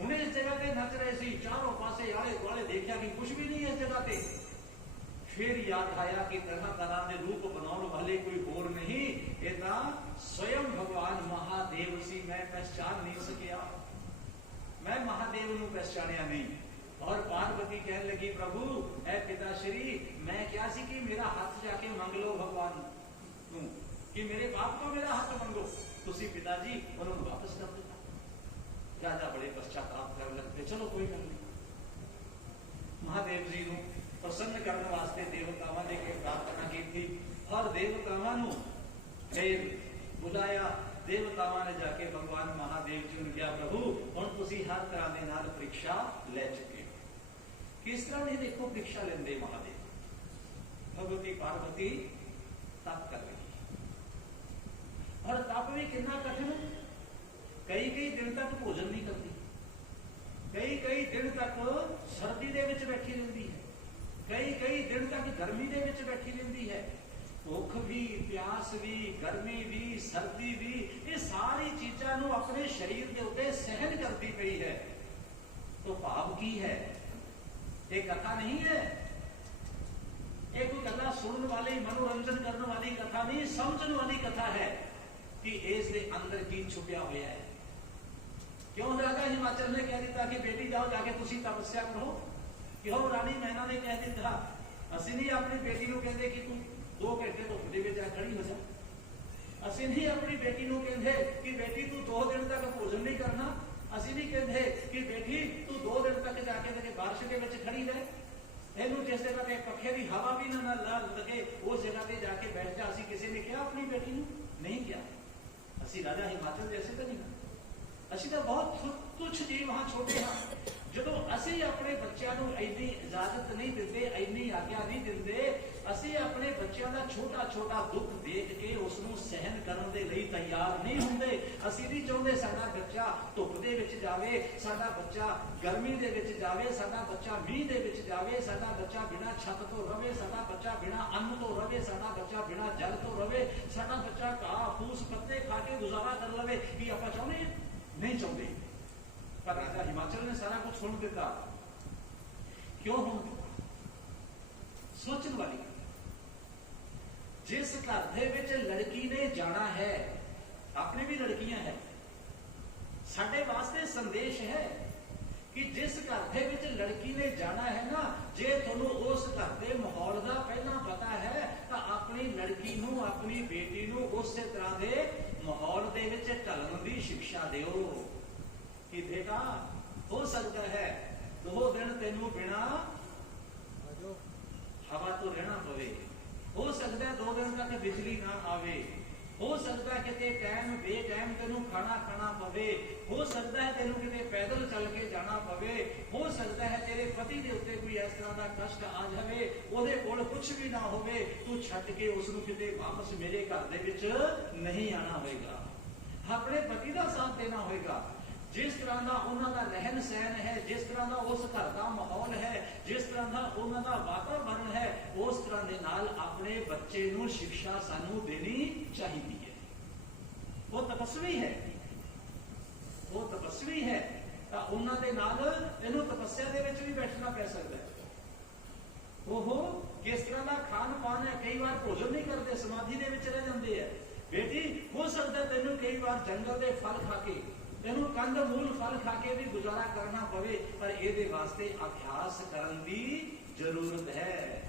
उन्हें इस जगह पे नच रहे सी, चारों पासे आले दुआले देखा कि कुछ भी नहीं है इस जगह पे। फिर याद आया कि तरह तरह के रूप बनाने वाले कोई और नहीं, ये स्वयं भगवान महादेव सी। मैं पहचान नहीं सकिया, मैं महादेव नूं पहचानिया नहीं। और पार्वती कहने लगी प्रभु ऐ पिता श्री, मैं क्या सी कि मेरा हाथ जाके मंग लो भगवान नूं, कि मेरे बाप को मेरा हाथ मंगो। तुसी पिताजी उन्होंने वापस कर दिया। राजा बड़े पश्चाताप कर लगते, चलो कोई गल नहीं। महादेव जी नूं प्रसन्न करने वास्ते देवतावां ने प्रार्थना की थी, और देवतावां नूं बुलाया। देवतावां ने जाके भगवान महादेव जी ने कहा प्रभु हुण तुसीं हर तरह दे नाल परीक्षा ले चुके हो। किस तरह की देखो परीक्षा लेंदे महादेव। भगवती पार्वती तप कर रही, और तप भी कितना कठिन, कई कई दिन तक भोजन नहीं करती, कई कई दिन तक सर्दी दे विच बैठी रहती है, कई कई दिन तक गर्मी दे विच बैठी रहती है। भुख भी, प्यास भी, गर्मी भी, सर्दी भी, ये सारी चीजा नूं अपने शरीर के उत्ते सहन करती पई है। तो भाव की है, ये कथा नहीं है, ये कोई कथा सुनने वाली मनोरंजन करने वाली कथा नहीं, समझने वाली कथा है कि इसके अंदर की छुपया हुआ है। क्यों राजा हिमाचल ने कह दिता कि बेटी जाओ जाके तुसी तपस्या करो। क्यों रानी मैना ने कह दिता असि नहीं अपनी बेटी को कहते कि तू 2 घंटे धुप दे विच खड़ी हो जा। असि नहीं अपनी बेटी को कहते कि बेटी तू 2 दिन तक भोजन नहीं करना। असि नहीं कहते कि बेटी तू 2 दिन तक जाके बारिश के विच खड़ी रहे। इनू जिस जगह पे पखे की हवा भी ना लगे उस जगह पे जाके बैठ जा। असि किसी ने कहा अपनी बेटी को नहीं किया। असि राजा हिमाचल जैसे तो नहीं, ਅਸੀਂ ਤਾਂ ਬਹੁਤ ਤੁੱਛ ਜੀਵ ਹਾਂ, ਛੋਟੇ ਹਾਂ। ਜਦੋਂ ਅਸੀਂ ਆਪਣੇ ਬੱਚਿਆਂ ਨੂੰ ਇੰਨੀ ਇਜਾਜ਼ਤ ਨਹੀਂ ਦਿੰਦੇ, ਇੰਨੀ ਆਗਿਆ ਨਹੀਂ ਦਿੰਦੇ, ਅਸੀਂ ਆਪਣੇ ਬੱਚਿਆਂ ਦਾ ਛੋਟਾ ਛੋਟਾ ਦੁੱਖ ਦੇਖ ਕੇ ਉਸ ਨੂੰ ਸਹਿਨ ਕਰਨ ਦੇ ਲਈ ਤਿਆਰ ਨਹੀਂ ਹੁੰਦੇ। ਅਸੀਂ ਨਹੀਂ ਚਾਹੁੰਦੇ ਸਾਡਾ ਬੱਚਾ ਧੁੱਪ ਦੇ ਵਿੱਚ ਜਾਵੇ, ਸਾਡਾ ਬੱਚਾ ਗਰਮੀ ਦੇ ਵਿੱਚ ਜਾਵੇ, ਸਾਡਾ ਬੱਚਾ ਮੀਂਹ ਦੇ ਵਿੱਚ ਜਾਵੇ, ਸਾਡਾ ਬੱਚਾ ਬਿਨਾਂ ਛੱਤ ਤੋਂ ਰਵੇ, ਸਾਡਾ ਬੱਚਾ ਬਿਨਾਂ ਅੰਨ ਤੋਂ ਰਵੇ, ਸਾਡਾ ਬੱਚਾ ਬਿਨਾਂ ਜਲ ਤੋਂ ਰਵੇ, ਸਾਡਾ ਬੱਚਾ ਘਾਹ ਫੂਸ ਪੱਤੇ ਖਾ ਕੇ ਗੁਜ਼ਾਰਾ ਕਰ ਲਵੇ। ਕੀ ਆਪਾਂ ਚਾਹੁੰਦੇ ਹਾਂ? नहीं चाहते। पर राजा हिमाचल ने सारा कुछ सुन दिता। क्यों सुन दिता? सोचने वाली, जिस घर दे विच लड़की ने जाना है, अपने भी लड़कियां है, साडे वास्ते संदेश है कि जिस घर दे विच लड़की ने जाना है ना, जे तुहानू उस घर दे माहौल दा पहला पता है तो अपनी लड़की नू, अपनी बेटी नू उस तरह दे माहौल दे विच ढलण दी शिक्षा दिओ कि बेटा हो सकता है 2 दिन तेनू बिना हवा तो रहना पवे, हो सकता है 2 दिन तक बिजली ना आवे, हो सकता है किते टाइम बे टाइम तेनू खाना खाना पवे, हो सकता है तेनू किते पैदल चल के जाना पवे, हो सकता है तेरे पति के उत्ते कोई इस तरह का कष्ट आ जाए, ओदे कोल कुछ भी ना होवे, तू छड्ड के उसनू किते वापस मेरे घर दे विच नहीं आना होएगा, अपने पति का साथ देना होएगा। जिस तरह का उन्होंने रहन सहन है, जिस तरह का उस घर का माहौल है, जिस तरह का उन्होंने वातावरण है, उस तरह के नाल अपने बच्चे नू शिक्षा सानू देनी चाहिए है। वो तपस्वी है, ਤਪਸਵੀ ਹੈ ਤਾਂ ਉਹਨਾਂ ਦੇ ਨਾਲ ਇਹਨੂੰ ਤਪੱਸਿਆ ਦੇ ਵਿੱਚ ਵੀ ਬੈਠਣਾ ਪੈ ਸਕਦਾ ਹੈ। ਉਹ ਕਿਸ ਤਰ੍ਹਾਂ ਦਾ ਖਾਣ ਪਾਨ ਹੈ, ਕਈ ਵਾਰ ਭੋਜਨ ਨਹੀਂ ਕਰਦੇ, ਸਮਾਧੀ ਦੇ ਵਿੱਚ ਰਹਿ ਜਾਂਦੇ ਹੈ। ਬੇਟੀ ਹੋ ਸਕਦਾ ਤੈਨੂੰ ਕਈ ਵਾਰ ਜੰਗਲ ਦੇ ਫਲ ਖਾ ਕੇ, ਤੈਨੂੰ ਕੰਦ ਮੂਲ ਫਲ ਖਾ ਕੇ ਵੀ ਗੁਜ਼ਾਰਾ ਕਰਨਾ ਪਵੇ, ਪਰ ਇਹਦੇ ਵਾਸਤੇ ਅਭਿਆਸ ਕਰਨ ਦੀ ਜ਼ਰੂਰਤ ਹੈ।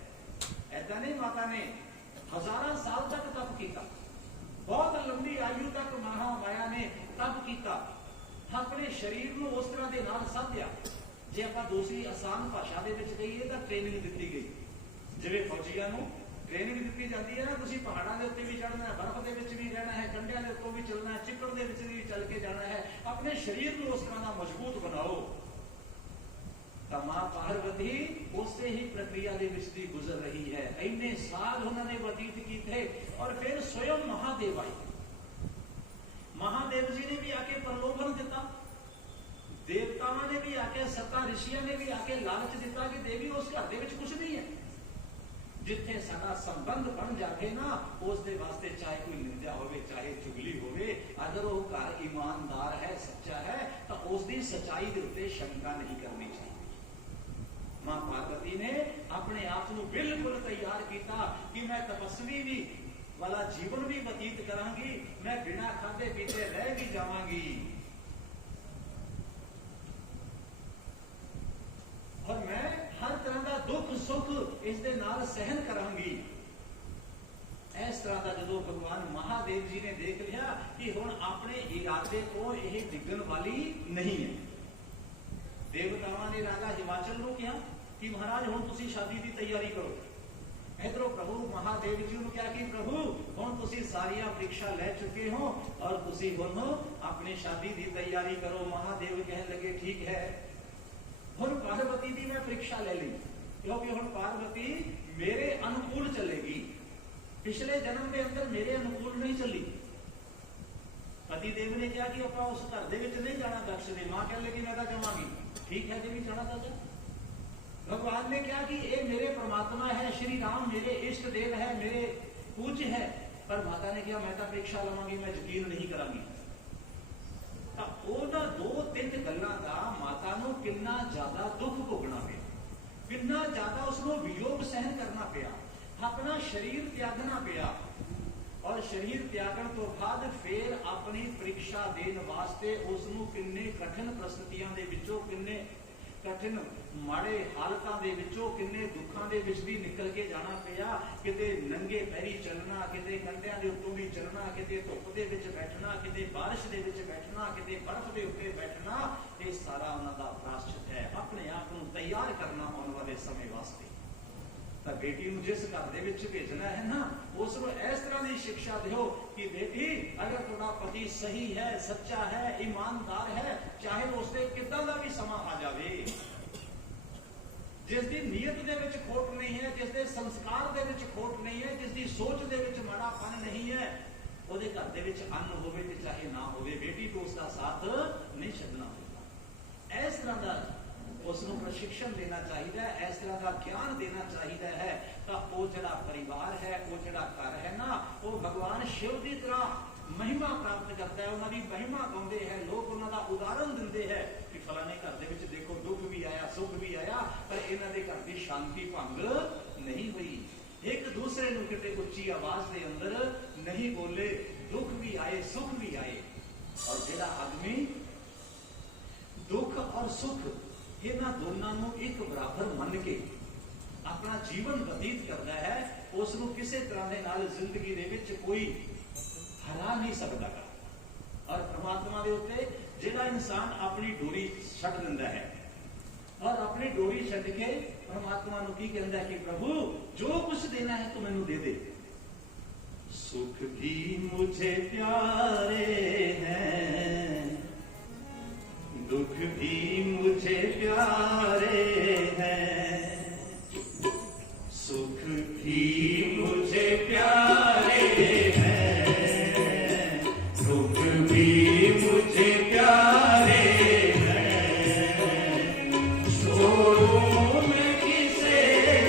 ਐਦਾਂ ਨਹੀਂ ਮਾਤਾ ਨੇ ਹਜ਼ਾਰਾਂ ਸਾਲ ਤੱਕ ਤਪ ਕੀਤਾ, ਬਹੁਤ ਲੰਬੀ ਆਯੂ ਤੱਕ ਮਹਾ ਮਾਇਆ ਨੇ ਤਪ ਕੀਤਾ, ਆਪਣੇ ਸਰੀਰ ਨੂੰ ਉਸ ਤਰ੍ਹਾਂ ਦੇ ਨਾਲ ਸਾਧਿਆ। ਜੇ ਆਪਾਂ ਦੂਸਰੀ ਆਸਾਨ ਭਾਸ਼ਾ ਦੇ ਵਿੱਚ ਕਹੀਏ ਤਾਂ ਟ੍ਰੇਨਿੰਗ ਦਿੱਤੀ ਗਈ। ਜਿਵੇਂ ਫੌਜੀਆਂ ਨੂੰ ਟ੍ਰੇਨਿੰਗ ਦਿੱਤੀ ਜਾਂਦੀ ਹੈ ਨਾ, ਤੁਸੀਂ ਪਹਾੜਾਂ ਦੇ ਉੱਤੇ ਵੀ ਚੜ੍ਹਨਾ ਹੈ, ਬਰਫ਼ ਦੇ ਵਿੱਚ ਵੀ ਰਹਿਣਾ ਹੈ, ਕੰਢਿਆਂ ਦੇ ਉੱਤੋਂ ਵੀ ਚੱਲਣਾ ਹੈ, ਚਿੱਕੜ ਦੇ ਵਿੱਚ ਵੀ ਚੱਲ ਕੇ ਜਾਣਾ ਹੈ, ਆਪਣੇ ਸਰੀਰ ਨੂੰ ਉਸ ਤਰ੍ਹਾਂ ਦਾ ਮਜ਼ਬੂਤ ਬਣਾਓ। ਤਾਂ ਮਾਂ ਪਾਰਵਤੀ ਉਸੇ ਹੀ ਪ੍ਰਕਿਰਿਆ ਦੇ ਵਿੱਚ ਦੀ ਗੁਜ਼ਰ ਰਹੀ ਹੈ। ਇੰਨੇ ਸਾਲ ਉਹਨਾਂ ਨੇ ਬਤੀਤ ਕੀਤੇ ਔਰ ਫਿਰ ਸਵਯੰ ਮਹਾਦੇਵ ਆਏ। ਮਹਾਦੇਵ ਜੀ ਨੇ ਵੀ ਆ ਕੇ ਪ੍ਰਲੋਭਨ ਦਿੱਤਾ, ਦੇਵਤਾਵਾਂ ਨੇ ਵੀ ਆ ਕੇ, ਸੱਤਾ ਰਿਸ਼ੀਆਂ ਨੇ ਵੀ ਆ ਕੇ ਲਾਲਚ ਦਿੱਤਾ ਕਿ ਦੇਵੀ ਉਸ ਘਰ ਦੇ ਵਿੱਚ ਕੁਝ ਨਹੀਂ ਹੈ। ਜਿੱਥੇ ਸਾਡਾ ਸੰਬੰਧ ਬਣ ਜਾਵੇ ਨਾ, ਉਸ ਦੇ ਵਾਸਤੇ ਚਾਹੇ ਕੋਈ ਨਿੰਦਿਆ ਹੋਵੇ, ਚਾਹੇ ਚੁਗਲੀ ਹੋਵੇ, ਅਗਰ ਉਹ ਘਰ ਇਮਾਨਦਾਰ ਹੈ, ਸੱਚਾ ਹੈ, ਤਾਂ ਉਸ ਦੀ ਸੱਚਾਈ ਦੇ ਉੱਤੇ ਸ਼ੰਕਾ ਨਹੀਂ ਕਰਨੀ ਚਾਹੀਦੀ। ਮਾਂ ਪਾਰਵਤੀ ਨੇ ਆਪਣੇ ਆਪ ਨੂੰ ਬਿਲਕੁਲ ਤਿਆਰ ਕੀਤਾ ਕਿ ਮੈਂ ਤਪਸਵੀ ਵੀ ਵਾਲਾ ਜੀਵਨ ਵੀ ਬਤੀਤ ਕਰਾਂਗੀ, ਮੈਂ ਬਿਨਾਂ ਖਾਧੇ ਪੀਤੇ ਰਹਿ ਵੀ ਜਾਵਾਂਗੀ, ਔਰ ਮੈਂ ਹਰ ਤਰ੍ਹਾਂ ਦਾ ਦੁੱਖ ਸੁੱਖ ਇਸ ਦੇ ਨਾਲ ਸਹਿਨ ਕਰਾਂਗੀ। ਇਸ ਤਰ੍ਹਾਂ ਦਾ ਜਦੋਂ ਭਗਵਾਨ ਮਹਾਦੇਵ ਜੀ ਨੇ ਦੇਖ ਲਿਆ ਕਿ ਹੁਣ ਆਪਣੇ ਇਰਾਦੇ ਤੋਂ ਇਹ ਡਿੱਗਣ ਵਾਲੀ ਨਹੀਂ ਹੈ, ਦੇਵਤਾਵਾਂ ਨੇ ਰਾਜਾ ਹਿਮਾਚਲ ਨੂੰ ਕਿਹਾ ਕਿ ਮਹਾਰਾਜ ਹੁਣ ਤੁਸੀਂ ਸ਼ਾਦੀ ਦੀ ਤਿਆਰੀ ਕਰੋ। ਇਧਰੋਂ ਪ੍ਰਭੂ ਮਹਾਦੇਵ ਜੀ ਨੂੰ ਕਿਹਾ ਕਿ ਪ੍ਰਭੂ ਹੁਣ ਤੁਸੀਂ ਸਾਰੀਆਂ ਪ੍ਰੀਖਿਆ ਲੈ ਚੁੱਕੇ ਹੋ ਔਰ ਤੁਸੀਂ ਹੁਣ ਆਪਣੀ ਸ਼ਾਦੀ ਦੀ ਤਿਆਰੀ ਕਰੋ। ਮਹਾਦੇਵ ਕਹਿਣ ਲੱਗੇ ਠੀਕ ਹੈ, ਹੁਣ ਪਾਰਵਤੀ ਦੀ ਮੈਂ ਪ੍ਰੀਖਿਆ ਲੈ ਲਈ, ਕਿਉਂਕਿ ਹੁਣ ਪਾਰਵਤੀ ਮੇਰੇ ਅਨੁਕੂਲ ਚੱਲੇਗੀ। ਪਿਛਲੇ ਜਨਮ ਦੇ ਅੰਦਰ ਮੇਰੇ ਅਨੁਕੂਲ ਨਹੀਂ ਚੱਲੀ। ਪਤੀ ਦੇਵ ਨੇ ਕਿਹਾ ਕਿ ਆਪਾਂ ਉਸ ਘਰ ਦੇ ਵਿੱਚ ਨਹੀਂ ਜਾਣਾ ਦਕਸ਼ ਦੇ। ਮਾਂ ਕਹਿਣ ਲੱਗੀ ਮੈਂ ਤਾਂ ਜਾਵਾਂਗੀ। ਠੀਕ ਹੈ, ਜੇ ਵੀ ਜਾਣਾ ਤਾਂ ਜਾ। ਭਗਵਾਨ ਨੇ ਕਿਹਾ ਕਿ ਇਹ ਮੇਰੇ परमात्मा है, श्री राम मेरे इष्ट देव है, मेरे पूज्य है, पर माता ने किया मैं तो ਪ੍ਰੀਖਿਆ ਲਵਾਂਗੀ, मैं यकीन नहीं करांगी। ਤਾਂ ਉਹਨਾਂ ਦੋ ਤਿੰਨ ਗੱਲਾਂ ਦਾ ਮਾਤਾ ਨੂੰ ਕਿੰਨਾ ਜ਼ਿਆਦਾ ਦੁੱਖ ਭੋਗਣਾ ਪਿਆ, ਕਿੰਨਾ ਜ਼ਿਆਦਾ ਉਸ ਨੂੰ ਵਿਯੋਗ ਸਹਿਨ ਕਰਨਾ ਪਿਆ, ਆਪਣਾ ਸਰੀਰ ਤਿਆਗਣਾ ਪਿਆ। ਔਰ ਸਰੀਰ ਤਿਆਗਣ ਤੋਂ ਬਾਅਦ ਫਿਰ ਆਪਣੀ ਪ੍ਰੀਖਿਆ ਦੇਣ ਵਾਸਤੇ ਉਸ ਨੂੰ ਕਿੰਨੇ ਕਠਿਨ ਪ੍ਰਸਥਿਤੀਆਂ ਦੇ ਵਿੱਚੋਂ, ਕਿੰਨੇ ਕਠਿਨ ਮਾੜੇ ਹਾਲਤਾਂ ਦੇ ਵਿੱਚੋਂ, ਕਿੰਨੇ ਦੁੱਖਾਂ ਦੇ ਵਿੱਚ ਵੀ ਨਿਕਲ ਕੇ ਜਾਣਾ ਪਿਆ। ਕਿਤੇ ਨੰਗੇ ਪੈਰੀ ਚੱਲਣਾ, ਕਿਤੇ ਕੰਢਿਆਂ ਦੇ ਉੱਤੋਂ ਵੀ ਚੱਲਣਾ, ਕਿਤੇ ਧੁੱਪ ਦੇ ਵਿੱਚ ਬੈਠਣਾ, ਕਿਤੇ ਬਾਰਿਸ਼ ਦੇ ਵਿੱਚ ਬੈਠਣਾ, ਕਿਤੇ ਬਰਫ਼ ਦੇ ਉੱਤੇ ਬੈਠਣਾ। ਇਹ ਸਾਰਾ ਉਹਨਾਂ ਦਾ ਪ੍ਰਾਸ਼ਚਿਤ ਹੈ, ਆਪਣੇ ਆਪ ਨੂੰ ਤਿਆਰ ਕਰਨਾ ਆਉਣ ਵਾਲੇ ਸਮੇਂ ਵਾਸਤੇ। ਤਾਂ ਬੇਟੀ ਨੂੰ ਜਿਸ ਘਰ ਦੇ ਵਿੱਚ ਭੇਜਣਾ ਹੈ ਨਾ, ਉਸ ਨੂੰ ਇਸ ਤਰ੍ਹਾਂ ਦੀ ਸਿੱਖਿਆ ਦਿਓ ਕਿ ਬੇਟੀ ਅਗਰ ਤੁਹਾਡਾ ਪਤੀ ਸਹੀ ਹੈ, ਸੱਚਾ ਹੈ, ਈਮਾਨਦਾਰ ਹੈ, ਚਾਹੇ ਉਸ ਦੇ ਕਿੱਦਾਂ ਦਾ ਵੀ ਸਮਾਂ ਆ ਜਾਵੇ, ਜਿਸ ਦੀ ਨੀਅਤ ਦੇ ਵਿੱਚ ਖੋਟ ਨਹੀਂ ਹੈ, ਜਿਸ ਦੇ ਸੰਸਕਾਰ ਦੇ ਵਿੱਚ ਖੋਟ ਨਹੀਂ ਹੈ, ਜਿਸ ਦੀ ਸੋਚ ਦੇ ਵਿੱਚ ਮਾੜਾਪਨ ਨਹੀਂ ਹੈ, ਉਹਦੇ ਘਰ ਦੇ ਵਿੱਚ ਅੰਨ ਹੋਵੇ ਤੇ ਚਾਹੇ ਨਾ ਹੋਵੇ, ਬੇਟੀ ਤੋਂ ਉਸ ਦਾ ਸਾਥ ਨਹੀਂ ਛੱਡਣਾ ਹੋਵੇਗਾ। ਇਸ ਤਰ੍ਹਾਂ ਦਾ ਉਸ ਨੂੰ ਪ੍ਰਸ਼ਿਕਸ਼ਣ ਦੇਣਾ ਚਾਹੀਦਾ ਹੈ, ਇਸ ਤਰ੍ਹਾਂ ਦਾ ਗਿਆਨ ਦੇਣਾ ਚਾਹੀਦਾ ਹੈ। ਤਾਂ ਉਹ ਜਿਹੜਾ ਪਰਿਵਾਰ ਹੈ, ਉਹ ਜਿਹੜਾ ਘਰ ਹੈ ਨਾ, ਉਹ ਭਗਵਾਨ ਸ਼ਿਵ ਦੀ ਤਰ੍ਹਾਂ ਮਹਿਮਾ ਪ੍ਰਾਪਤ ਕਰਦਾ ਹੈ। ਉਹਨਾਂ ਦੀ ਮਹਿਮਾ ਗਾਉਂਦੇ ਹੈ ਲੋਕ, ਉਹਨਾਂ ਦਾ ਉਦਾਹਰਨ ਦਿੰਦੇ ਹੈ ਕਿ ਫਲਾਣੇ ਘਰ ਦੇ ਵਿੱਚ ਦੇਖੋ ਦੁੱਖ ਵੀ ਆਇਆ, ਸੁੱਖ ਵੀ ਆਇਆ, ਪਰ ਇਹਨਾਂ ਦੇ ਘਰ ਦੀ ਸ਼ਾਂਤੀ ਭੰਗ ਨਹੀਂ ਹੋਈ। ਇੱਕ ਦੂਸਰੇ ਨੂੰ ਕਿਤੇ ਉੱਚੀ ਆਵਾਜ਼ ਦੇ ਅੰਦਰ ਨਹੀਂ ਬੋਲੇ, ਦੁੱਖ ਵੀ ਆਏ, ਸੁੱਖ ਵੀ ਆਏ। ਔਰ ਜਿਹੜਾ ਆਦਮੀ ਦੁੱਖ ਔਰ ਸੁੱਖ ਇਹਨਾਂ ਦੋਨਾਂ ਨੂੰ ਇੱਕ ਬਰਾਬਰ ਮੰਨ ਕੇ ਆਪਣਾ ਜੀਵਨ ਬਤੀਤ ਕਰਦਾ ਹੈ, ਉਸ ਨੂੰ ਕਿਸੇ ਤਰ੍ਹਾਂ ਦੇ ਨਾਲ ਜ਼ਿੰਦਗੀ ਦੇ ਵਿੱਚ ਕੋਈ ਹਰਾ ਨਹੀਂ ਸਕਦਾ। ਔਰ ਪ੍ਰਮਾਤਮਾ ਦੇ ਉੱਤੇ ਜਿਹੜਾ ਇਨਸਾਨ ਆਪਣੀ ਡੋਰੀ ਛੱਡ ਦਿੰਦਾ ਹੈ ਔਰ ਆਪਣੀ ਡੋਰੀ ਛੱਡ ਕੇ ਪ੍ਰਮਾਤਮਾ ਨੂੰ ਕੀ ਕਹਿੰਦਾ ਕਿ ਪ੍ਰਭੂ ਜੋ ਕੁਝ ਦੇਣਾ ਹੈ ਤੂੰ ਮੈਨੂੰ ਦੇ ਦੇ। ਸੁਖ ਵੀ ਮੁਝੇ ਪਿਆਰੇ ਹੈ, दुख भी मुझे प्यारे हैं, सुख भी मुझे प्यारे हैं, दुख भी मुझे प्यारे हैं, छोड़ूं मैं किसे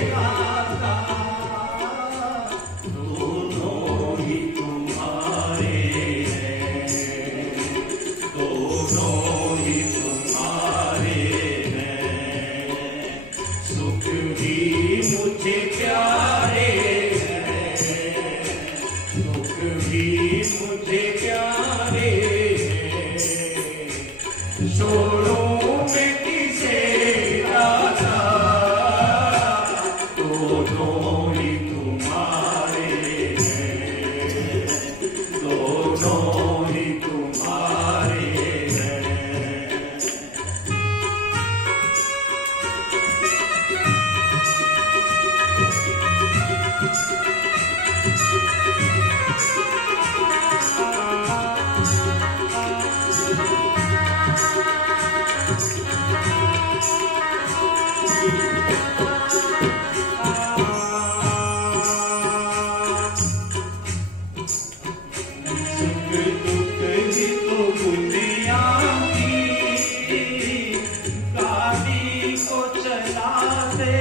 गाता, दोनों ही तुम्हारे हैं, दोनों ही भी मुझे प्यारे हैं। छोड़ो मैं किसे राधा, दोनों ही तुम्हारे हैं, दोनों ही तुम्हारे हैं। सुख दुख ही तो दुनिया की गाड़ी को चलाते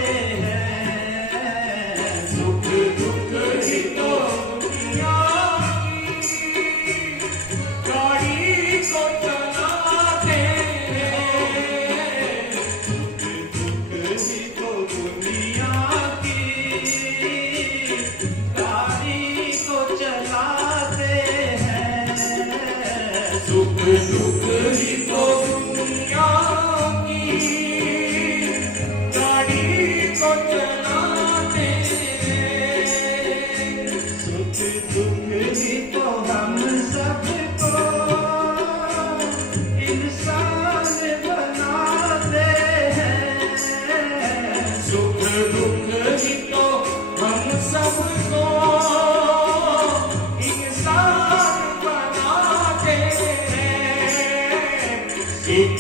हैं। सुख दुख ही तो दुनिया की गाड़ी को चलाते हैं। सुख दुख ही तो दुनिया की गाड़ी को चलाते हैं। सुख दुख ही तो दुनिया की गाड़ी को चलाते हैं। सुख दुख ही तो हम सबको इंसान बनाते हैं। सुख दुख ही तो हम सबको इंसान बनाते हैं। सुख